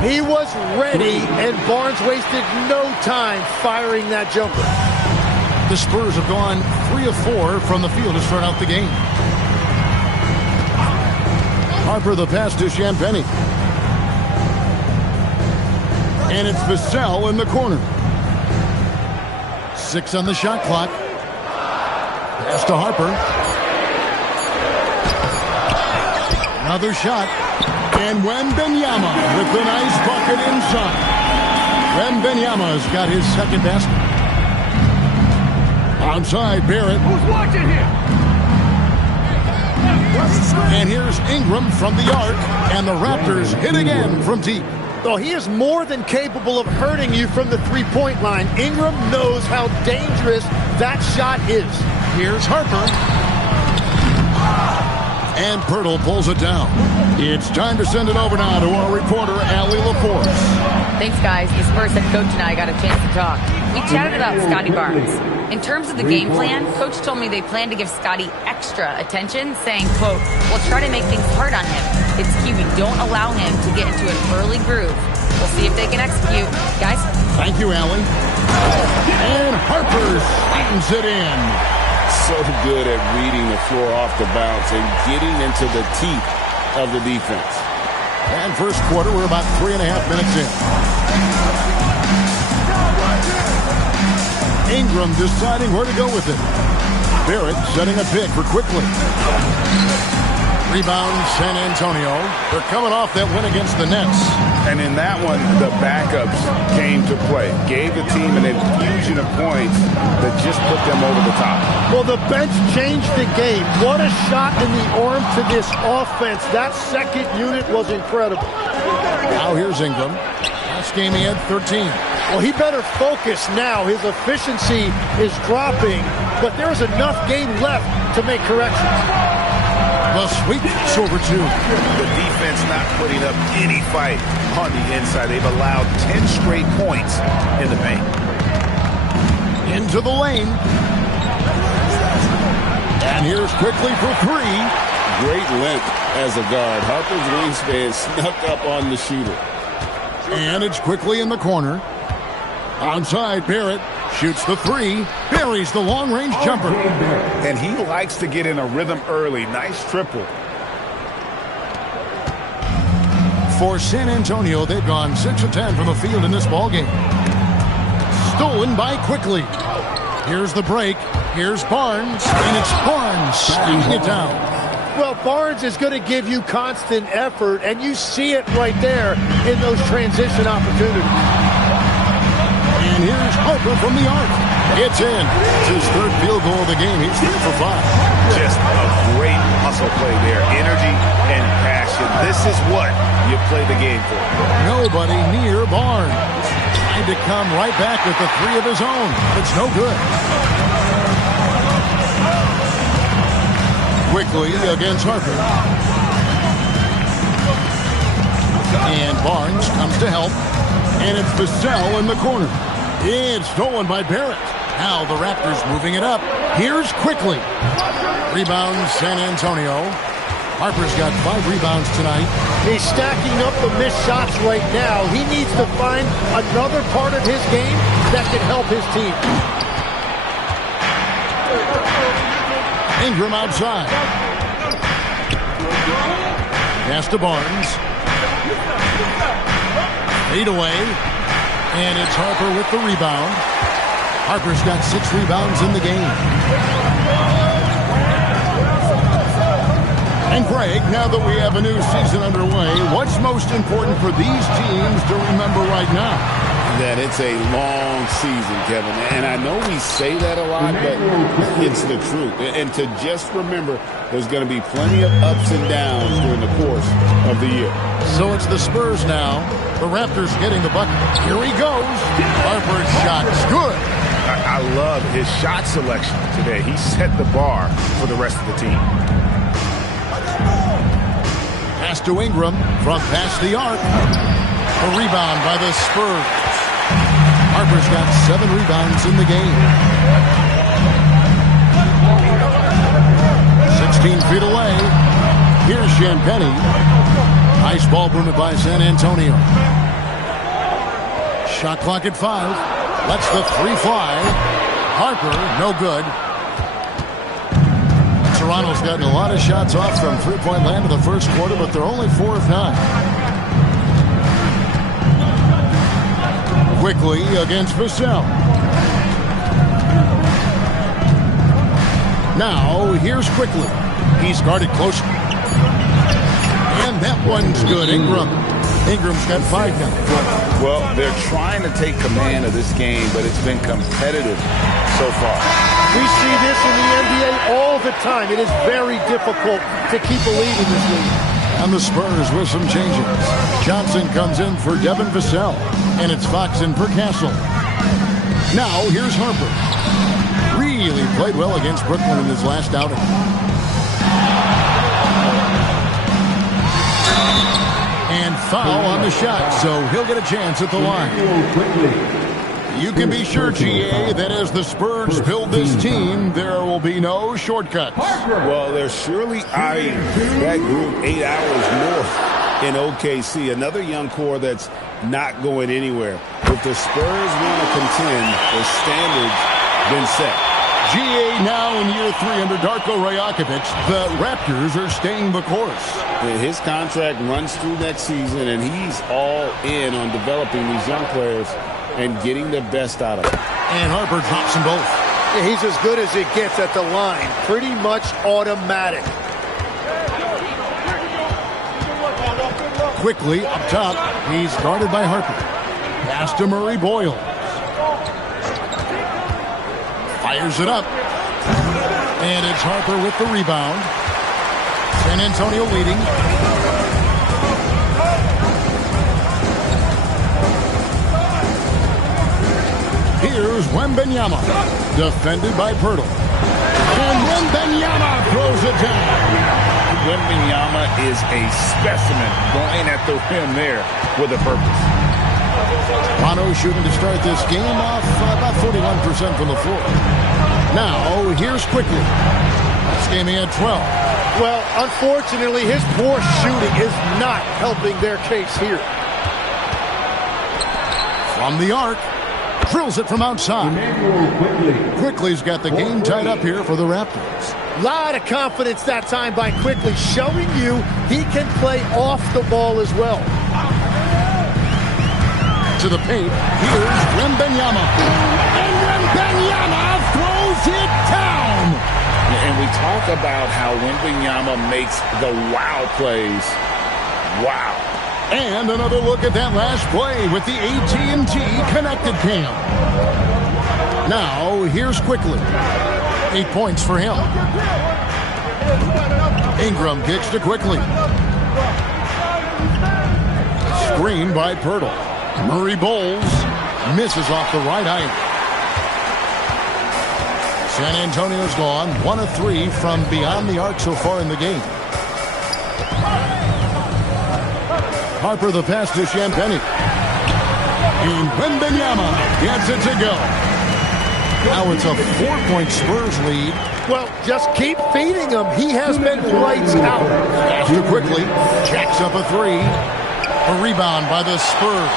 He was ready, and Barnes wasted no time firing that jumper. The Spurs have gone 3 of 4 from the field to start out the game. Harper the pass to Champagny. And it's Vassell in the corner. 6 on the shot clock. Pass to Harper. Another shot. And Wembanyama with the nice bucket inside. Wembanyama's got his second basket. Outside, Barrett. Who's watching here? And here's Ingram from the arc. And the Raptors hit again from deep. Oh, he is more than capable of hurting you from the three-point line. Ingram knows how dangerous that shot is. Here's Harper. And Pirtle pulls it down. It's time to send it over now to our reporter, Allie LaForce. Thanks, guys. The Spurs head coach and I got a chance to talk. We chatted about Scotty Barnes. In terms of the game plan, Coach told me they plan to give Scotty extra attention, saying, quote, we'll try to make things hard on him. It's key we don't allow him to get into an early groove. We'll see if they can execute. Guys? Thank you, Allie. And Harper slams it in. So good at reading the floor off the bounce and getting into the teeth of the defense. And first quarter, we're about 3.5 minutes in. Ingram deciding where to go with it. Barrett setting a pick for Quickly. Rebound, San Antonio. They're coming off that win against the Nets. And in that one, the backups came to play. Gave the team an infusion of points that just put them over the top. Well, the bench changed the game. What a shot in the arm to this offense. That second unit was incredible. Now here's Ingram. Last game he had 13. Well, he better focus now. His efficiency is dropping, but there's enough game left to make corrections. The sweep, it's over 2. The defense not putting up any fight on the inside. They've allowed 10 straight points in the paint. Into the lane. And here's Quickly for 3. Great length as a guard. Harper's wingspan snuck up on the shooter. And it's Quickly in the corner. Outside, Barrett shoots the 3, buries the long-range jumper. And he likes to get in a rhythm early. Nice triple. For San Antonio, they've gone 6 of 10 from the field in this ballgame. Stolen by Quickly. Here's the break. Here's Barnes. And it's Barnes sliding it down. Well, Barnes is going to give you constant effort, and you see it right there in those transition opportunities. And here's Harper from the arc. It's in. It's his third field goal of the game. He's 3 for 5. Just a great hustle play there. Energy and passion. This is what you play the game for. Nobody near Barnes. Trying to come right back with the 3 of his own. It's no good. Quickly against Harper. And Barnes comes to help. And it's Vassell in the corner. It's stolen by Barrett. Now the Raptors moving it up. Here's Quickly. Rebound San Antonio. Harper's got 5 rebounds tonight. He's stacking up the missed shots right now. He needs to find another part of his game that can help his team. Ingram outside. Pass to Barnes. Fade away. And it's Harper with the rebound. Harper's got 6 rebounds in the game. And Greg, now that we have a new season underway, what's most important for these teams to remember right now? That it's a long season, Kevin. And I know we say that a lot, but it's the truth. And to just remember, there's going to be plenty of ups and downs during the course of the year. So it's the Spurs now. The Raptors getting the bucket. Here he goes. Harper's shot is good. I love his shot selection today. He set the bar for the rest of the team. Pass to Ingram from past the arc. A rebound by the Spurs. Harper's got 7 rebounds in the game. 16 feet away. Here's Champagny. Nice ball movement by San Antonio. Shot clock at 5. Lets the 3 fly. Harper, no good. Toronto's gotten a lot of shots off from three-point land in the first quarter, but they're only 4 of 9. Quickly against Vassell. Now, here's Quickly. He's guarded closely. And that one's good. Ingram's got 5 now. Well, they're trying to take command of this game, but it's been competitive so far. We see this in the NBA all the time. It is very difficult to keep a lead in this league. And the Spurs with some changes. Johnson comes in for Devin Vassell. And it's Fox in for Castle. Now, here's Harper. Really played well against Brooklyn in his last outing. And foul on the shot, so he'll get a chance at the line. You can be sure, GA, that as the Spurs build this team, there will be no shortcuts. Well, they're surely eyeing that group 8 hours north in OKC. Another young core that's not going anywhere. If the Spurs want to contend, the standard's been set. GA now in year 3 under Darko Rajakovic. The Raptors are staying the course. His contract runs through next season, and he's all in on developing these young players and getting the best out of them. And Harper drops them both. Yeah, he's as good as it gets at the line. Pretty much automatic. Quickly up top, he's guarded by Harper. Pass to Murray Boyle. Fires it up. And it's Harper with the rebound. San Antonio leading. Here's Wembanyama. Defended by Pirtle. And Wembanyama throws it down. Wembanyama is a specimen going at the rim there with a purpose. Toronto shooting to start this game off about 41% from the floor. Now, here's Quickly. This game he had 12. Well, unfortunately, his poor shooting is not helping their case here. From the arc. Drills it from outside. Quickly's got the game tied up here for the Raptors. Lot of confidence that time by Quickly, showing you he can play off the ball as well. To the paint, here's Wembanyama. And Wembanyama throws it down. And we talk about how Wembanyama makes the wow plays. Wow. And another look at that last play with the AT&T connected cam. Now, here's Quickly. 8 points for him. Ingram kicks to Quickly. Screen by Pirtle. Murray bowls. Misses off the right iron. San Antonio's gone 1 of 3 from beyond the arc so far in the game. Harper the pass to Champagnie. And Wembanyama gets it to go. Now it's a 4-point Spurs lead. Well, just keep feeding him. He has been lights out. Pass to Quickly. Jacks up a 3. A rebound by the Spurs.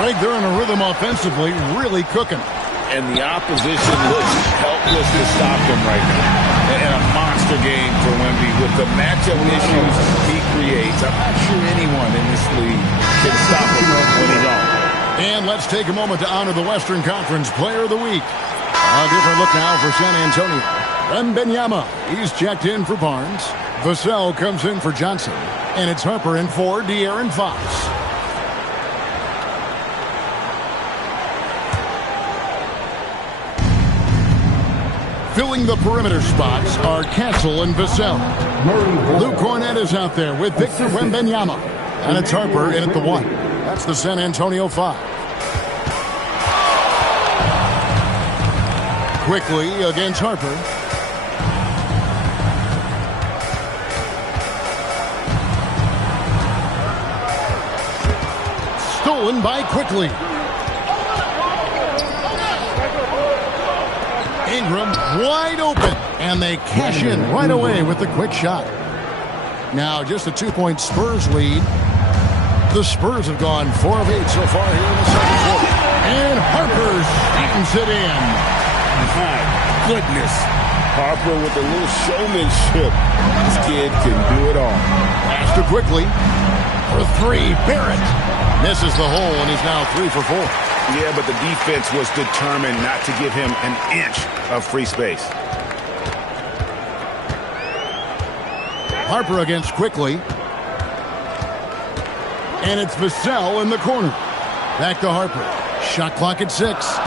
Greg, they're in a rhythm offensively, really cooking. And the opposition looks helpless to stop them right now. And a monster game for Wemby with the matchup issues he creates. I'm not sure anyone in this league can stop him when he's on. And let's take a moment to honor the Western Conference Player of the Week. A different look now for San Antonio. Wembanyama, he's checked in for Barnes. Vassell comes in for Johnson. And it's Harper in for De'Aaron Fox. Filling the perimeter spots are Castle and Vassell. Luke Cornett is out there with Victor Wembanyama. And it's Harper in at the 1. That's the San Antonio 5. Quickly against Harper. Stolen by Quickly. Ingram wide open, and they cash in right away with the quick shot. Now just a 2-point Spurs lead. The Spurs have gone 4 of 8 so far here in the second quarter. And Harper slams it in. My goodness. Harper with a little showmanship. This kid can do it all. Pass to Quickly. For 3, Barrett. Misses the hole, and he's now 3 for 4. Yeah, but the defense was determined not to give him an inch of free space. Harper against Quickly. And it's Vassell in the corner. Back to Harper. Shot clock at 6.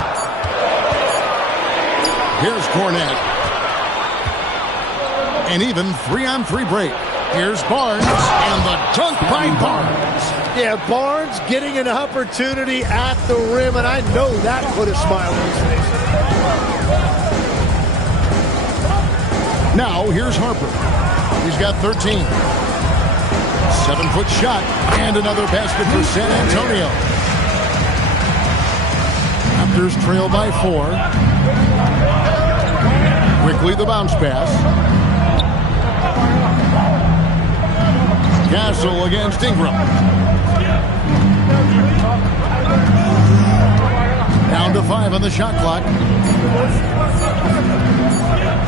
Here's Cornett. And even 3-on-3 break. Here's Barnes. And the dunk by Barnes. Yeah, Barnes getting an opportunity at the rim, and I know that put a smile on his face. Now, here's Harper. He's got 13. 7-foot shot, and another basket for San Antonio. Raptors trail by 4. Quickly the bounce pass. Castle against Ingram. Down to 5 on the shot clock.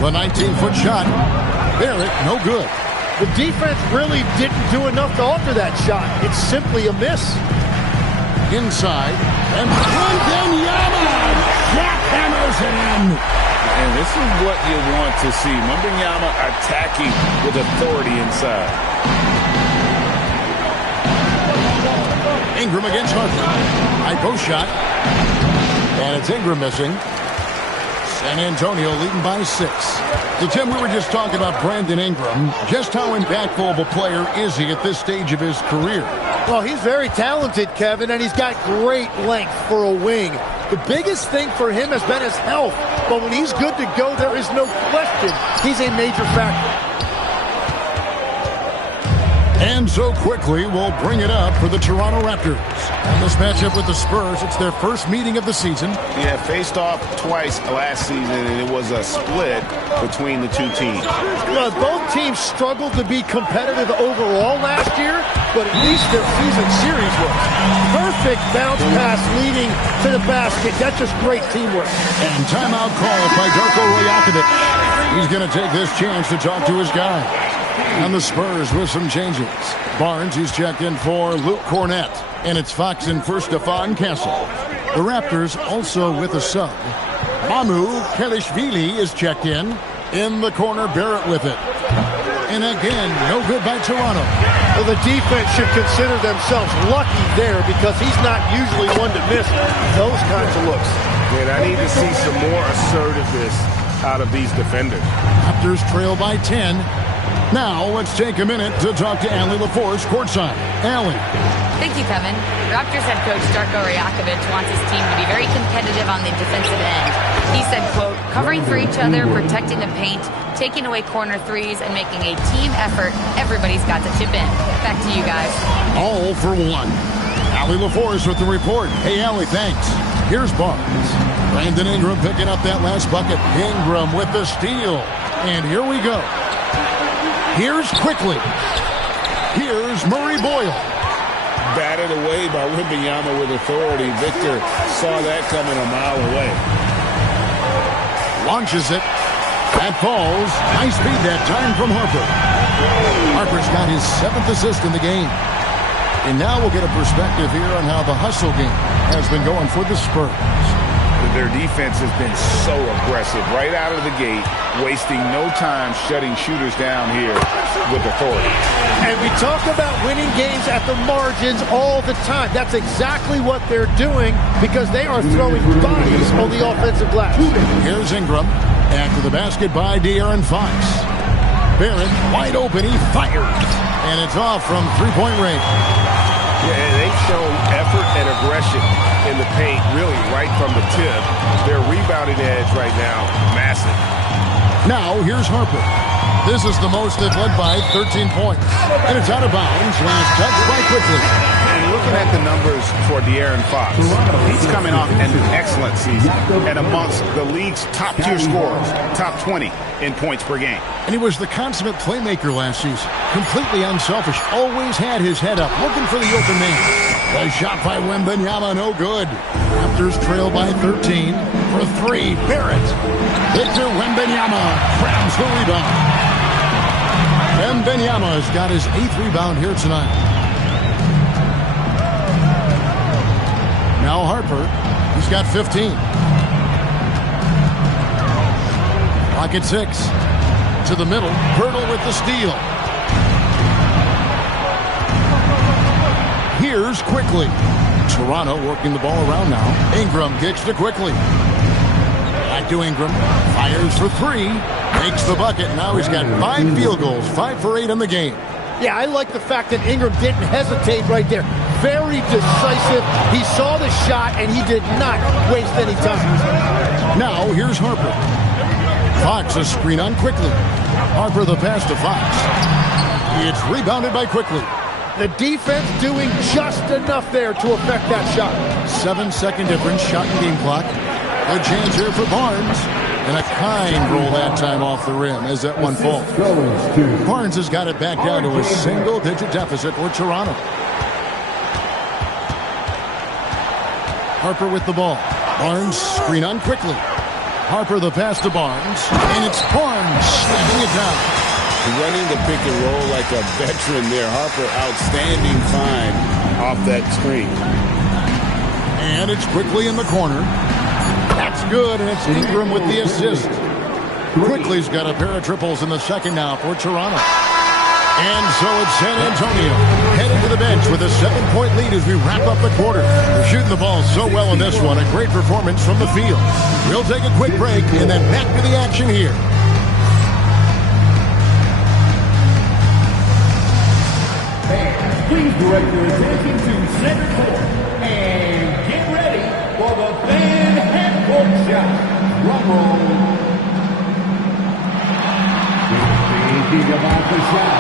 The 19-foot shot. Barrett, no good. The defense really didn't do enough to alter that shot. It's simply a miss. Inside. And Wembanyama jackhammers it in. And this is what you want to see. Wembanyama attacking with authority inside. Ingram against Harper. High post shot. And it's Ingram missing. San Antonio leading by 6. So, Tim, we were just talking about Brandon Ingram. Just how impactful of a player is he at this stage of his career? Well, he's very talented, Kevin, and he's got great length for a wing. The biggest thing for him has been his health. But when he's good to go, there is no question he's a major factor. And so Quickly we'll bring it up for the Toronto Raptors. In this matchup with the Spurs, it's their first meeting of the season. Yeah, faced off twice last season, and it was a split between the two teams. Well, both teams struggled to be competitive overall last year, but at least their season series was. Perfect bounce pass leading to the basket. That's just great teamwork. And timeout called by Darko Rajakovic. He's going to take this chance to talk to his guy. And the Spurs with some changes. Barnes, he's checked in for Luke Cornett. And it's Fox in for Stephon Castle. The Raptors also with a sub. Mamu Kelishvili is checked in. In the corner, Barrett with it. And again, no good by Toronto. Well, the defense should consider themselves lucky there because he's not usually one to miss those kinds of looks. And I need to see some more assertiveness out of these defenders. Raptors trail by 10. Now let's take a minute to talk to Allie LaForce courtside. Allie. Thank you, Kevin. Raptors head coach Darko Rajakovic wants his team to be very competitive on the defensive end. He said, quote, covering for each other, protecting the paint, taking away corner threes, and making a team effort. Everybody's got to chip in. Back to you guys. All for one. Allie LaForce with the report. Hey, Allie, thanks. Here's Barnes. Brandon Ingram picking up that last bucket. Ingram with the steal. And here we go. Here's Quickly. Here's Murray Boyle. Batted away by Wembanyama with authority. Victor saw that coming a mile away. Launches it. That falls. Nice feed that time from Harper. Harper's got his 7th assist in the game. And now we'll get a perspective here on how the hustle game has been going for the Spurs. Their defense has been so aggressive right out of the gate, wasting no time shutting shooters down here with authority. And we talk about winning games at the margins all the time. That's exactly what they're doing because they are throwing bodies on the offensive glass. Here's Ingram. After the basket by De'Aaron Fox. Barrett wide open. He fires. And it's off from three-point range. Yeah, and they've shown effort and aggression in the paint, really right from the tip. Their rebounding edge right now, massive. Now, here's Harper. This is the most they've led by 13 points. And it's out of bounds. Last touch by Quickly. And looking at the numbers for De'Aaron Fox, he's coming off an excellent season and amongst the league's top-tier scorers, top 20 in points per game. And he was the consummate playmaker last season. Completely unselfish. Always had his head up, looking for the open man. The shot by Wembanyama, no good. Raptors trail by 13 for 3. Barrett. Victor Wembanyama grabs the rebound. Wembanyama has got his 8th rebound here tonight. Now Harper, he's got 15. Pocket 6. To the middle. Hurdle with the steal. Here's Quickly. Toronto working the ball around now. Ingram kicks to Quickly. Back to Ingram. Fires for 3. Makes the bucket. Now he's got 5 field goals. 5 for 8 in the game. Yeah, I like the fact that Ingram didn't hesitate right there. Very decisive. He saw the shot, and he did not waste any time. Now, here's Harper. Fox a screen on Quickly. Harper the pass to Fox. It's rebounded by Quickly. The defense doing just enough there to affect that shot. 7-second difference, shot and game clock. Good chance here for Barnes. And a kind roll that time off the rim as that one falls. Barnes has got it back down to a single-digit deficit for Toronto. Harper with the ball. Barnes screen on Quickly. Harper the pass to Barnes. And it's Barnes snapping it down. Running the pick and roll like a veteran there. Harper outstanding find off that screen. And it's Quickly in the corner. That's good, and it's Ingram with the assist. Quickly's got a pair of triples in the second now for Toronto. And so it's San Antonio heading to the bench with a 7-point lead as we wrap up the quarter. They're shooting the ball so well in this one. A great performance from the field. We'll take a quick break and then back to the action here. Please direct your attention to center court and get ready for the fan handball shot. Drum roll. Thinking about the shot.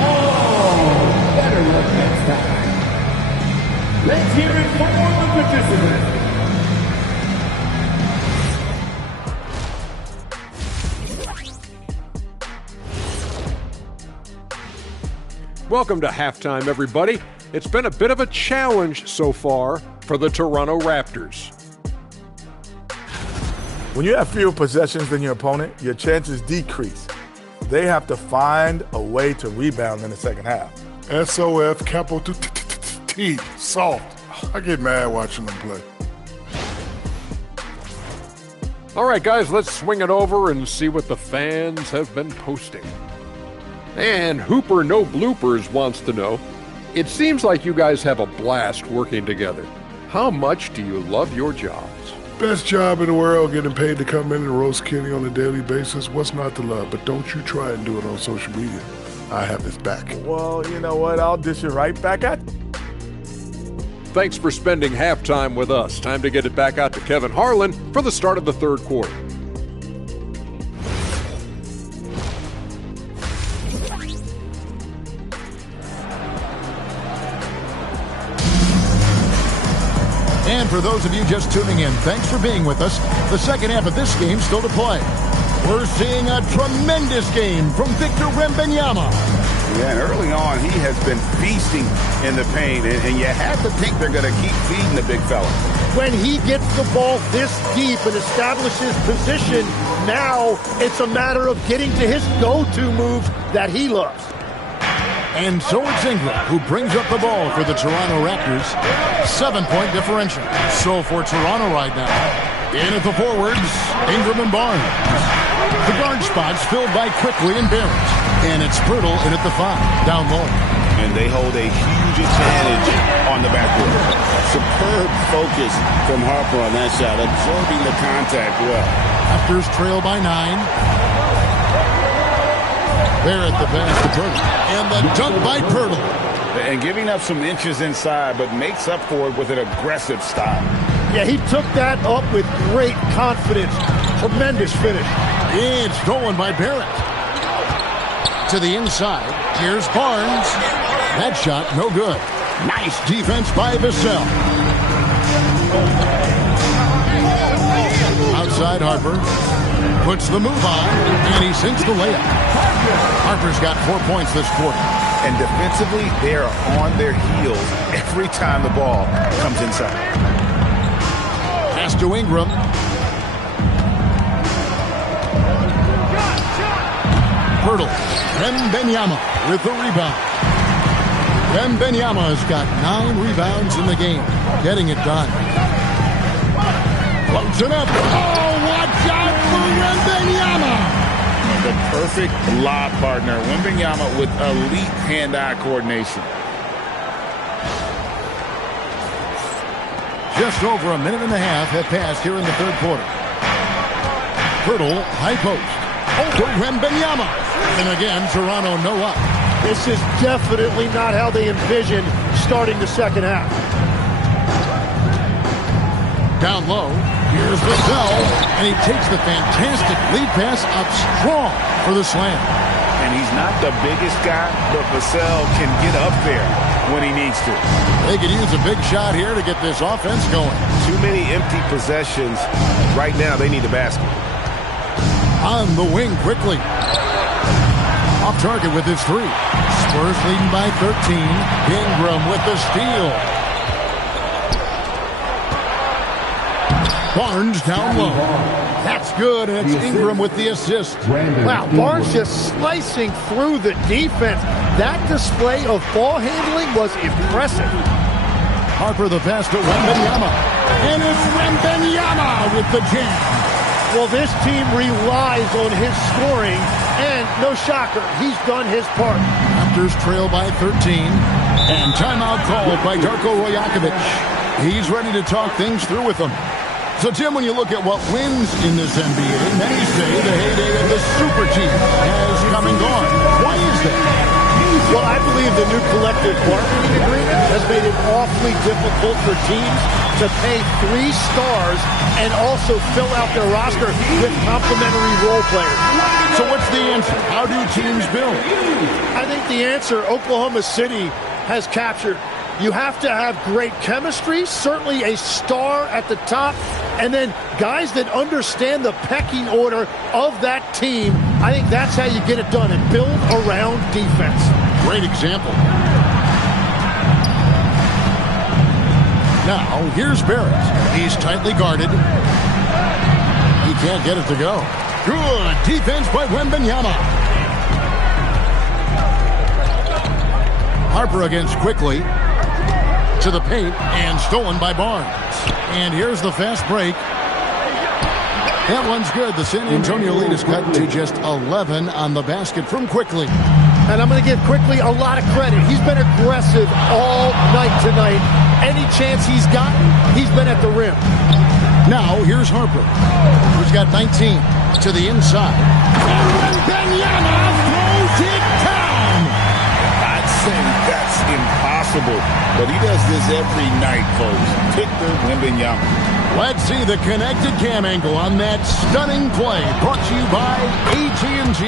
Oh, better luck next time. Let's hear it for the participants. Welcome to halftime, everybody. It's been a bit of a challenge so far for the Toronto Raptors. When you have fewer possessions than your opponent, your chances decrease. They have to find a way to rebound in the second half. SOF, capital T, soft. I get mad watching them play. All right, guys, let's swing it over and see what the fans have been posting. And Hooper No Bloopers wants to know, it seems like you guys have a blast working together. How much do you love your jobs? Best job in the world, getting paid to come in and roast Kenny on a daily basis. What's not to love? But don't you try and do it on social media. I have his back. Well, you know what? I'll dish it right back at you. Thanks for spending halftime with us. Time to get it back out to Kevin Harlan for the start of the third quarter. And for those of you just tuning in, thanks for being with us. The second half of this game still to play. We're seeing a tremendous game from Victor Wembanyama. Yeah, and early on, he has been feasting in the paint, and you have to think they're going to keep feeding the big fella. When he gets the ball this deep and establishes position, now it's a matter of getting to his go-to moves that he loves. And so it's Ingram who brings up the ball for the Toronto Raptors. 7-point differential. So for Toronto right now, in at the forwards, Ingram and Barnes. The guard spots filled by Quickly and Barrett. And it's Pirtle in at the 5, down low. And they hold a huge advantage on the backboard. Superb focus from Harper on that shot, absorbing the contact well. Raptors trail by 9. Barrett the pass to Pirtle. And the dunk by Pirtle. And giving up some inches inside, but makes up for it with an aggressive style. Yeah, he took that up with great confidence. Tremendous finish. It's stolen by Barrett. To the inside. Here's Barnes. That shot, no good. Nice defense by Vassell. Outside Harper. Puts the move on, and he sinks the layup. Harper's got 4 points this quarter. And defensively, they are on their heels every time the ball comes inside. Pass to Ingram. Pirtle. Wembanyama with the rebound. Wembanyama has got 9 rebounds in the game. Getting it done. Floats it up. Oh, watch out for Wembanyama. The perfect lob partner. Wembanyama with elite hand-eye coordination. Just over a minute and a half have passed here in the third quarter. Pirtle, high post. Over Wembanyama. And again, Toronto no up. This is definitely not how they envisioned starting the second half. Down low, here's Vassell, and he takes the fantastic lead pass up strong for the slam. And he's not the biggest guy, but Vassell can get up there when he needs to. They could use a big shot here to get this offense going. Too many empty possessions. Right now, they need a basket. On the wing quickly. Off target with his 3. Spurs leading by 13. Ingram with the steal. Barnes down low. That's good, and it's Ingram with the assist. Wow, Barnes just slicing through the defense. That display of ball handling was impressive. Harper the pass to Wembanyama. And it's Wembanyama with the jam. Well, this team relies on his scoring, and no shocker, he's done his part. Raptors trail by 13, and timeout called by Darko Rajakovic. He's ready to talk things through with them. So, Tim, when you look at what wins in this NBA, many say the heyday of the super team has come and gone. Why is that? Well, I believe the new collective bargaining agreement has made it awfully difficult for teams to pay 3 stars and also fill out their roster with complementary role players. So what's the answer? How do teams build? I think the answer Oklahoma City has captured. You have to have great chemistry, certainly a star at the top, and then guys that understand the pecking order of that team. I think that's how you get it done and build around defense. Great example. Now, here's Barrett. He's tightly guarded. He can't get it to go. Good defense by Wembanyama. Harper against Quickly. To the paint, and stolen by Barnes. And here's the fast break. That one's good. The San Antonio lead is cut to just 11 on the basket from Quickly. And I'm going to give Quickly a lot of credit. He's been aggressive all night tonight. Any chance he's gotten, he's been at the rim. Now, here's Harper, who's got 19 to the inside. And Wembanyama throws it down. I'd say that's impossible, but he does this every night, folks. Victor Wembanyama. Let's see the connected cam angle on that stunning play, brought to you by AT&T.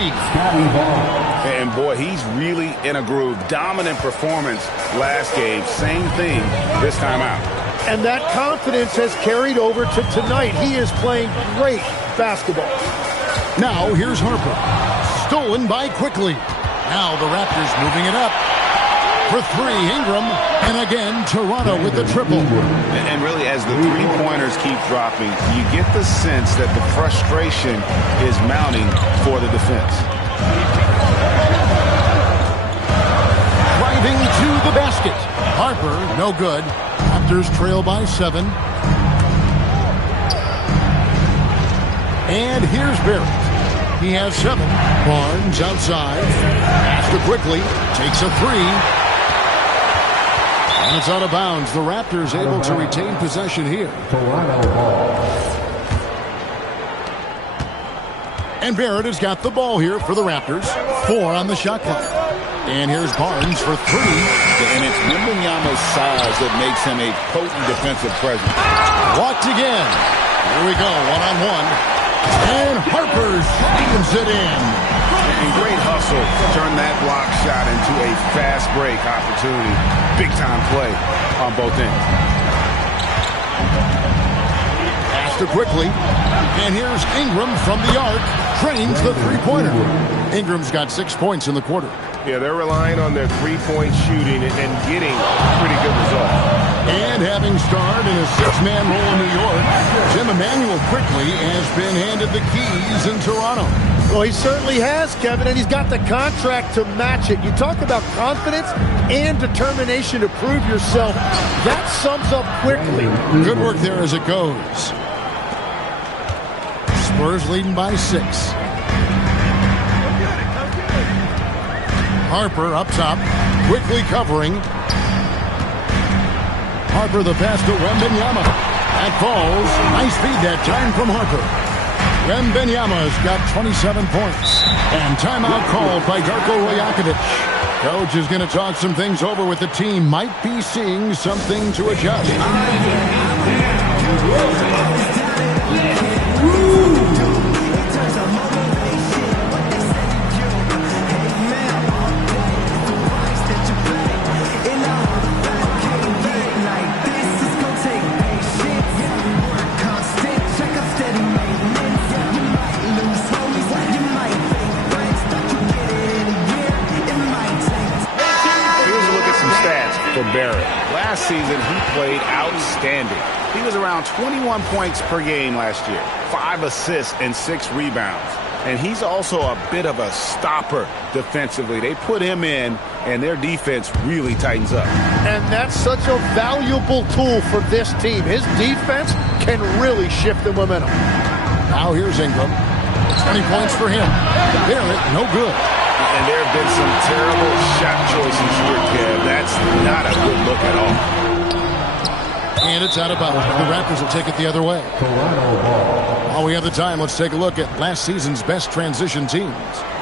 And boy, he's really in a groove. Dominant performance last game. Same thing this time out. And that confidence has carried over to tonight. He is playing great basketball. Now here's Harper. Stolen by Quickly. Now the Raptors moving it up. For three, Ingram. And again, Toronto with the triple. And really, as the three-pointers keep dropping, you get the sense that the frustration is mounting for the defense. Driving to the basket. Harper, no good. Raptors trail by 7. And here's Barrett. He has 7. Barnes outside. Pass to Quickly. Takes a 3. And it's out of bounds. The Raptors able to retain possession here. And Barrett has got the ball here for the Raptors. 4 on the shot clock. And here's Barnes for 3. And it's Wembanyama's size that makes him a potent defensive presence. Blocked again. Here we go, one-on-one. And Harper slams it in. And great hustle to turn that block shot into a fast break opportunity. Big-time play on both ends. Pass to Quickly. And here's Ingram from the arc. Trains the three-pointer. Ingram's got 6 points in the quarter. Yeah, they're relying on their three-point shooting and getting pretty good results. And having starred in a 6-man role in New York, Jim Emmanuel quickly has been handed the keys in Toronto. Well, he certainly has, Kevin, and he's got the contract to match it. You talk about confidence and determination to prove yourself. That sums up quickly. Good work there as it goes. Spurs leading by 6. Harper up top, quickly covering. Harper the pass to Wembanyama. That falls. Nice feed that time from Harper. Wembanyama's got 27 points. And timeout called by Darko Rajakovic. Coach is going to talk some things over with the team. Might be seeing something to adjust. For Barrett. Last season, he played outstanding. He was around 21 points per game last year, 5 assists and 6 rebounds. And he's also a bit of a stopper defensively. They put him in, and their defense really tightens up. And that's such a valuable tool for this team. His defense can really shift the momentum. Now here's Ingram. 20 points for him. Barrett, no good. And there have been some terrible shot choices here, Kev. That's not a good look at all. And it's out of bounds. The Raptors will take it the other way. While we have the time, let's take a look at last season's best transition teams.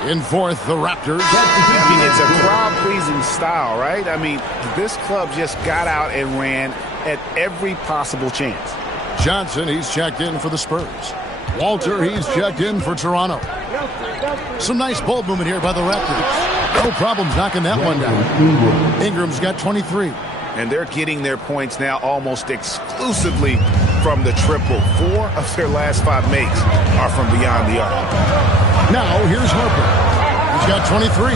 In fourth, the Raptors. I mean, it's a crowd-pleasing style, right? I mean, this club just got out and ran at every possible chance. Johnson, he's checked in for the Spurs. Walter, he's checked in for Toronto. Some nice ball movement here by the Raptors. No problems knocking that one down. Ingram's got 23. And they're getting their points now almost exclusively from the triple. 4 of their last 5 makes are from beyond the arc. Now here's Harper. He's got 23.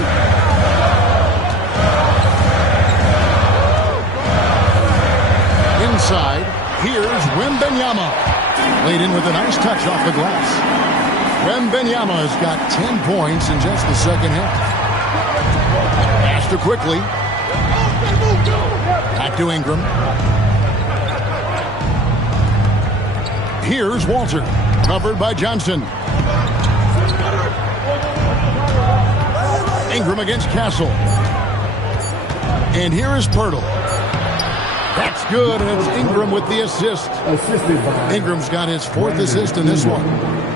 Inside, here's Wembanyama. Laid in with a nice touch off the glass. Wembanyama has got 10 points in just the second half. Pass to Quickly. Back to Ingram. Here's Walter. Covered by Johnson. Ingram against Castle. And here is Pirtle. That's good, and it's Ingram with the assist. Ingram's got his 4th assist in this one.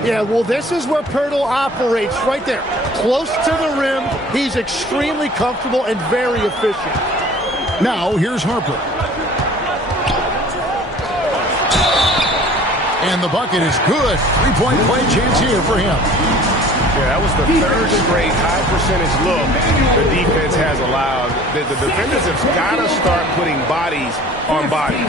Yeah, well, this is where Pirtle operates, right there. Close to the rim. He's extremely comfortable and very efficient. Now, here's Harper. And the bucket is good. 3-point play chance here for him. Yeah, that was the 3rd straight high percentage look the defense has allowed. The defenders have got to start putting bodies on bodies.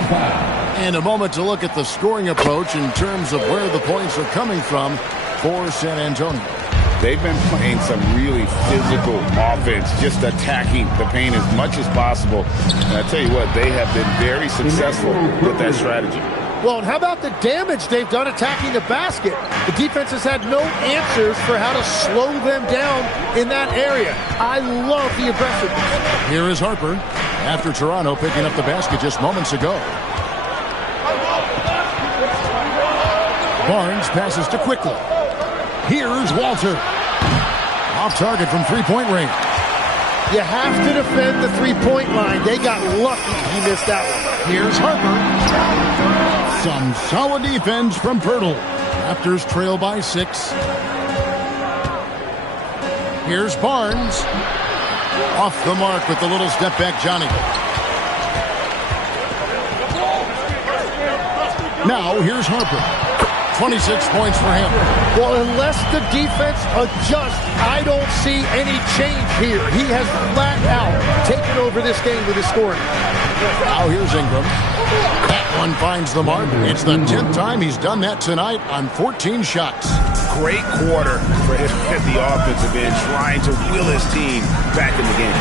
And a moment to look at the scoring approach in terms of where the points are coming from for San Antonio. They've been playing some really physical offense, just attacking the paint as much as possible. And I tell you what, they have been very successful with that strategy. Well, and how about the damage they've done attacking the basket? The defense has had no answers for how to slow them down in that area. I love the aggressiveness. Here is Harper after Toronto picking up the basket just moments ago. Barnes passes to Quickly. Here's Walter. Off target from three-point range. You have to defend the three-point line. They got lucky he missed that one. Here's Harper. Some solid defense from Pirtle. Raptors trail by 6. Here's Barnes. Off the mark with the little step back, Johnny. Now here's Harper. 26 points for him. Well, unless the defense adjusts, I don't see any change here. He has flat out taken over this game with his scoring. Now here's Ingram. That one finds the mark. It's the 10th time he's done that tonight on 14 shots. Great quarter for him at the offensive end, trying to will his team back in the game.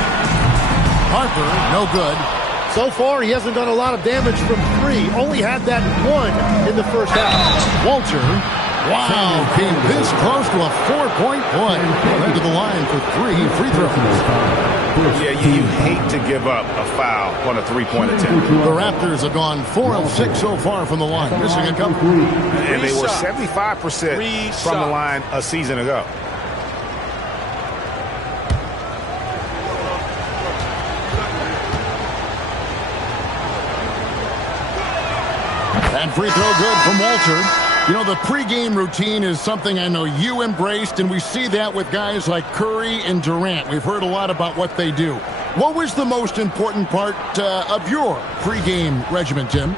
Harper, no good. So far, he hasn't done a lot of damage from 3. Only had that 1 in the first half. Walter, wow, came this close to a 4-point play. Went to the line for 3 free throws. Yeah, you hate to give up a foul on a 3-point attempt. The Raptors have gone 4 of 6 so far from the line, missing a couple. And they were 75% from the line a season ago. And free throw good from Walter. You know, the pregame routine is something I know you embraced, and we see that with guys like Curry and Durant. We've heard a lot about what they do. What was the most important part of your pregame regimen, Tim?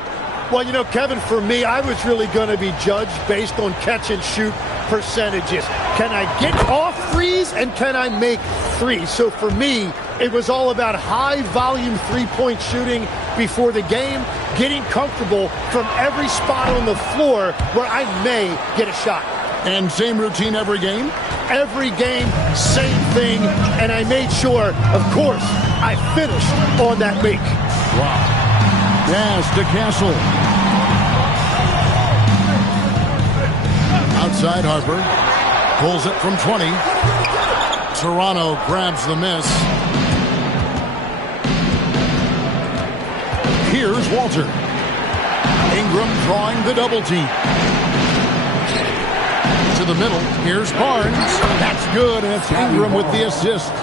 Well, you know, Kevin, for me, I was really going to be judged based on catch-and-shoot percentages. Can I get off threes and can I make threes? So for me, it was all about high-volume three-point shooting before the game, getting comfortable from every spot on the floor where I may get a shot. And same routine every game? Every game, same thing, and I made sure, of course, I finished on that make. Wow. Yes, to Castle. Outside Harper. Pulls it from 20. Toronto grabs the miss. Here's Walter. Ingram drawing the double team. To the middle. Here's Barnes. That's good, and it's Ingram with the assist.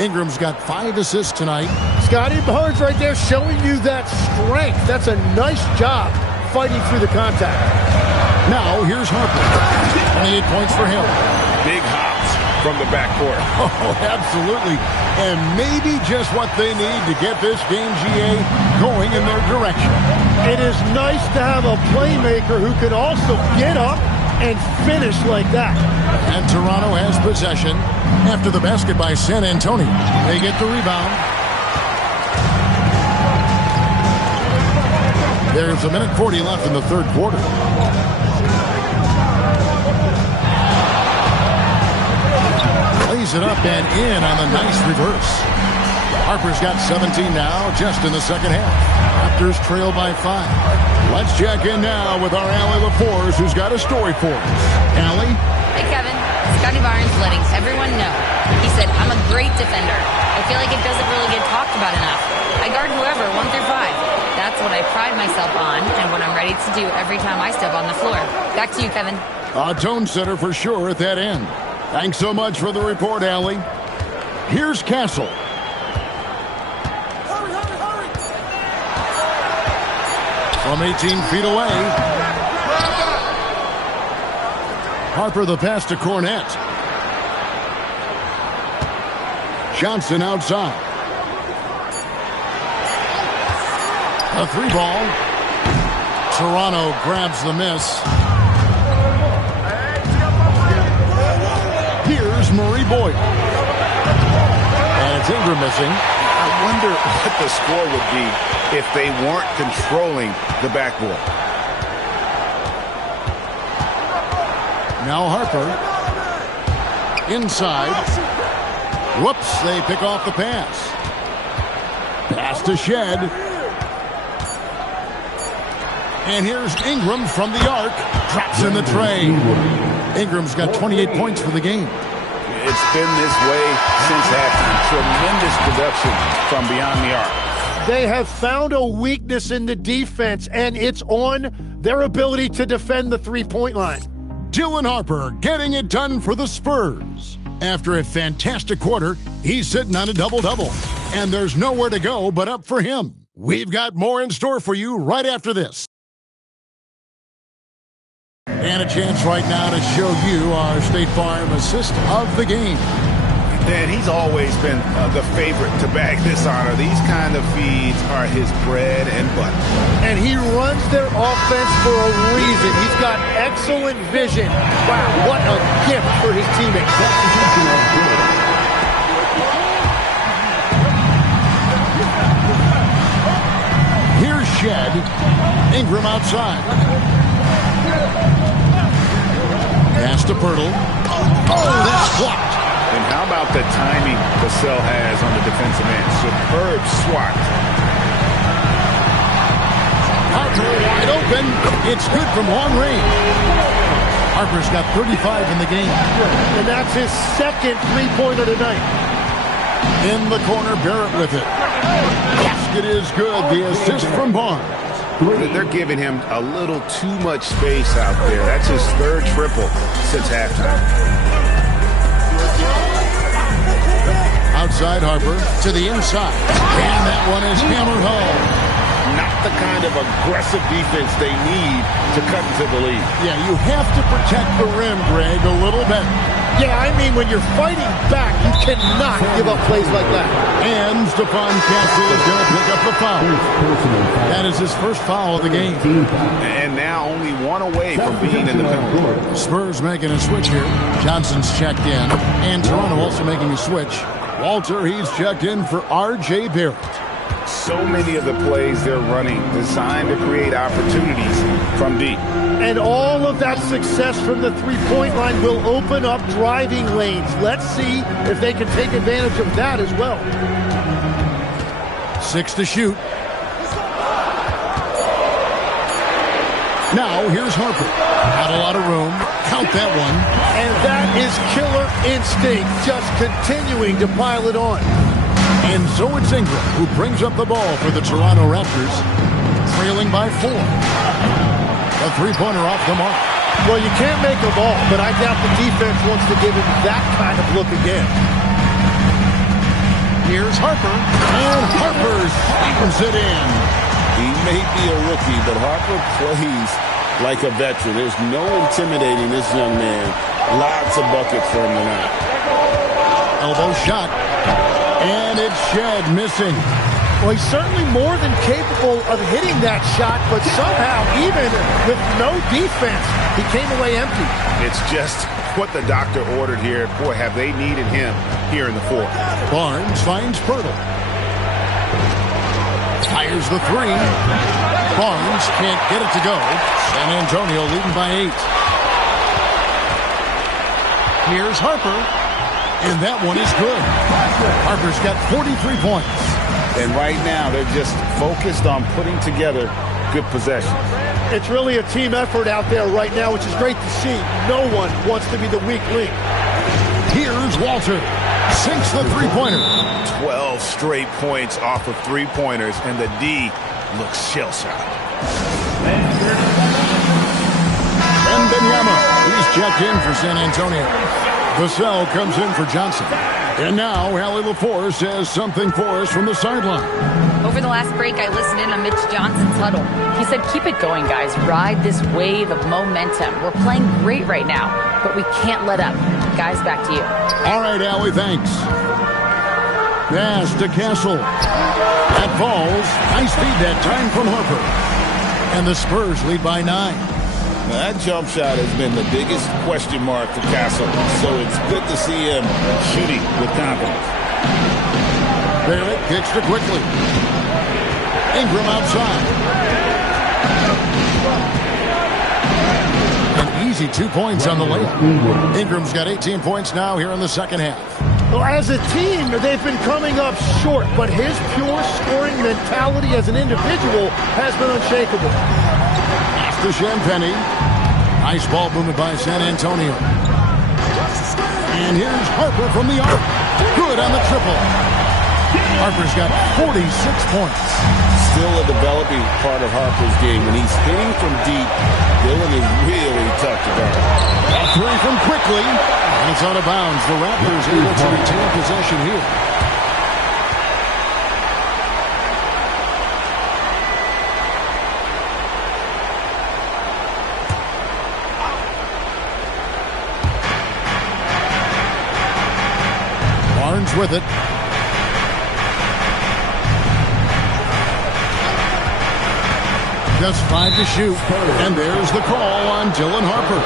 Ingram's got 5 assists tonight. Scotty Barnes right there showing you that strength. That's a nice job fighting through the contact. Now here's Harper. 28 points for him. Big hops from the backcourt. Oh, absolutely. And maybe just what they need to get this game, GA, going in their direction. It is nice to have a playmaker who can also get up and finish like that. And Toronto has possession after the basket by San Antonio. They get the rebound. There's 1:40 left in the third quarter. Lays it up and in on the nice reverse. Harper's got 17 now, just in the second half. Raptors trail by 5. Let's check in now with our Allie LaForce, who's got a story for us. Allie? Hey, Kevin. Scotty Barnes letting everyone know. He said, I'm a great defender. I feel like it doesn't really get talked about enough. I guard whoever, 1 through 5. That's what I pride myself on and what I'm ready to do every time I step on the floor. Back to you, Kevin. A tone setter for sure at that end. Thanks so much for the report, Allie. Here's Castle. from 18 feet away. Harper the pass to Cornette. Johnson outside. A 3-ball. Toronto grabs the miss. Here's Murray Boyd. And it's Ingram missing. I wonder what the score would be if they weren't controlling the backboard. Now Harper. Inside. Whoops, they pick off the pass. Pass to Shed. And here's Ingram from the arc. Drops in the tray. Ingram's got 28 points for the game. It's been this way since halftime. Tremendous production from beyond the arc. They have found a weakness in the defense, and it's on their ability to defend the three-point line. Dylan Harper getting it done for the Spurs. After a fantastic quarter, he's sitting on a double-double. And there's nowhere to go but up for him. We've got more in store for you right after this. And a chance right now to show you our State Farm assist of the game. Dan, he's always been the favorite to bag this honor. These kind of feeds are his bread and butter. And he runs their offense for a reason. He's got excellent vision. Wow, what a gift for his teammates. Here's Shed. Ingram outside. Pass to Pirtle. Oh, that's blocked. And how about the timing Vassell has on the defensive end? Superb swat. Harper wide open. It's good from long range. Harper's got 35 in the game. And that's his second three-pointer tonight. In the corner, Barrett with it. Basket is good. The assist from Barnes. They're giving him a little too much space out there. That's his third triple since halftime. Outside Harper to the inside. And that one is hammered home. Not the kind of aggressive defense they need to cut into the lead. Yeah, you have to protect the rim, Greg, a little bit. Yeah, I mean, when you're fighting back, you cannot give up plays like that. And Stephon Castle is going to pick up the foul. That is his first foul of the game. And now only one away from being in the penalty. Spurs making a switch here. Johnson's checked in. And Toronto also making a switch. Walter, he's checked in for R.J. Barrett. So many of the plays they're running designed to create opportunities from deep. And all of that success from the three-point line will open up driving lanes. Let's see if they can take advantage of that as well. 6 to shoot. Now here's Harper. Had a lot of room. Count that one. And that is killer instinct, just continuing to pile it on. And so it's Ingram who brings up the ball for the Toronto Raptors, trailing by 4. A three-pointer off the mark. Well, you can't make them all, but I doubt the defense wants to give him that kind of look again. Here's Harper, and Harper slams it in. He may be a rookie, but Harper plays like a veteran. There's no intimidating this young man. Lots of buckets for him tonight. Elbow shot. And it's Shed missing. Well, he's certainly more than capable of hitting that shot, but somehow, even with no defense, he came away empty. It's just what the doctor ordered here. Boy, have they needed him here in the fourth. Barnes finds Pirtle. Fires the three. Barnes can't get it to go. San Antonio leading by 8. Here's Harper. And that one is good. Harper's got 43 points. And right now, they're just focused on putting together good possessions. It's really a team effort out there right now, which is great to see. No one wants to be the weak link. Here's Walter. Sinks the three-pointer. 12 straight points off of three-pointers, and the D looks shell-shocked. And Benyama, he's checked in for San Antonio. Vassell comes in for Johnson. And now, Allie LaForce has something for us from the sideline. Over the last break, I listened in on Mitch Johnson's huddle. He said, keep it going, guys. Ride this wave of momentum. We're playing great right now, but we can't let up. Guys, back to you. All right, Allie, thanks. Pass to Castle. That falls. Nice feed that time from Harper. And the Spurs lead by 9. Now, that jump shot has been the biggest question mark for Castle, so it's good to see him shooting with confidence. Barrett kicks to quickly. Ingram outside. An easy 2 points on the layup. Ingram's got 18 points now here in the second half. Well, as a team, they've been coming up short, but his pure scoring mentality as an individual has been unshakable. Pass to Champagny. Nice ball movement by San Antonio. And here's Harper from the arc. Good on the triple. Harper's got 46 points. Still a developing part of Harper's game. When he's hitting from deep, Dillon is really tough to guard. A three from quickly. And it's out of bounds. The Raptors able to retain possession here. Barnes with it. Just 5 to shoot. And there's the call on Dylan Harper.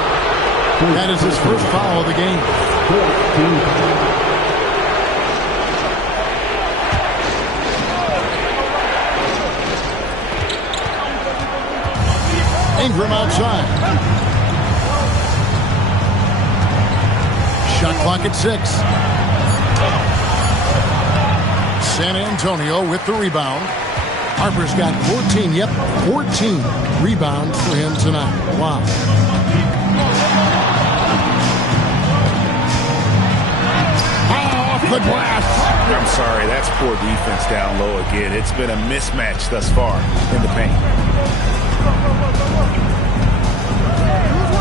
That is his first foul of the game. Ingram outside. Shot clock at 6. San Antonio with the rebound. Harper's got 14, 14 rebounds for him tonight. Wow. Off the glass. I'm sorry, that's poor defense down low again. It's been a mismatch thus far in the paint.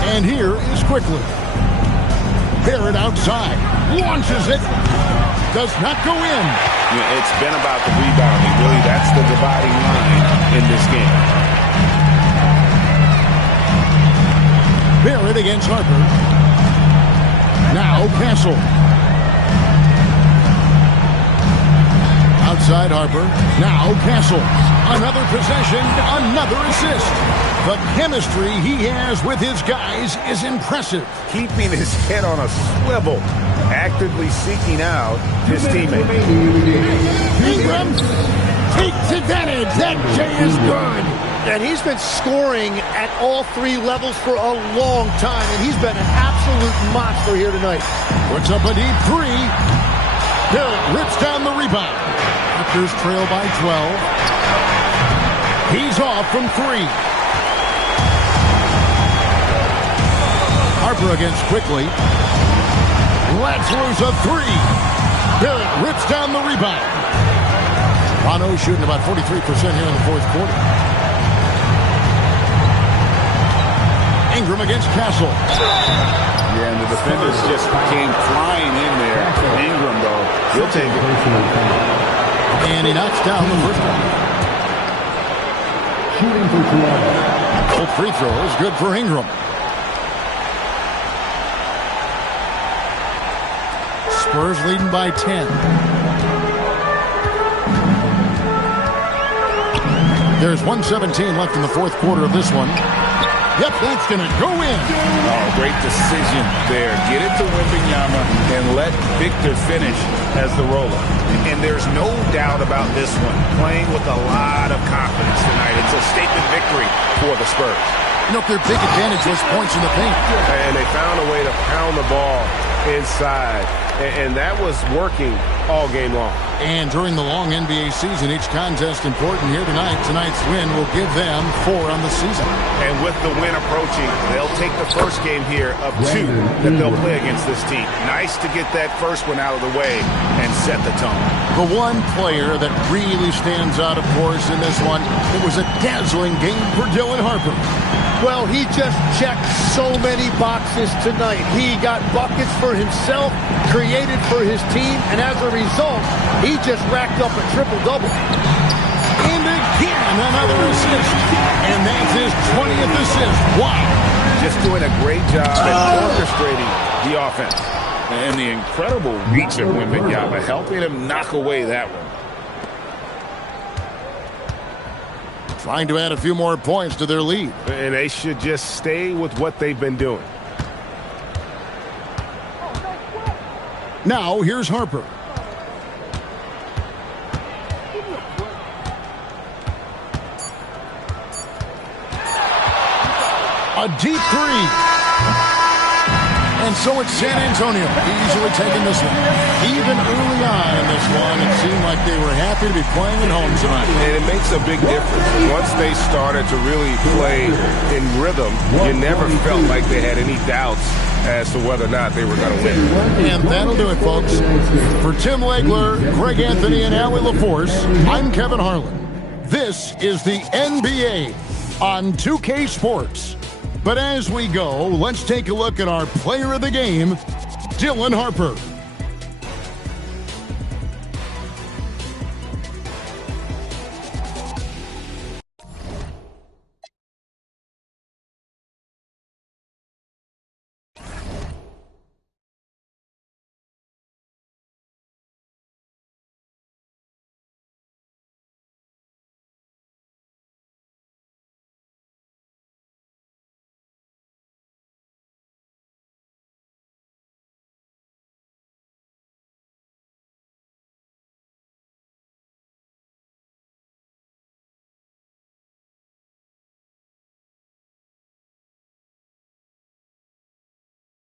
And here is quickly. Barrett outside. Launches it. Does not go in. Yeah, it's been about the rebounding. Really, that's the dividing line in this game. Barrett against Harper. Now Castle. Outside Harper. Now Castle. Another possession, another assist. The chemistry he has with his guys is impressive. Keeping his head on a swivel, actively seeking out his teammate. Ingram takes advantage. That J is good. And he's been scoring at all 3 levels for a long time, and he's been an absolute monster here tonight. Puts up a deep 3. Hill rips down the rebound. Raptors trail by 12. He's off from 3. Harper against quickly. Lets loose a 3. Barrett rips down the rebound. Bono shooting about 43% here in the fourth quarter. Ingram against Castle. Yeah, and the defenders just came flying in there. Ingram, though, he'll take it. And he knocks down the first one. Shooting for 12. Both free throws good for Ingram. Spurs leading by 10. There's 1:17 left in the fourth quarter of this one. Yep, that's going to go in. Oh, great decision there. Get it to Wembanyama and let Victor finish as the roller. And there's no doubt about this one. Playing with a lot of confidence tonight. It's a statement victory for the Spurs. You know, their big advantage was points in the paint. And they found a way to pound the ball inside. And that was working all game long. And during the long NBA season, each contest important here tonight. Tonight's win will give them 4 on the season. And with the win approaching, they'll take the first game here of 2 that they'll play against this team. Nice to get that first one out of the way and set the tone. The one player that really stands out, of course, in this one, it was a dazzling game for Dylan Harper. Well, he just checked so many boxes tonight. He got buckets for himself, created for his team, and as a result, he just racked up a triple-double. And again, another assist. And that's his 20th assist. Wow. Just doing a great job at orchestrating the offense. And the incredible reach of Wembanyama, helping him knock away that one. Trying to add a few more points to their lead. And they should just stay with what they've been doing. Now, here's Harper. A deep three. And so it's San Antonio easily taking this one. Even early on in this one, it seemed like they were happy to be playing at home tonight. And it makes a big difference. Once they started to really play in rhythm, you never felt like they had any doubts as to whether or not they were going to win. And that'll do it, folks. For Tim Legler, Greg Anthony, and Allie LaForce, I'm Kevin Harlan. This is the NBA on 2K Sports. But as we go, let's take a look at our player of the game, Dylan Harper.